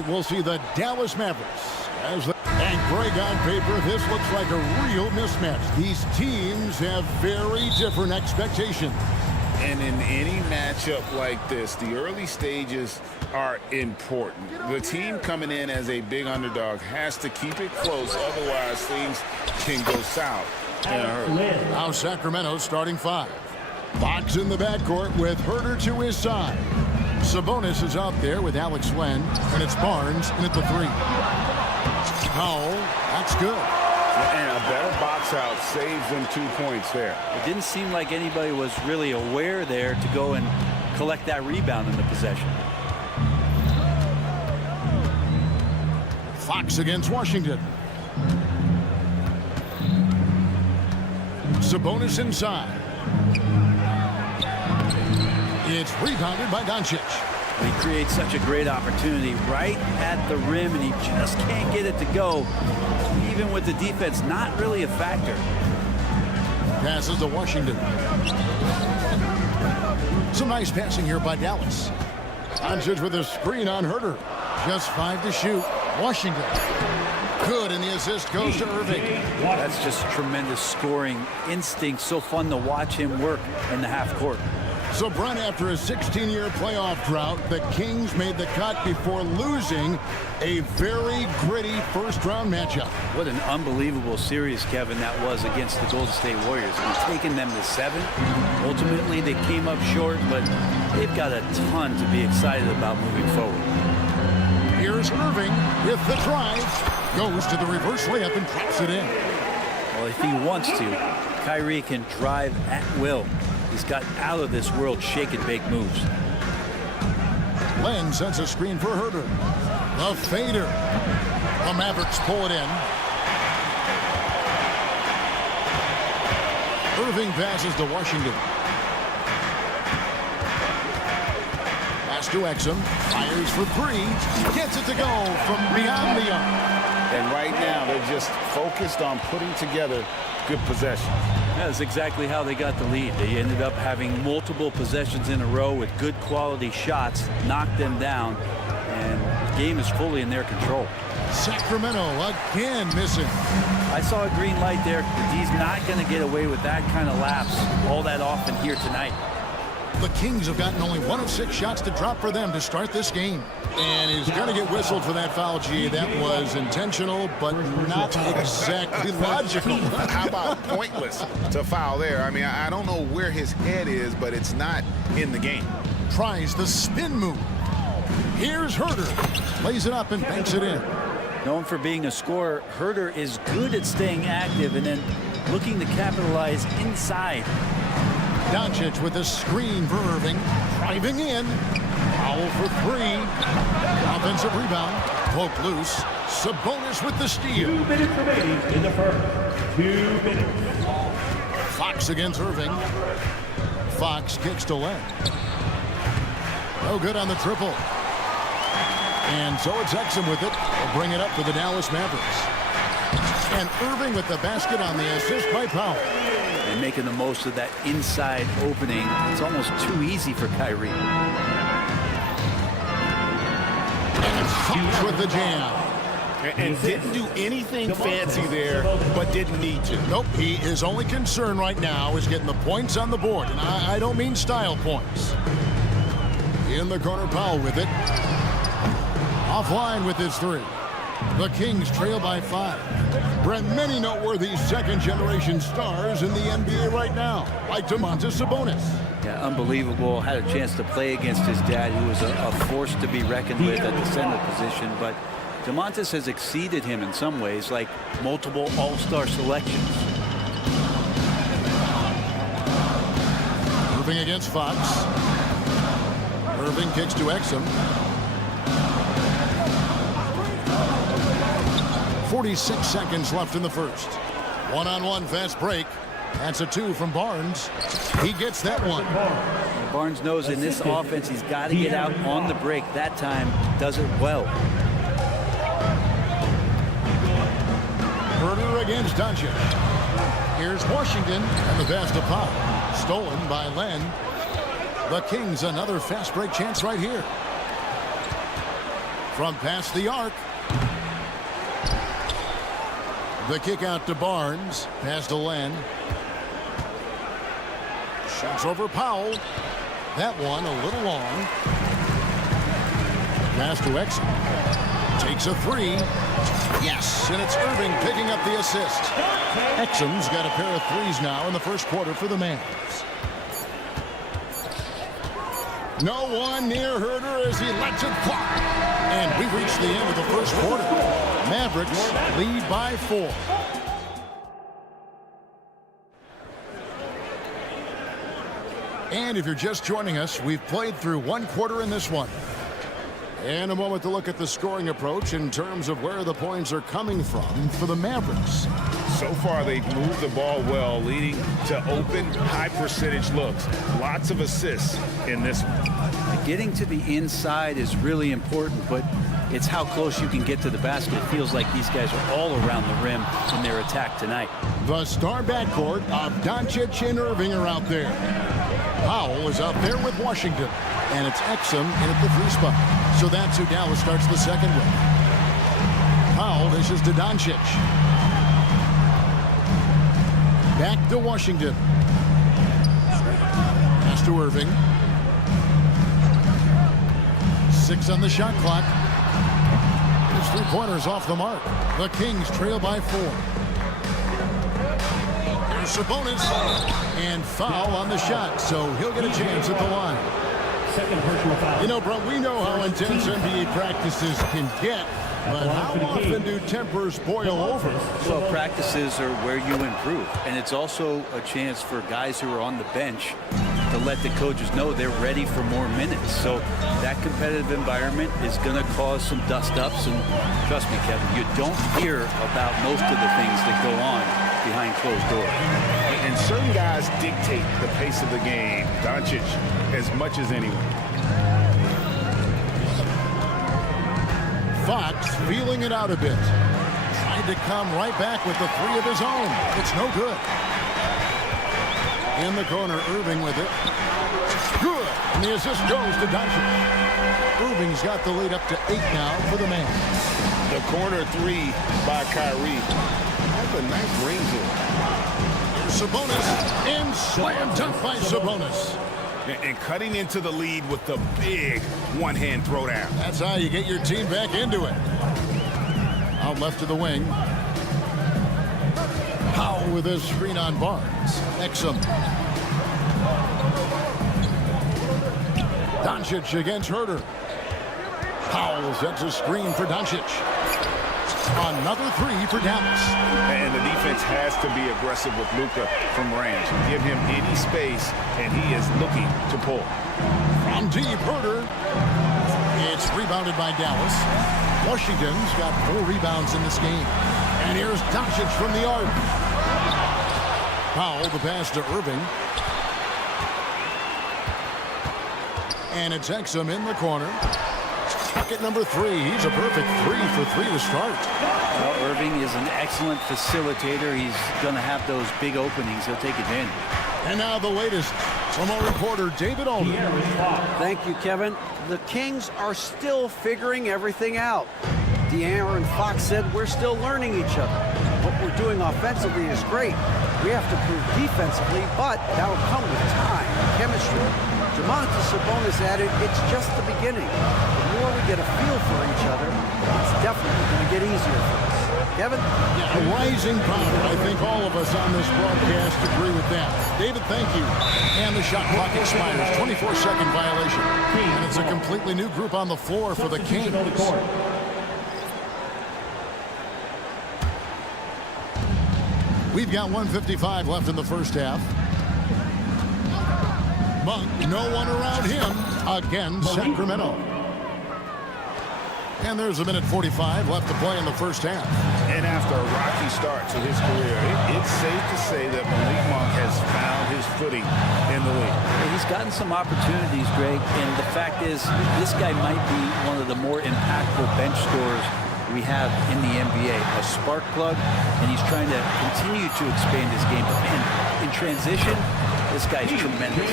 we'll see the Dallas Mavericks. And Greg, on paper, this looks like a real mismatch. These teams have very different expectations. And in any matchup like this, the early stages are important. The team coming in as a big underdog has to keep it close, otherwise things can go south in a hurry. Now Sacramento starting five. Fox in the backcourt with Herter to his side. Sabonis is out there with Alex Len, and it's Barnes in at the 3. Powell, that's good. And a better box out saves them 2 points there. It didn't seem like anybody was really aware there to go and collect that rebound in the possession. Fox against Washington. Sabonis inside. It's rebounded by Doncic. He creates such a great opportunity right at the rim, and he just can't get it to go. Even with the defense not really a factor. Passes to Washington. Some nice passing here by Dallas. Doncic with a screen on Herter. Just 5 to shoot. Washington. Good, and the assist goes to Irving. That's just tremendous scoring instinct. So fun to watch him work in the half court. So, Brent, after a 16-year playoff drought, the Kings made the cut before losing a very gritty first-round matchup. What an unbelievable series, Kevin, that was against the Golden State Warriors. I mean, taking them to 7. Ultimately, they came up short, but they've got a ton to be excited about moving forward. Here's Irving with the drive. Goes to the reverse layup and drops it in. Well, if he wants to, Kyrie can drive at will. He's got out of this world shake and bake moves. Len sends a screen for Herter. The fader. The Mavericks pull it in. Irving passes to Washington. Pass to Exum. Fires for 3. Gets it to go from beyond the arc. And right now, they're just focused on putting together good possessions. That's exactly how they got the lead. They ended up having multiple possessions in a row with good quality shots, knocked them down, and the game is fully in their control. Sacramento again missing. I saw a green light there. He's not going to get away with that kind of lapse all that often here tonight. The Kings have gotten only 1 of 6 shots to drop for them to start this game. And he's going to get whistled for that foul, G. That was intentional, but not exactly logical. How about pointless to foul there? I mean, I don't know where his head is, but it's not in the game. Tries the spin move. Here's Herter. Lays it up and banks it in. Known for being a scorer, Herter is good at staying active and then looking to capitalize inside. Doncic with a screen for Irving. Driving in. Foul for 3. Offensive rebound. Poke loose. Sabonis with the steal. 2 minutes remaining in the first. 2 minutes. Fox against Irving. Fox kicks to Len. No good on the triple. And so it's Exum with it. They'll bring it up for the Dallas Mavericks. And Irving with the basket on the assist by Powell. And making the most of that inside opening. It's almost too easy for Kyrie. And Fox with the jam. And didn't do anything fancy there, but didn't need to. Nope, his only concern right now is getting the points on the board. And I don't mean style points. In the corner, Powell with it. Offline with his 3. The Kings trail by 5. Brent, many noteworthy second-generation stars in the NBA right now, like Domantas Sabonis. Yeah, unbelievable. Had a chance to play against his dad, who was a force to be reckoned with at the center position. But Domantas has exceeded him in some ways, like multiple all-star selections. Irving against Fox. Irving kicks to Exum. 46 seconds left in the first. One-on-one fast break. That's a 2 from Barnes. He gets that one. Barnes knows in this offense he's got to get out on the break. That time does it well. Herter against Doncic. Here's Washington and the pass to Powell. Stolen by Len. The Kings another fast break chance right here. From past the arc. The kick out to Barnes. Pass to Len. Shoots over Powell. That one a little long. Pass to Exum. Takes a 3. Yes, and it's Irving picking up the assist. Exum's got a pair of 3s now in the first quarter for the Mavs. No one near Herder as he lets it fly. And we reach the end of the first quarter. Mavericks lead by 4. And if you're just joining us, we've played through 1 quarter in this one. And a moment to look at the scoring approach in terms of where the points are coming from for the Mavericks. So far, they've moved the ball well, leading to open, high-percentage looks. Lots of assists in this one. Getting to the inside is really important, but it's how close you can get to the basket. It feels like these guys are all around the rim in their attack tonight. The star backcourt of Doncic and Irving are out there. Powell is out there with Washington, and it's Exum in at the 3 spot. So that's who Dallas starts the second with. Powell dishes to Doncic. Back to Washington. Pass to Irving. 6 on the shot clock. His 3-pointer's off the mark. The Kings trail by 4. Here's Sabonis. And foul on the shot, so he'll get a chance at the line. Second personal foul. You know, bro, we know how intense NBA practices can get, but how often do tempers boil over? Well, practices are where you improve, and it's also a chance for guys who are on the bench to let the coaches know they're ready for more minutes. So that competitive environment is going to cause some dust-ups, and trust me, Kevin, you don't hear about most of the things that go on behind closed doors. And certain guys dictate the pace of the game. Doncic as much as anyone. Fox feeling it out a bit. Tried to come right back with the 3 of his own. It's no good. In the corner, Irving with it. Good. And the assist goes to Doncic. Irving's got the lead up to 8 now for the man. The corner 3 by Kyrie. That's a nice ring to it. Here's Sabonis. And slam dunk by Sabonis. And cutting into the lead with the big one-hand throwdown. That's how you get your team back into it. Out left to the wing. Powell with his screen on Barnes. Exum. Doncic against Herder. Powell sets a screen for Doncic. Another 3 for Dallas. And the defense has to be aggressive with Luka from range. Give him any space, and he is looking to pull. From deep, Herder. It's rebounded by Dallas. Washington's got 4 rebounds in this game. And here's Doncic from the arc. Powell, the pass to Irving. And it's Exum in the corner. Bucket number 3. He's a perfect 3 for 3 to start. Well, Irving is an excellent facilitator. He's going to have those big openings. He'll take advantage. And now the latest from our reporter, David Alden. Thank you, Kevin. The Kings are still figuring everything out. De'Aaron Fox said we're still learning each other. What we're doing offensively is great. We have to prove defensively, but that'll come with time, chemistry. Sabonis added, it's just the beginning. The more we get a feel for each other, it's definitely going to get easier for us. Kevin? Yeah, a rising power. I think all of us on this broadcast agree with that. David, thank you. And the shot clock expires. 24-second violation. And it's a completely new group on the floor for the Kings. We've got 1:55 left in the first half. Monk, no one around him against Sacramento. And there's 1:45 left to play in the first half. And after a rocky start to his career, it's safe to say that Malik Monk has found his footing in the league. He's gotten some opportunities, Greg, and the fact is this guy might be one of the more impactful bench scorers we have in the NBA. A spark plug, and he's trying to continue to expand his game. But man, in transition, this guy's tremendous.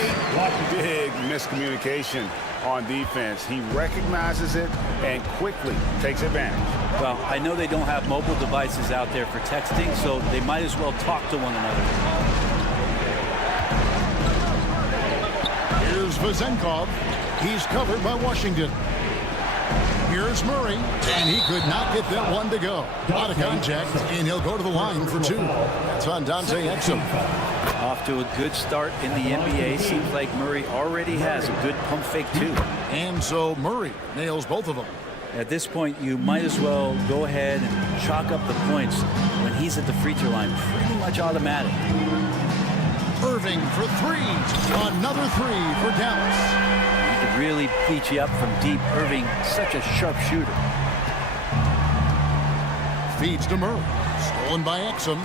Big miscommunication on defense. He recognizes it and quickly takes advantage. Well, I know they don't have mobile devices out there for texting, so they might as well talk to one another. Here's Vezenkov. He's covered by Washington. Here's Murray, and he could not get that one to go. Out of contact, and he'll go to the line for 2. That's on Dante Exum. Off to a good start in the NBA. Seems like Murray already has a good pump fake, too. And so Murray nails both of them. At this point, you might as well go ahead and chalk up the points when he's at the free throw line. Pretty much automatic. Irving for 3. Another 3 for Dallas. He could really beat you up from deep. Irving, such a sharp shooter. Feeds to Murray. Stolen by Exum.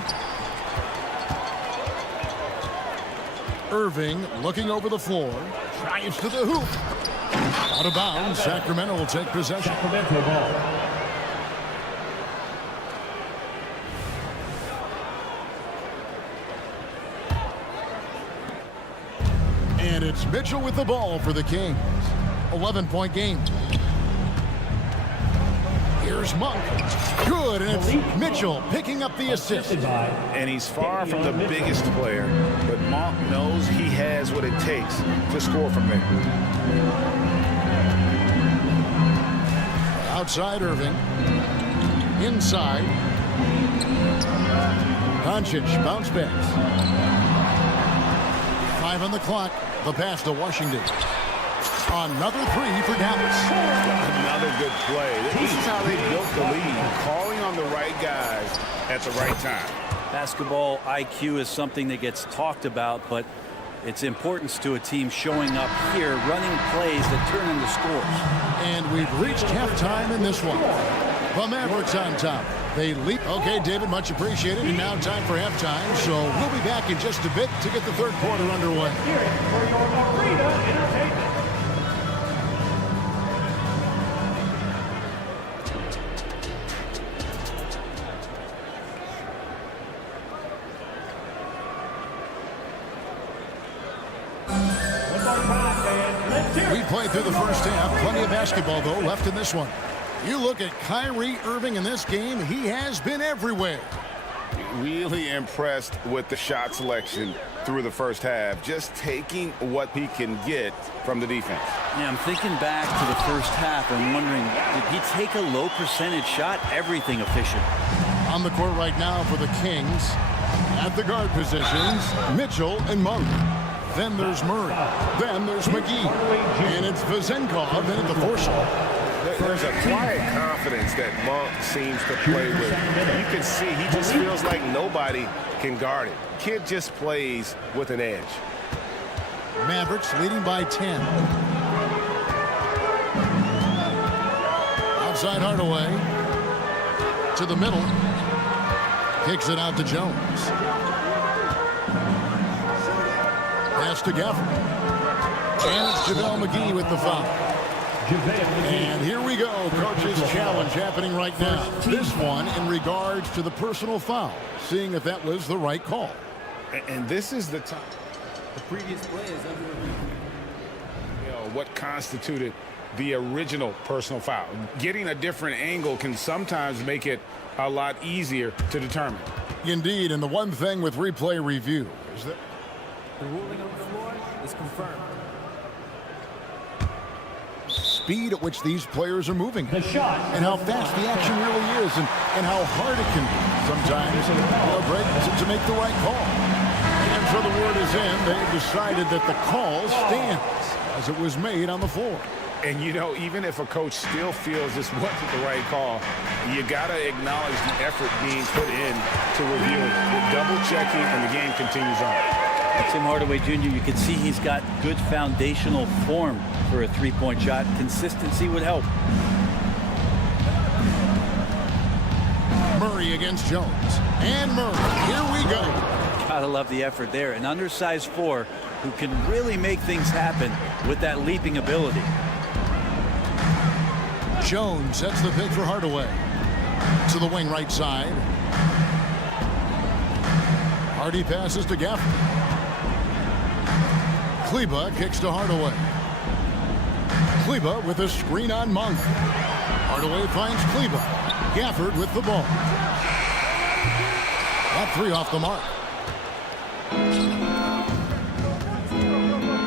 Irving looking over the floor. Drives to the hoop. Out of bounds. Sacramento will take possession. Sacramento ball. And it's Mitchell with the ball for the Kings. 11-point game. Here's Monk. Good, and it's Mitchell picking up the assist. And he's far from the biggest player, but Monk knows he has what it takes to score from there. Outside Irving. Inside. Doncic bounce backs. 5 on the clock. The pass to Washington. Another 3 for Dallas. Another good play. This is how they built the lead, calling on the right guys at the right time. Basketball IQ is something that gets talked about, but its importance to a team showing up here, running plays that turn into scores. And we've reached halftime in this one. The Mavericks on top. They leap. Okay, David, much appreciated. And now time for halftime. So we'll be back in just a bit to get the third quarter underway. Here for your arena entertainment. We played through the first half. Plenty of basketball, though, left in this one. You look at Kyrie Irving in this game. He has been everywhere. Really impressed with the shot selection through the first half. Just taking what he can get from the defense. Yeah, I'm thinking back to the first half and wondering, did he take a low percentage shot? Everything efficient. On the court right now for the Kings. At the guard positions, Mitchell and Monk. Then there's Murray. Then there's McGee. And it's Vezenkov in at the force. There's a quiet confidence that Monk seems to play with. You can see he just feels like nobody can guard it. Kid just plays with an edge. Mavericks leading by 10. Outside Hardaway. To the middle. Kicks it out to Jones. Pass to Gafford. And it's JaVale McGee with the foul. And here we go. Coach's challenge happening right now. This one in regards to the personal foul. Seeing if that was the right call. And this is the time. The previous play is under review. You know, what constituted the original personal foul. Getting a different angle can sometimes make it a lot easier to determine. Indeed, and the one thing with replay review is that the ruling on the floor is confirmed. Speed at which these players are moving and how fast the action really is and how hard it can be sometimes to make the right call. And so the word is in. They've decided that the call stands as it was made on the floor. And, you know, even if a coach still feels this wasn't the right call, you got to acknowledge the effort being put in to reviewing, the double-checking, and the game continues on. Tim Hardaway Jr., you can see he's got good foundational form for a three-point shot. Consistency would help. Murray against Jones. And Murray, here we go. Gotta love the effort there. An undersized 4 who can really make things happen with that leaping ability. Jones sets the pick for Hardaway. To the wing right side. Hardy passes to Gafford. Kleba kicks to Hardaway. Kleba with a screen on Monk. Hardaway finds Kleba. Gafford with the ball. That 3 off the mark.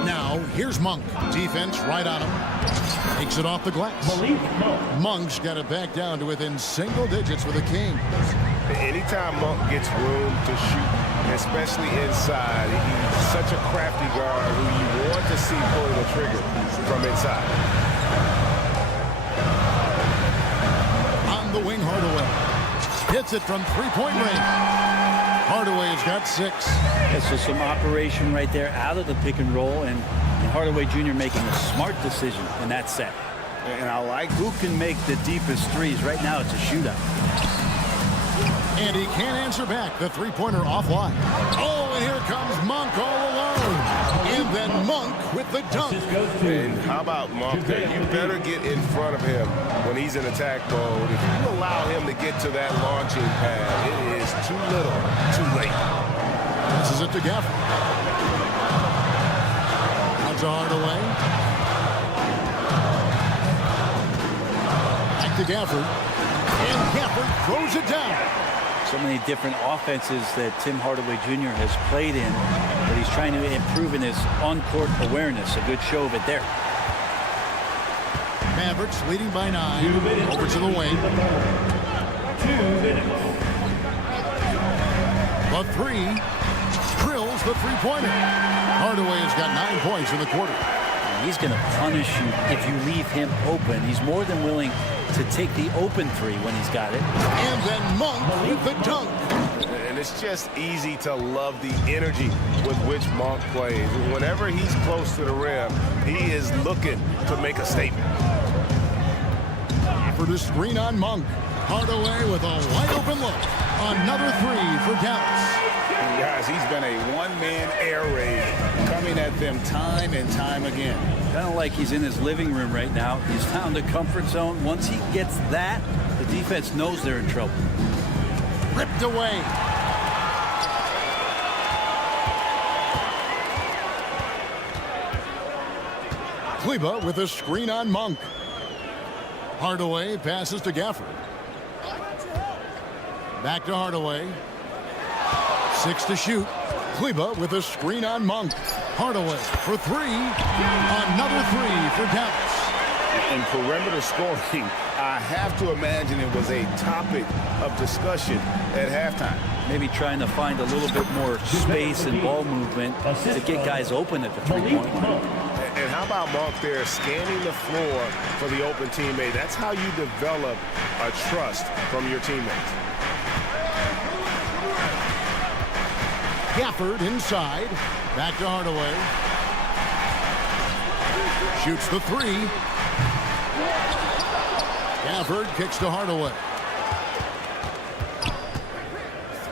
Now, here's Monk. Defense right on him. Takes it off the glass. Monk's got it back down to within single digits for the Kings. Anytime Monk gets room to shoot, especially inside, he's such a crafty guard who you want to see pulling the trigger from inside. On the wing, Hardaway. Hits it from three-point range. Hardaway's got 6. Yeah, so some operation right there out of the pick and roll, and Hardaway Jr. making a smart decision in that set. And I like who can make the deepest threes. Right now it's a shootout. And he can't answer back. The three-pointer offline. Oh, and here comes Monk all alone. And then Monk with the dunk. And how about Monk there? You better get in front of him when he's in attack mode. If you allow him to get to that launching pad, it is too little, too late. This is it to Gafford. Now to Hardaway. Back to Gafford. And Gafford throws it down. So many different offenses that Tim Hardaway Jr. has played in, but he's trying to improve in his on-court awareness. A good show of it there. Mavericks leading by 9. Over to the wing. 2 minutes. The 3 drills the three-pointer. Hardaway has got 9 points in the quarter. He's going to punish you if you leave him open. He's more than willing to take the open 3 when he's got it. And then Monk with the dunk. And it's just easy to love the energy with which Monk plays. Whenever he's close to the rim, he is looking to make a statement. For the screen on Monk. Hardaway with a wide open look. Another 3 for Dallas. And guys, he's been a one-man air raid coming at them time and time again. Kind of like he's in his living room right now. He's found a comfort zone. Once he gets that, the defense knows they're in trouble. Ripped away. Kleba with a screen on Monk. Hardaway passes to Gafford. Back to Hardaway. 6 to shoot. Kleba with a screen on Monk. Hardaway for 3. Another 3 for Dallas. In perimeter scoring, I have to imagine it was a topic of discussion at halftime. Maybe trying to find a little bit more space and ball movement to get guys open at the three-point line. And how about Monk there scanning the floor for the open teammate? That's how you develop a trust from your teammates. Gafford inside. Back to Hardaway. Shoots the 3. Gafford kicks to Hardaway.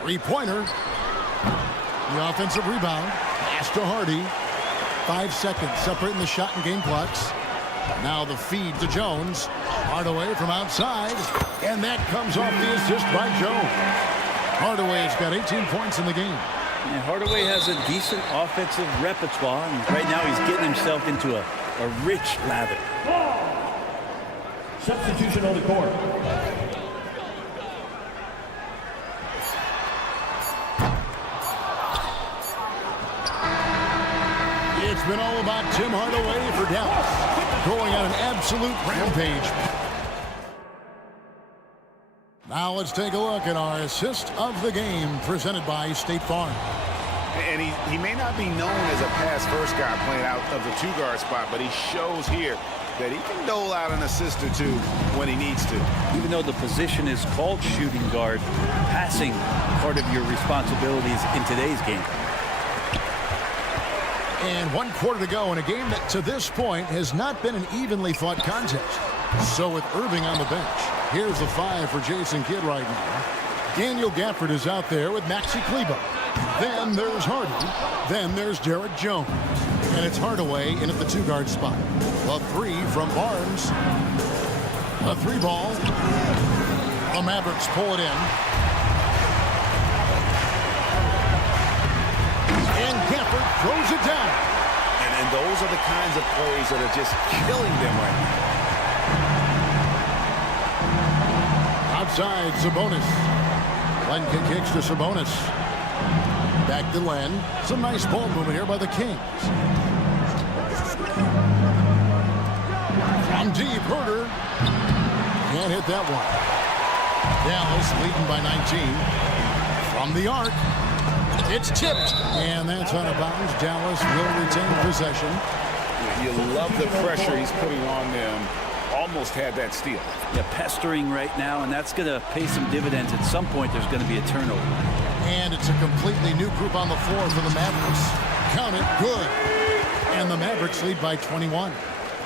Three-pointer. The offensive rebound. Pass to Hardy. 5 seconds separating the shot and game clocks. Now the feed to Jones. Hardaway from outside. And that comes off the assist by Jones. Hardaway's got 18 points in the game. And Hardaway has a decent offensive repertoire, and right now he's getting himself into a rich lather. Substitution on the court. It's been all about Tim Hardaway for Dallas, going on an absolute rampage. Now let's take a look at our assist of the game presented by State Farm. And he may not be known as a pass-first guy playing out of the 2-guard spot, but he shows here that he can dole out an assist or 2 when he needs to. Even though the position is called shooting guard, passing part of your responsibilities in today's game. And 1 quarter to go in a game that to this point has not been an evenly fought contest. So with Irving on the bench, here's the 5 for Jason Kidd right now. Daniel Gafford is out there with Maxi Kleba. Then there's Hardy. Then there's Derek Jones. And it's Hardaway in at the 2-guard spot. A 3 from Barnes. A 3-ball. The Mavericks pull it in. And Gafford throws it down. And those are the kinds of plays that are just killing them right now. Outside, Sabonis. Len kicks to Sabonis. Back to Len. Some nice ball movement here by the Kings. From From deep, Herder. Can't hit that one. Dallas leading by 19. From the arc. It's tipped. And that's out of bounds. Dallas will retain possession. You love the pressure he's putting on them. Almost had that steal. Yeah, pestering right now, and that's going to pay some dividends. At some point, there's going to be a turnover. And it's a completely new group on the floor for the Mavericks. Count it, good. And the Mavericks lead by 21.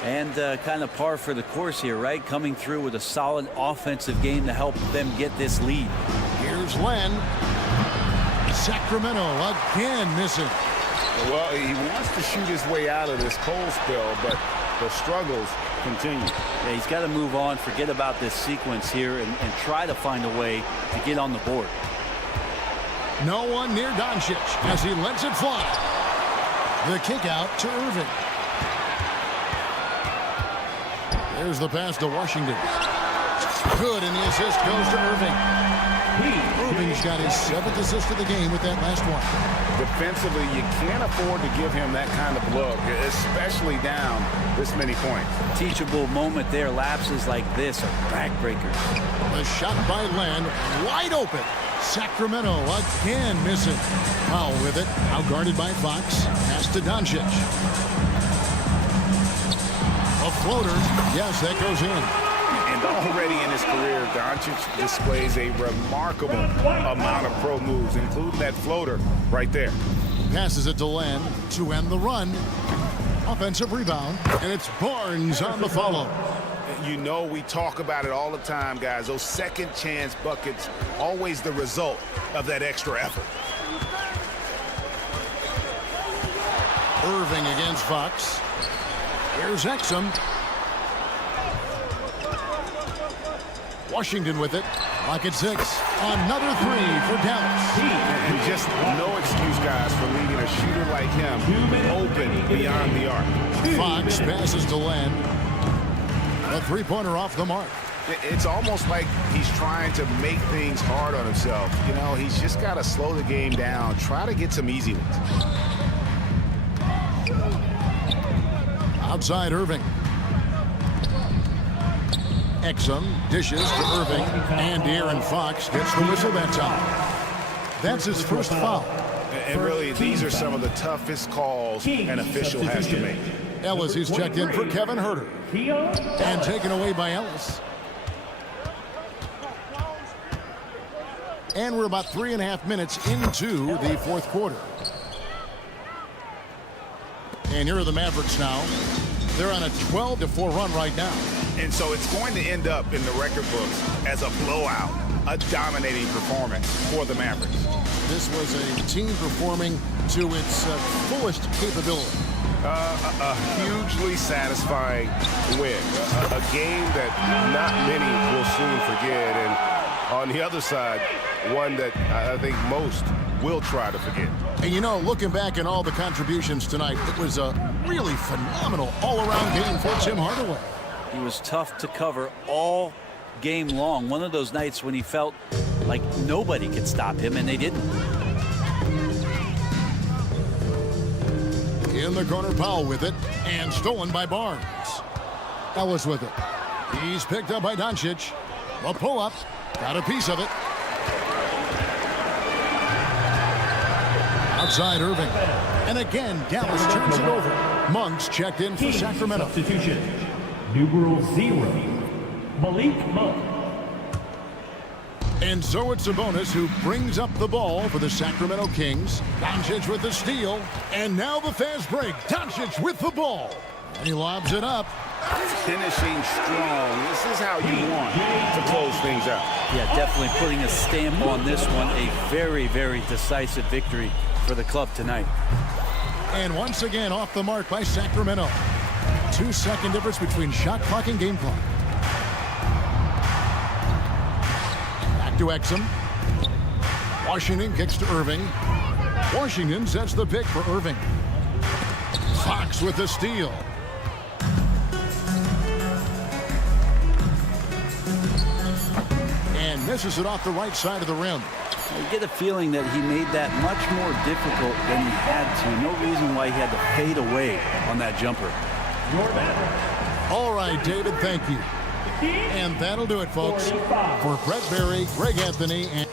And kind of par for the course here, right? Coming through with a solid offensive game to help them get this lead. Here's Len. Sacramento again missing. Well, he wants to shoot his way out of this cold spell, but the struggles continue. Yeah, he's got to move on, forget about this sequence here, and try to find a way to get on the board. No one near Doncic as he lets it fly. The kick out to Irving. There's the pass to Washington. Good, and the assist goes to Irving. Irving's got his 7th assist of the game with that last one. Defensively, you can't afford to give him that kind of look, especially down this many points. Teachable moment there. Lapses like this are backbreakers. The shot by Len, wide open. Sacramento again missing. Powell with it, out guarded by Fox. Pass to Doncic. A floater, yes, that goes in. And already in his career, Doncic displays a remarkable amount of pro moves, including that floater right there. Passes it to Len to end the run. Offensive rebound, and it's Barnes on the follow. You know, we talk about it all the time, guys. Those second chance buckets, always the result of that extra effort. Irving against Fox. Here's Exum. Washington with it. Lock at 6. Another 3 for Dallas. And just no excuse, guys, for leaving a shooter like him open beyond the arc. Fox passes to Len. A three-pointer off the mark. It's almost like he's trying to make things hard on himself. You know, he's just got to slow the game down. Try to get some easy ones. Outside Irving. Exum dishes to Irving, and De'Aaron Fox gets the whistle that time. That's his first foul. And really, these are some of the toughest calls an official has to make. Ellis is checked in for Kevin Herder. And taken away by Ellis. And we're about 3.5 minutes into the fourth quarter. And here are the Mavericks now. They're on a 12-4 run right now. And so it's going to end up in the record books as a blowout, a dominating performance for the Mavericks. This was a team performing to its fullest capability. A hugely satisfying win. A game that not many will soon forget. And on the other side, one that I think most will try to forget. And you know, looking back at all the contributions tonight, it was a really phenomenal all-around game for Tim Hardaway. He was tough to cover all game long. One of those nights when he felt like nobody could stop him, and they didn't. In the corner, Powell with it, and stolen by Barnes. Ellis with it. He's picked up by Doncic. A pull-up. Got a piece of it. Outside Irving. And again, Dallas turns it over. Monks checked in for Sacramento. Substitution. Numeral 0. Malik Monk. And so it's Sabonis who brings up the ball for the Sacramento Kings. Doncic with the steal. And now the fast break. Doncic with the ball. And he lobs it up. Finishing strong. This is how you want to close things out. Yeah, definitely putting a stamp on this one. A very, very decisive victory for the club tonight. And once again off the mark by Sacramento. 2-second difference between shot clock and game clock. Back to Exum. Washington kicks to Irving. Washington sets the pick for Irving. Fox with the steal. And misses it off the right side of the rim. You get a feeling that he made that much more difficult than he had to. No reason why he had to fade away on that jumper. All right, David, thank you. And that'll do it, folks. For Brett Berry, Greg Anthony, and...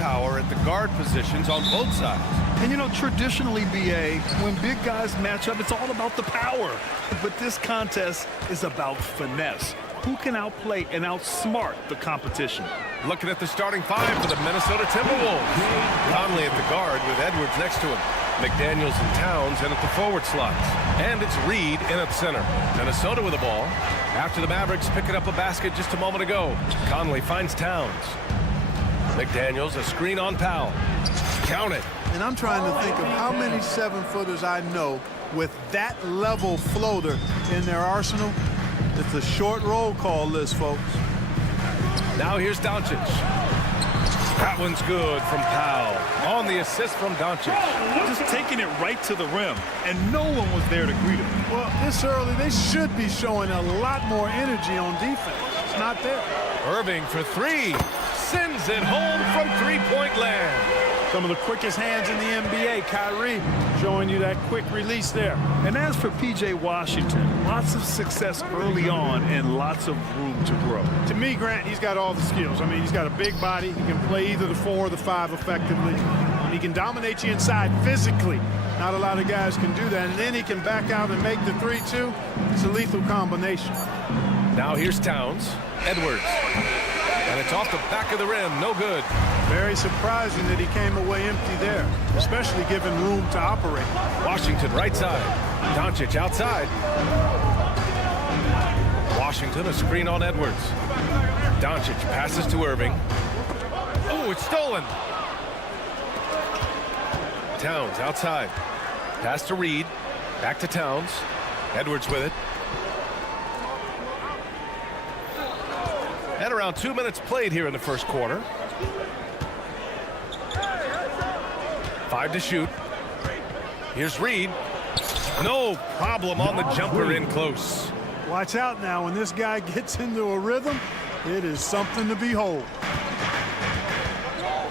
firepower at the guard positions on both sides. And, you know, traditionally, BA, when big guys match up, it's all about the power. But this contest is about finesse. Who can outplay and outsmart the competition? Looking at the starting five for the Minnesota Timberwolves. Conley at the guard with Edwards next to him. McDaniels and Towns in at the forward slots. And it's Reed in at center. Minnesota with the ball. After the Mavericks picking up a basket just a moment ago. Conley finds Towns. McDaniels, a screen on Powell. Count it. And I'm trying to think of how many 7-footers I know with that level floater in their arsenal. It's a short roll call list, folks. Now here's Doncic. That one's good from Powell. On the assist from Doncic. Just taking it right to the rim, and no one was there to greet him. Well, this early, they should be showing a lot more energy on defense. It's not there. Irving for three. Sends it home from three-point land. Some of the quickest hands in the NBA. Kyrie showing you that quick release there. And as for P.J. Washington, lots of success early on and lots of room to grow. To me, Grant, he's got all the skills. I mean, he's got a big body. He can play either the 4 or the 5 effectively. And he can dominate you inside physically. Not a lot of guys can do that. And then he can back out and make the 3-2. It's a lethal combination. Now here's Towns. Edwards. And it's off the back of the rim. No good. Very surprising that he came away empty there, especially given room to operate. Washington right side. Doncic outside. Washington a screen on Edwards. Doncic passes to Irving. Oh, it's stolen. Towns outside. Pass to Reed. Back to Towns. Edwards with it. And around 2 minutes played here in the first quarter. 5 to shoot. Here's Reed. No problem on the jumper in close. Watch out now. When this guy gets into a rhythm, it is something to behold.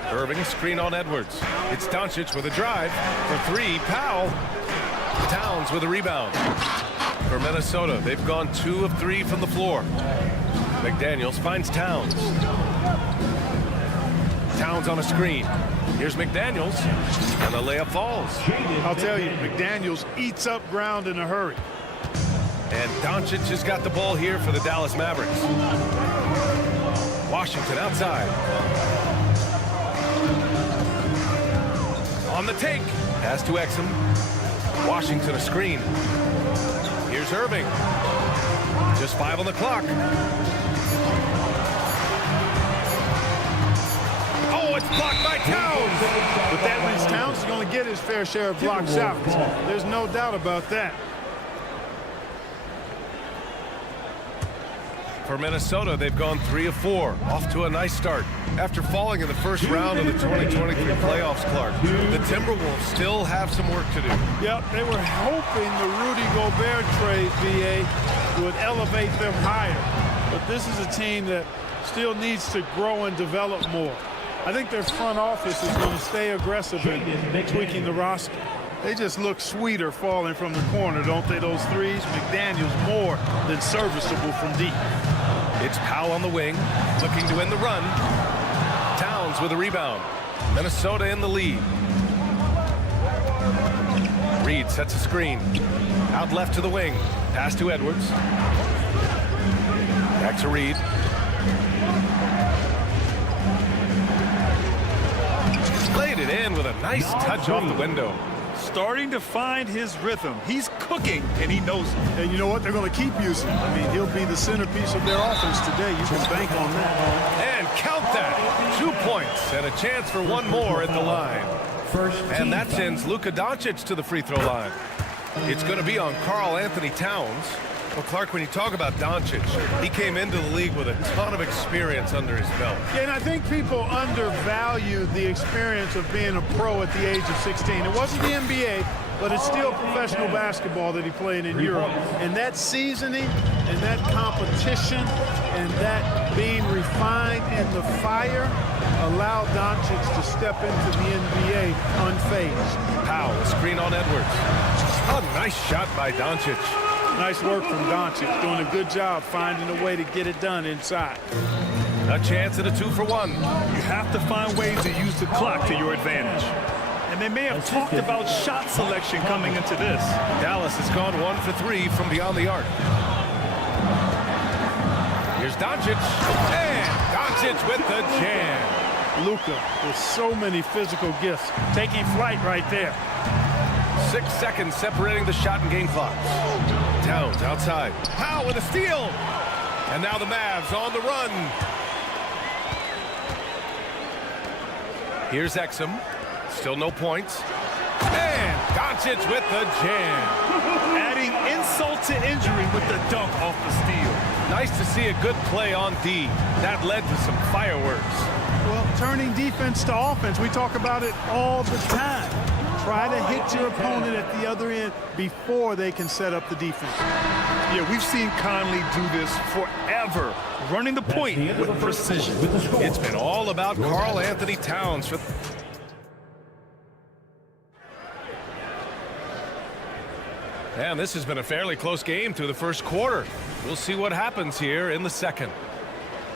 Irving screen on Edwards. It's Doncic with a drive for three. Powell. Towns with a rebound. For Minnesota, they've gone 2 of 3 from the floor. McDaniels finds Towns. Towns on a screen. Here's McDaniels, and the layup falls. I'll tell you, McDaniels eats up ground in a hurry. And Doncic has got the ball here for the Dallas Mavericks. Washington outside. On the take. Pass to Exum. Washington a screen. Here's Irving. Just 5 on the clock. Oh, it's blocked by Towns. But that means Towns is going to get his fair share of blocked shots. There's no doubt about that. For Minnesota, they've gone 3 of 4, off to a nice start. After falling in the first round of the 2023 playoffs, Clark, the Timberwolves still have some work to do. Yep, they were hoping the Rudy Gobert trade, VA, would elevate them higher. But this is a team that still needs to grow and develop more. I think their front office is going to stay aggressive in tweaking the roster. They just look sweeter falling from the corner, don't they, those threes? McDaniels more than serviceable from deep. It's Powell on the wing, looking to end the run. Towns with a rebound. Minnesota in the lead. Reed sets a screen. Out left to the wing. Pass to Edwards. Back to Reed. Played it in with a nice touch off the window. Starting to find his rhythm. He's cooking, and he knows it. And you know what? They're going to keep using him. I mean, he'll be the centerpiece of their offense today. You can bank on that. And count that. 2 points and a chance for one more at the line. And that sends Luka Doncic to the free throw line. It's going to be on Karl Anthony Towns. Well, Clark, when you talk about Doncic, he came into the league with a ton of experience under his belt. Yeah, and I think people undervalue the experience of being a pro at the age of 16. It wasn't the NBA, but it's still professional basketball that he played in Europe. And that seasoning and that competition and that being refined in the fire allowed Doncic to step into the NBA unfazed. Powell, screen on Edwards. A nice shot by Doncic. Nice work from Doncic, doing a good job finding a way to get it done inside. A chance at a 2-for-1. You have to find ways to use the clock to your advantage. And they may have talked about shot selection coming into this. Dallas has gone 1 for 3 from beyond the arc. Here's Doncic. And Doncic with the jam. Luka with so many physical gifts. Taking flight right there. 6 seconds separating the shot and game clock. Towns outside. Powell with a steal. And now the Mavs on the run. Here's Exum. Still no points. And Doncic with the jam. Adding insult to injury with the dunk off the steal. Nice to see a good play on D. That led to some fireworks. Well, turning defense to offense, we talk about it all the time. Try to hit your opponent at the other end before they can set up the defense. Yeah, we've seen Conley do this forever, running the point with precision. It's been all about Karl Anthony Towns. And this has been a fairly close game through the first quarter. We'll see what happens here in the second.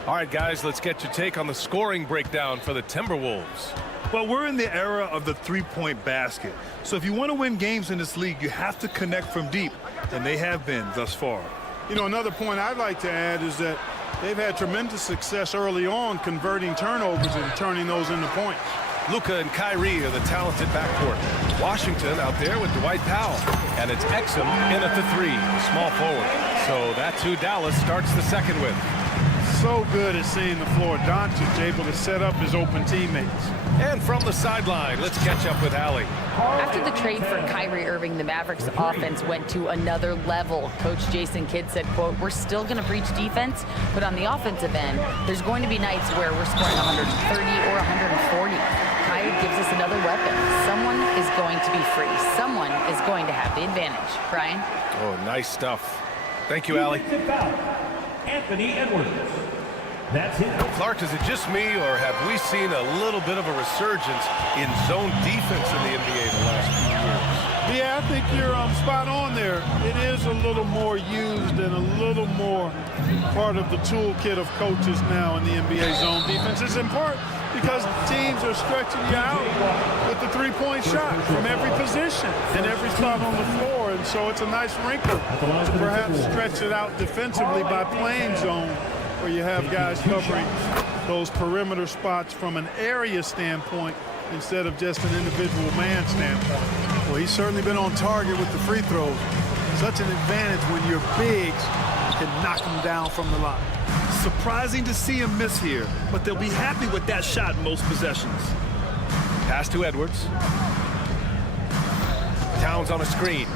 All right, guys, let's get your take on the scoring breakdown for the Timberwolves. Well, we're in the era of the three-point basket. So if you want to win games in this league, you have to connect from deep, and they have been thus far. You know, another point I'd like to add is that they've had tremendous success early on converting turnovers and turning those into points. Luka and Kyrie are the talented backcourt. Washington out there with Dwight Powell. And it's Exum in at the 3, the small forward. So that's who Dallas starts the second with. So good at seeing the floor. Doncic able to set up his open teammates. And from the sideline, let's catch up with Allie. After the trade for Kyrie Irving, the Mavericks offense went to another level. Coach Jason Kidd said, quote, "We're still going to preach defense, but on the offensive end, there's going to be nights where we're scoring 130 or 140. Kyrie gives us another weapon. Someone is going to be free. Someone is going to have the advantage." Brian? Oh, nice stuff. Thank you, Allie. Anthony Edwards. That's it. Clark, is it just me, or have we seen a little bit of a resurgence in zone defense in the NBA the last few years? Yeah, I think you're spot on there. It is a little more used and a little more part of the toolkit of coaches now in the NBA zone defense. It's in part because teams are stretching you out with the three-point shot from every position and every spot on the floor. And so it's a nice wrinkle to perhaps stretch it out defensively by playing zone, where you have guys covering those perimeter spots from an area standpoint instead of just an individual man standpoint. Well, he's certainly been on target with the free throws. Such an advantage when your bigs can knock them down from the line. Surprising to see him miss here, but they'll be happy with that shot in most possessions. Pass to Edwards. Towns on a screen.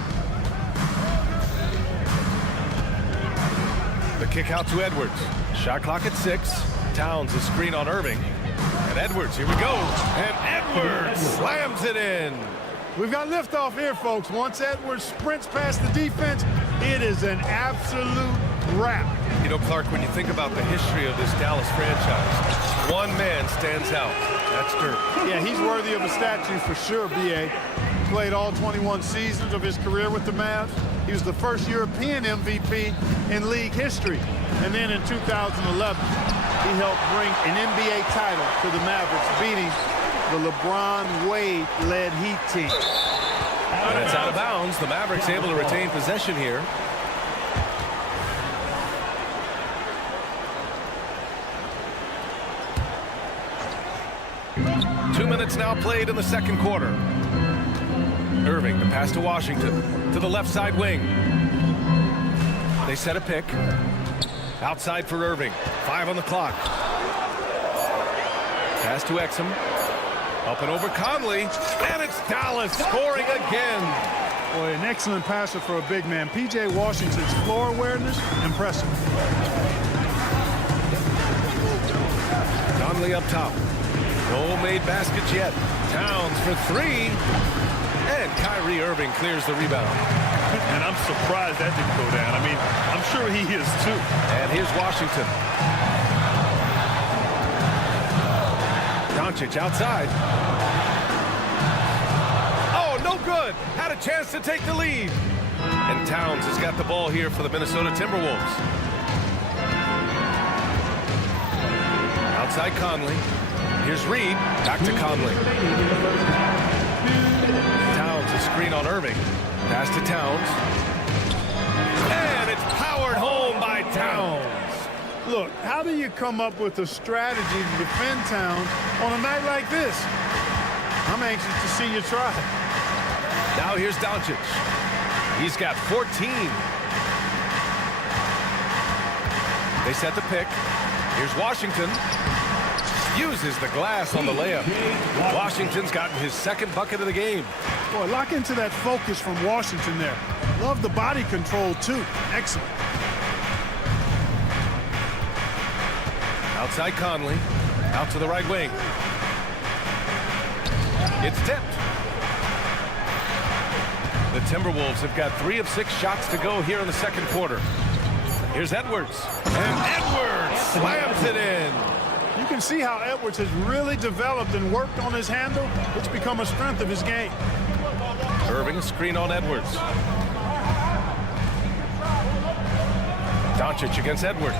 The kick out to Edwards. Shot clock at 6. Towns a screen on Irving. And Edwards, here we go. And Edwards slams it in. We've got liftoff here, folks. Once Edwards sprints past the defense, it is an absolute wrap. You know, Clark, when you think about the history of this Dallas franchise, one man stands out. That's Dirk. Yeah, he's worthy of a statue for sure, B.A. Played all 21 seasons of his career with the Mavs. He was the first European MVP in league history. And then in 2011, he helped bring an NBA title to the Mavericks, beating the LeBron Wade-led Heat team. And it's out of bounds. The Mavericks able to retain possession here. Two minutes now played in the second quarter. Irving, the pass to Washington, to the left side wing. They set a pick. Outside for Irving. 5 on the clock. Pass to Exum. Up and over Conley. And it's Dallas scoring again. Boy, an excellent passer for a big man. P.J. Washington's floor awareness, impressive. Conley up top. No made baskets yet. Towns for 3. And Kyrie Irving clears the rebound. And I'm surprised that didn't go down. I mean, I'm sure he is too. And here's Washington. Doncic outside. Oh, no good. Had a chance to take the lead. And Towns has got the ball here for the Minnesota Timberwolves. Outside Conley. Here's Reed. Back to Conley. Towns, a screen on Irving. Pass to Towns. And it's powered home by Towns. Look, how do you come up with a strategy to defend Towns on a night like this? I'm anxious to see you try. Now here's Doncic. He's got 14. They set the pick. Here's Washington. Uses the glass on the layup. Washington's gotten his second bucket of the game. Boy, lock into that focus from Washington there. Love the body control, too. Excellent. Outside Conley. Out to the right wing. It's tipped. The Timberwolves have got 3 of 6 shots to go here in the second quarter. Here's Edwards. And Edwards slams it in. You can see how Edwards has really developed and worked on his handle. It's become a strength of his game. Irving, a screen on Edwards. Doncic against Edwards.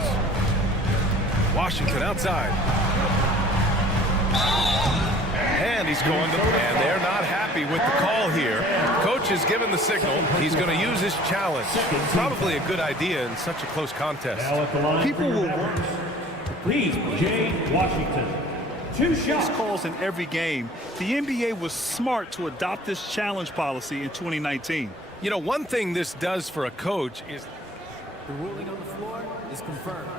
Washington outside. And he's going to, and they're not happy with the call here. Coach has given the signal. He's going to use his challenge. Probably a good idea in such a close contest. People will work. Please, Jay Washington. 2 shots. Calls in every game. The NBA was smart to adopt this challenge policy in 2019. You know, one thing this does for a coach is The ruling on the floor is confirmed.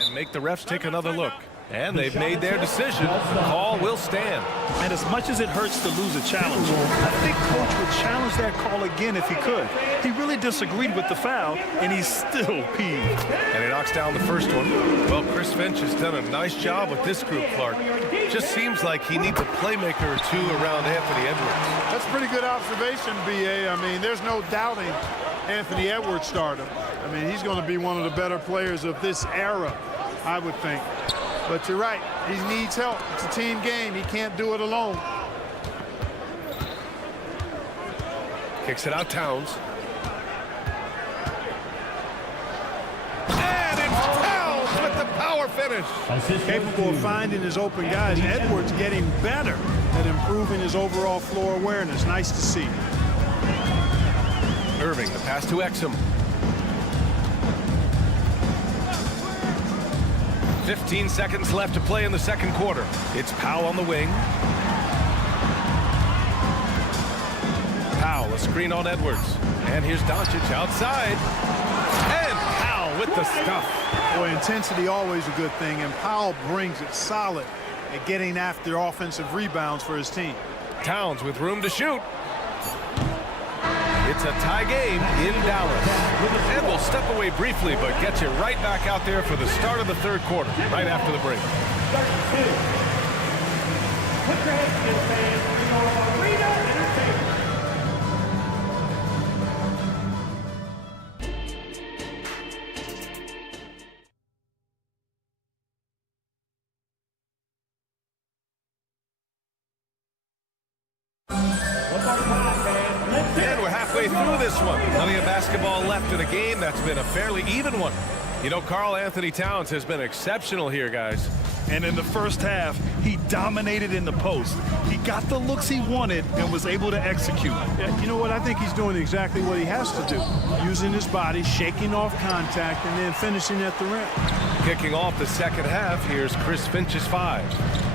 and make the refs take another look. And they've made their decision. The call will stand. And as much as it hurts to lose a challenge, I think Coach would challenge that call again if he could. He really disagreed with the foul, and he's still peeved. And he knocks down the first one. Well, Chris Finch has done a nice job with this group, Clark. Just seems like he needs a playmaker or two around Anthony Edwards. That's a pretty good observation, B.A. I mean, there's no doubting Anthony Edwards' stardom. I mean, he's going to be one of the better players of this era, I would think. But you're right. He needs help. It's a team game. He can't do it alone. Kicks it out, Towns. And it's Towns with the power finish. Capable of finding his open guys. Edwards getting better at improving his overall floor awareness. Nice to see. Irving, the pass to Exum. 15 seconds left to play in the second quarter. It's Powell on the wing. Powell, a screen on Edwards. And here's Doncic outside. And Powell with the stuff. Boy, intensity always a good thing, and Powell brings it solid at getting after offensive rebounds for his team. Towns with room to shoot. It's a tie game in Dallas. And we'll step away briefly, but get you right back out there for the start of the third quarter, right after the break. And we're halfway through this one. Plenty of basketball left in a game that's been a fairly even one. You know, Karl Anthony Towns has been exceptional here, guys. And in the first half, he dominated in the post. He got the looks he wanted and was able to execute. Yeah, you know what? I think he's doing exactly what he has to do. Using his body, shaking off contact, and then finishing at the rim. Kicking off the second half, here's Chris Finch's 5.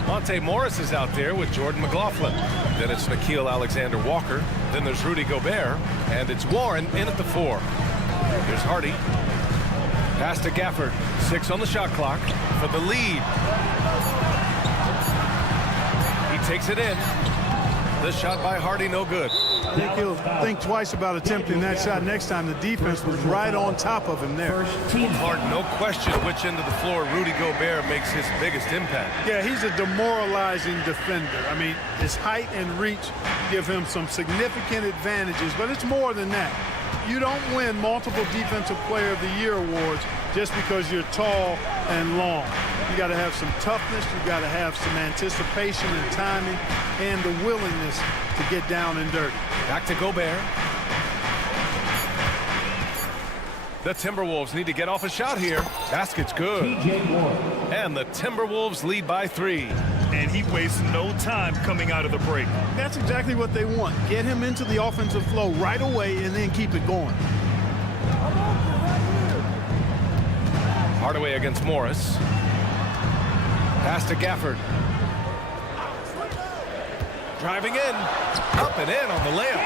Monte Morris is out there with Jordan McLaughlin. Then it's Nickeil Alexander-Walker. Then there's Rudy Gobert. And it's Warren in at the 4. Here's Hardy. Pass to Gafford. 6 on the shot clock for the lead. He takes it in. The shot by Hardy, no good. I think he'll think twice about attempting that shot next time. The defense was right on top of him there. Hard, no question which end of the floor Rudy Gobert makes his biggest impact. Yeah, he's a demoralizing defender. I mean, his height and reach give him some significant advantages, but it's more than that. You don't win multiple Defensive Player of the Year awards just because you're tall and long. You got to have some toughness. You got to have some anticipation and timing and the willingness to get down and dirty. Back to Gobert. The Timberwolves need to get off a shot here. Basket's good. And the Timberwolves lead by 3. And he wastes no time coming out of the break. That's exactly what they want. Get him into the offensive flow right away and then keep it going. Hardaway against Morris. Pass to Gafford. Driving in. Up and in on the layup.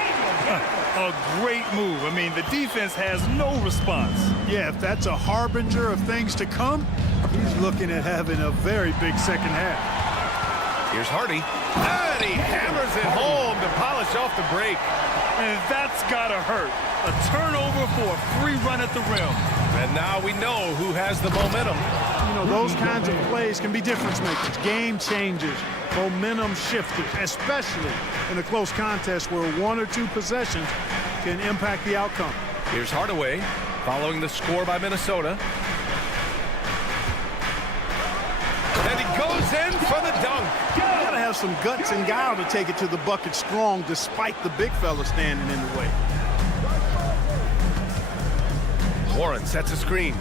A great move. I mean, the defense has no response. Yeah, if that's a harbinger of things to come, he's looking at having a very big second half. Here's Hardy. And he hammers it home to polish off the break. And that's gotta hurt. A turnover for a free run at the rim. And now we know who has the momentum. You know, those kinds of plays can be difference makers, game changers, momentum shifters, especially in a close contest where 1 or 2 possessions can impact the outcome. Here's Hardaway following the score by Minnesota. And he goes in for the dunk. You gotta have some guts and guile to take it to the bucket strong despite the big fella standing in the way. Warren sets a screen.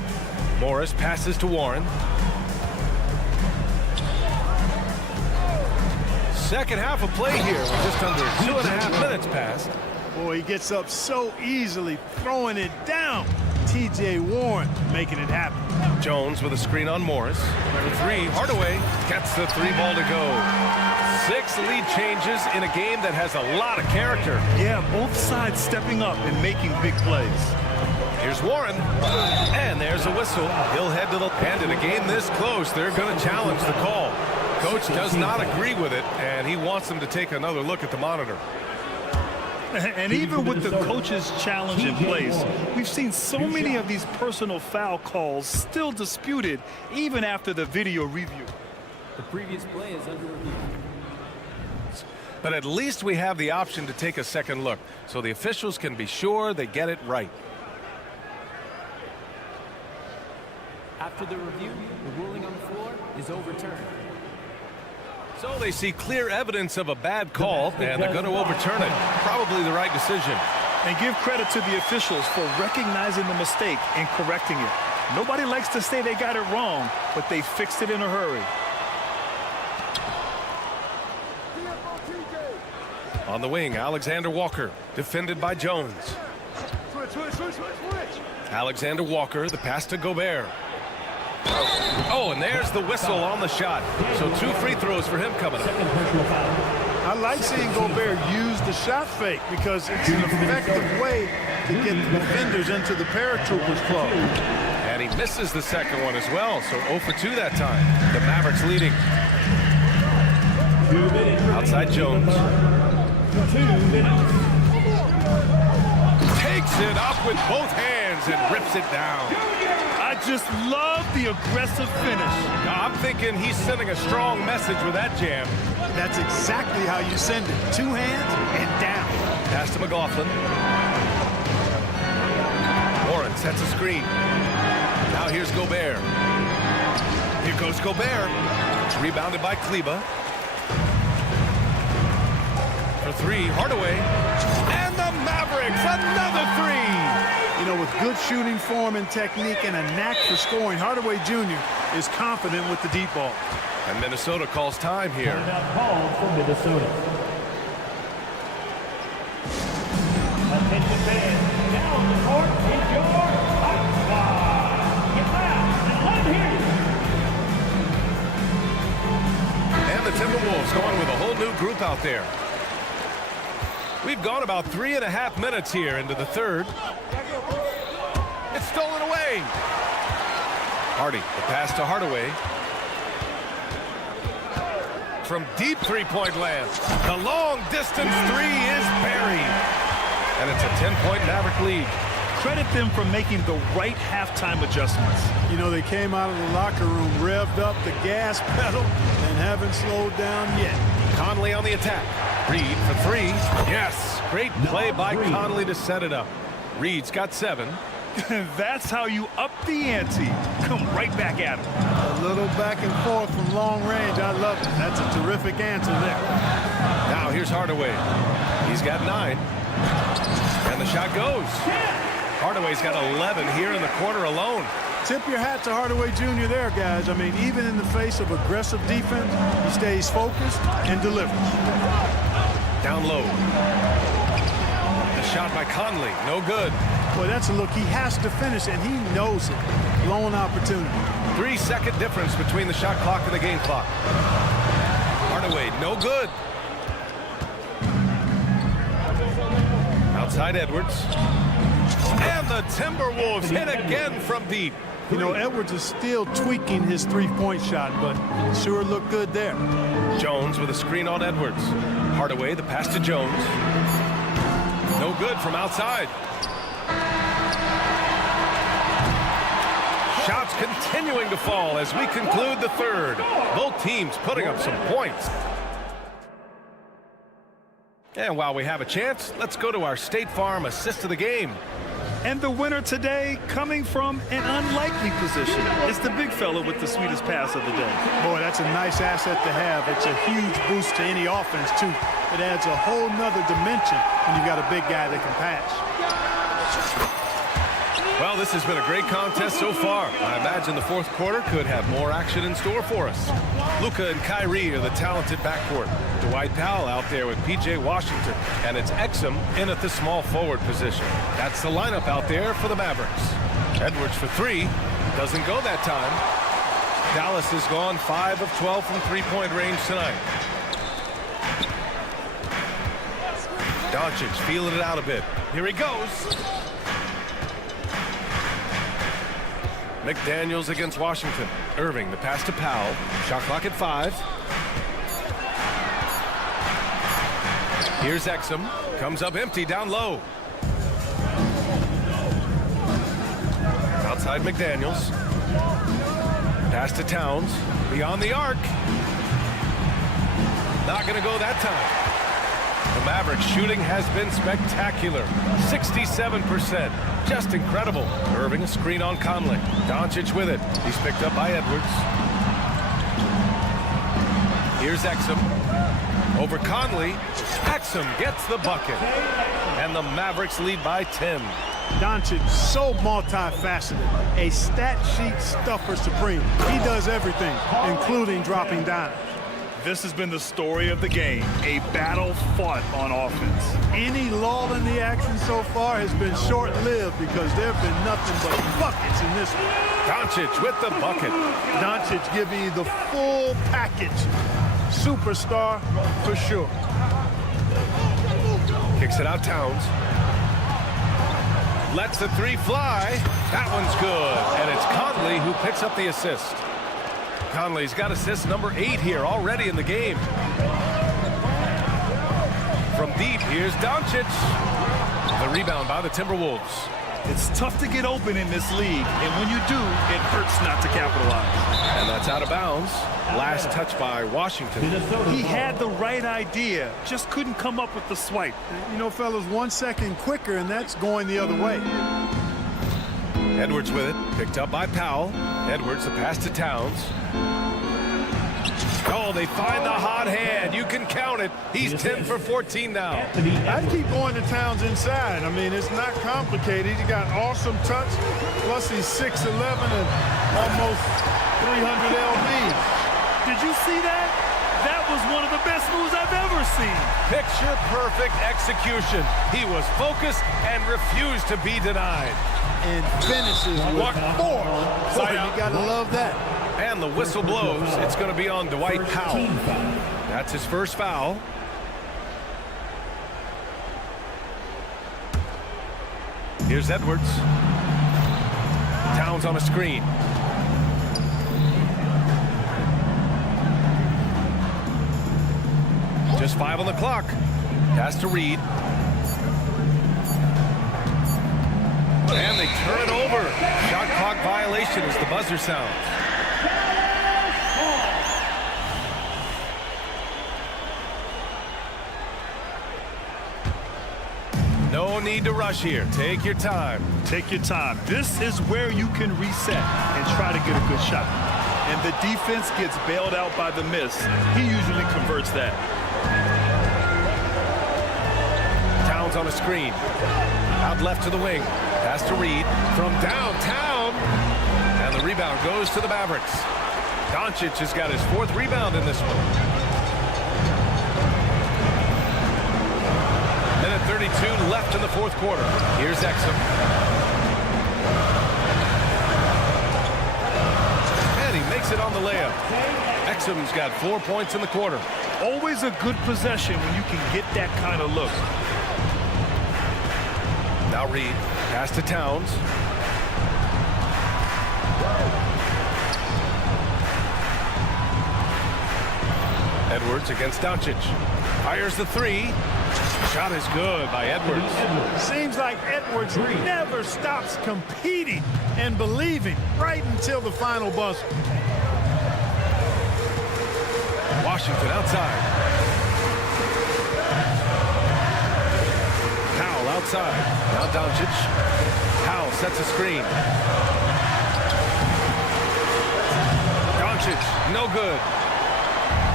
Morris passes to Warren. Second half of play here with just under 2.5 minutes passed. Boy, he gets up so easily, throwing it down. T.J. Warren making it happen. Jones with a screen on Morris. For 3, Hardaway gets the 3 ball to go. 6 lead changes in a game that has a lot of character. Yeah, both sides stepping up and making big plays. Here's Warren, and there's a whistle. He'll head to the end. In a game this close, they're going to challenge the call. Coach does not agree with it, and he wants them to take another look at the monitor. And even with the coach's challenge in place, we've seen so many of these personal foul calls still disputed even after the video review. The previous play is under review. But at least we have the option to take a second look, so the officials can be sure they get it right. After the review, the ruling on the floor is overturned. So they see clear evidence of a bad call, and they're going to overturn it. Probably the right decision. And give credit to the officials for recognizing the mistake and correcting it. Nobody likes to say they got it wrong, but they fixed it in a hurry. On the wing, Alexander Walker, defended by Jones. Alexander Walker, the pass to Gobert. Oh, and there's the whistle on the shot. So 2 free throws for him coming up. I like seeing Gobert use the shot fake because it's an effective way to get the defenders into the paratroopers club. And he misses the second one as well, so 0 for 2 that time. The Mavericks leading. Outside Jones. 2 minutes. Takes it up with both hands and rips it down. I just love the aggressive finish. I'm thinking he's sending a strong message with that jam. That's exactly how you send it. 2 hands and down. Pass to McLaughlin. Warren sets a screen. Now here's Gobert. Here goes Gobert. It's rebounded by Kleba. For 3, Hardaway. And the Mavericks, another 3. You know, with good shooting form and technique and a knack for scoring, Hardaway Jr. is confident with the deep ball. And Minnesota calls time here. Timeout called for Minnesota. Attention fans, now on the court is your hot squad. Get loud and let them hear you. And the Timberwolves going with a whole new group out there. We've gone about 3.5 minutes here into the third. It's stolen away. Hardy, the pass to Hardaway. From deep three-point land. The long-distance 3 is buried. And it's a 10-point Maverick lead. Credit them for making the right halftime adjustments. You know, they came out of the locker room, revved up the gas pedal, and haven't slowed down yet. Conley on the attack. Reed for 3. Yes, great play by Conley to set it up. Reed's got 7. That's how you up the ante. Come right back at him. A little back and forth from long range. I love it. That's a terrific answer there. Now here's Hardaway. He's got 9. And the shot goes. Hardaway's got 11 here in the quarter alone. Tip your hat to Hardaway Jr. there, guys. I mean, even in the face of aggressive defense, he stays focused and delivers. Down low. The shot by Conley, no good. Boy, that's a look he has to finish, and he knows it. Blown opportunity. 3-second difference between the shot clock and the game clock. Hardaway, no good. Outside Edwards. And the Timberwolves hit again from deep. You know, Edwards is still tweaking his three-point shot, but sure looked good there. Jones with a screen on Edwards. Hardaway, the pass to Jones. No good from outside. Shots continuing to fall as we conclude the third. Both teams putting up some points. And while we have a chance, let's go to our State Farm assist of the game. And the winner today coming from an unlikely position. It's the big fella with the sweetest pass of the day. Boy, that's a nice asset to have. It's a huge boost to any offense, too. It adds a whole nother dimension when you've got a big guy that can pass. Well, this has been a great contest so far. I imagine the fourth quarter could have more action in store for us. Luka and Kyrie are the talented backcourt. Dwight Powell out there with P.J. Washington. And it's Exum in at the small forward position. That's the lineup out there for the Mavericks. Edwards for three. Doesn't go that time. Dallas has gone 5 of 12 from three-point range tonight. Doncic feeling it out a bit. Here he goes. McDaniels against Washington. Irving, the pass to Powell. Shot clock at 5. Here's Exum. Comes up empty down low. Outside McDaniels. Pass to Towns. Beyond the arc. Not going to go that time. The Mavericks shooting has been spectacular. 67%. Just incredible. Irving a screen on Conley. Doncic with it. He's picked up by Edwards. Here's Exum. Over Conley. Exum gets the bucket. And the Mavericks lead by 10. Doncic, so multifaceted. A stat sheet stuffer supreme. He does everything, including dropping dimes. This has been the story of the game, a battle fought on offense. Any lull in the action so far has been short-lived because there have been nothing but buckets in this one. Doncic with the bucket. Doncic giving you the full package. Superstar for sure. Kicks it out Towns. Lets the three fly. That one's good. And it's Conley who picks up the assist. Conley's got assist number 8 here already in the game. From deep, here's Doncic. The rebound by the Timberwolves. It's tough to get open in this league, and when you do, it hurts not to capitalize. And that's out of bounds. Last touch by Washington. He had the right idea, just couldn't come up with the swipe. You know, fellas, 1 second quicker, and that's going the other way. Edwards with it, picked up by Powell. Edwards, the pass to Towns. Oh, they find the hot hand. You can count it. He's 10 for 14 now. I'd keep going to Towns inside. I mean, it's not complicated. He's got awesome touch. Plus, he's 6'11 and almost 300 lbs. Did you see that? That was one of the best moves I've ever seen. Picture perfect execution. He was focused and refused to be denied. And finishes with 4. Boy, you gotta love that. And the whistle blows. It's going to be on Dwight Powell. That's his first foul. Here's Edwards. Towns on a screen. Just 5 on the clock. Pass to Reed. And they turn it over. Shot clock violation as the buzzer sounds. No need to rush here. Take your time. Take your time. This is where you can reset and try to get a good shot. And the defense gets bailed out by the miss. He usually converts that. Towns on a screen. Out left to the wing. Pass to Reed from downtown. And the rebound goes to the Mavericks. Doncic has got his 4th rebound in this one. Minute 32 left in the 4th quarter. Here's Exum. And he makes it on the layup. Exum's got 4 points in the quarter. Always a good possession when you can get that kind of look. Now Reed. Pass to Towns. Edwards against Doncic. Fires the 3. Shot is good by Edwards. Seems like Edwards never stops competing and believing right until the final buzzer. Washington outside. Powell outside. Now Doncic. Powell sets a screen. Doncic, no good.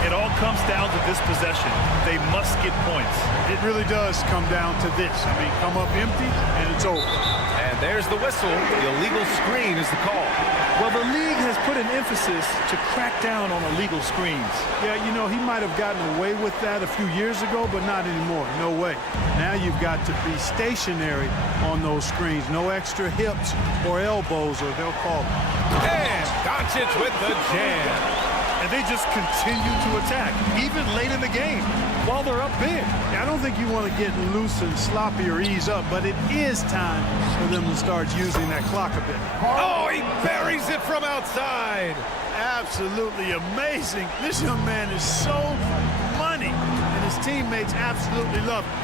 It all comes down to this possession. They must get points. It really does come down to this. I mean, come up empty, and it's over. And there's the whistle. The illegal screen is the call. Well, the league has put an emphasis to crack down on illegal screens. Yeah, you know, he might have gotten away with that a few years ago, but not anymore. No way. Now you've got to be stationary on those screens. No extra hips or elbows, or they'll call it. And Doncic with the jam. And they just continue to attack, even late in the game, while they're up big. I don't think you want to get loose and sloppy or ease up, but it is time for them to start using that clock a bit. Oh, he buries it from outside. Absolutely amazing. This young man is so money, and his teammates absolutely love him.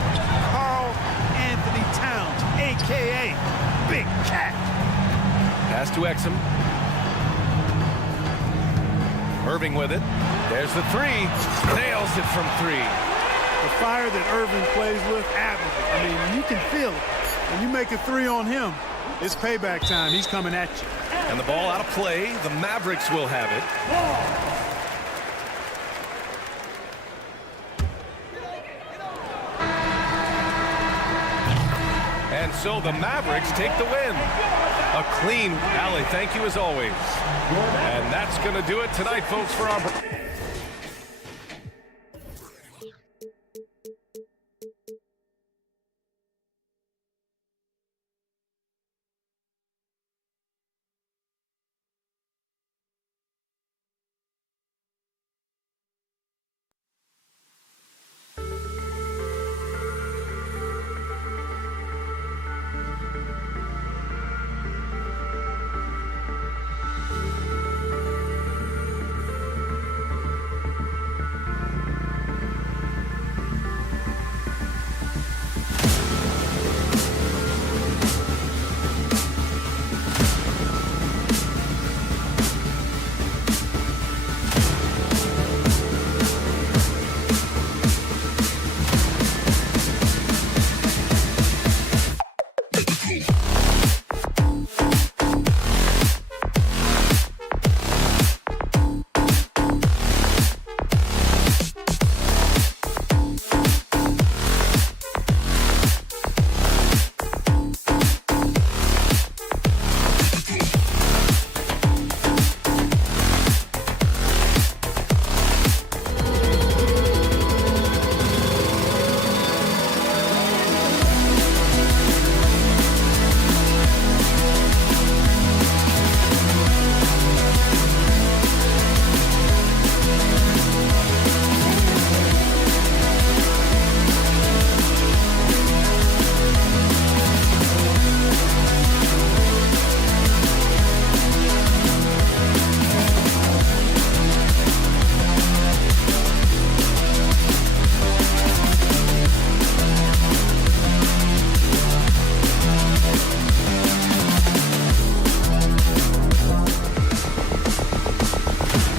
Karl Anthony Towns, a.k.a. Big Cat. Pass to Exum. Irving with it. There's the 3. Nails it from 3. The fire that Irving plays with, admirable. I mean, you can feel it. When you make a 3 on him, it's payback time. He's coming at you. And the ball out of play. The Mavericks will have it. And so the Mavericks take the win. A clean, Allie, thank you as always. And that's going to do it tonight, folks, for our...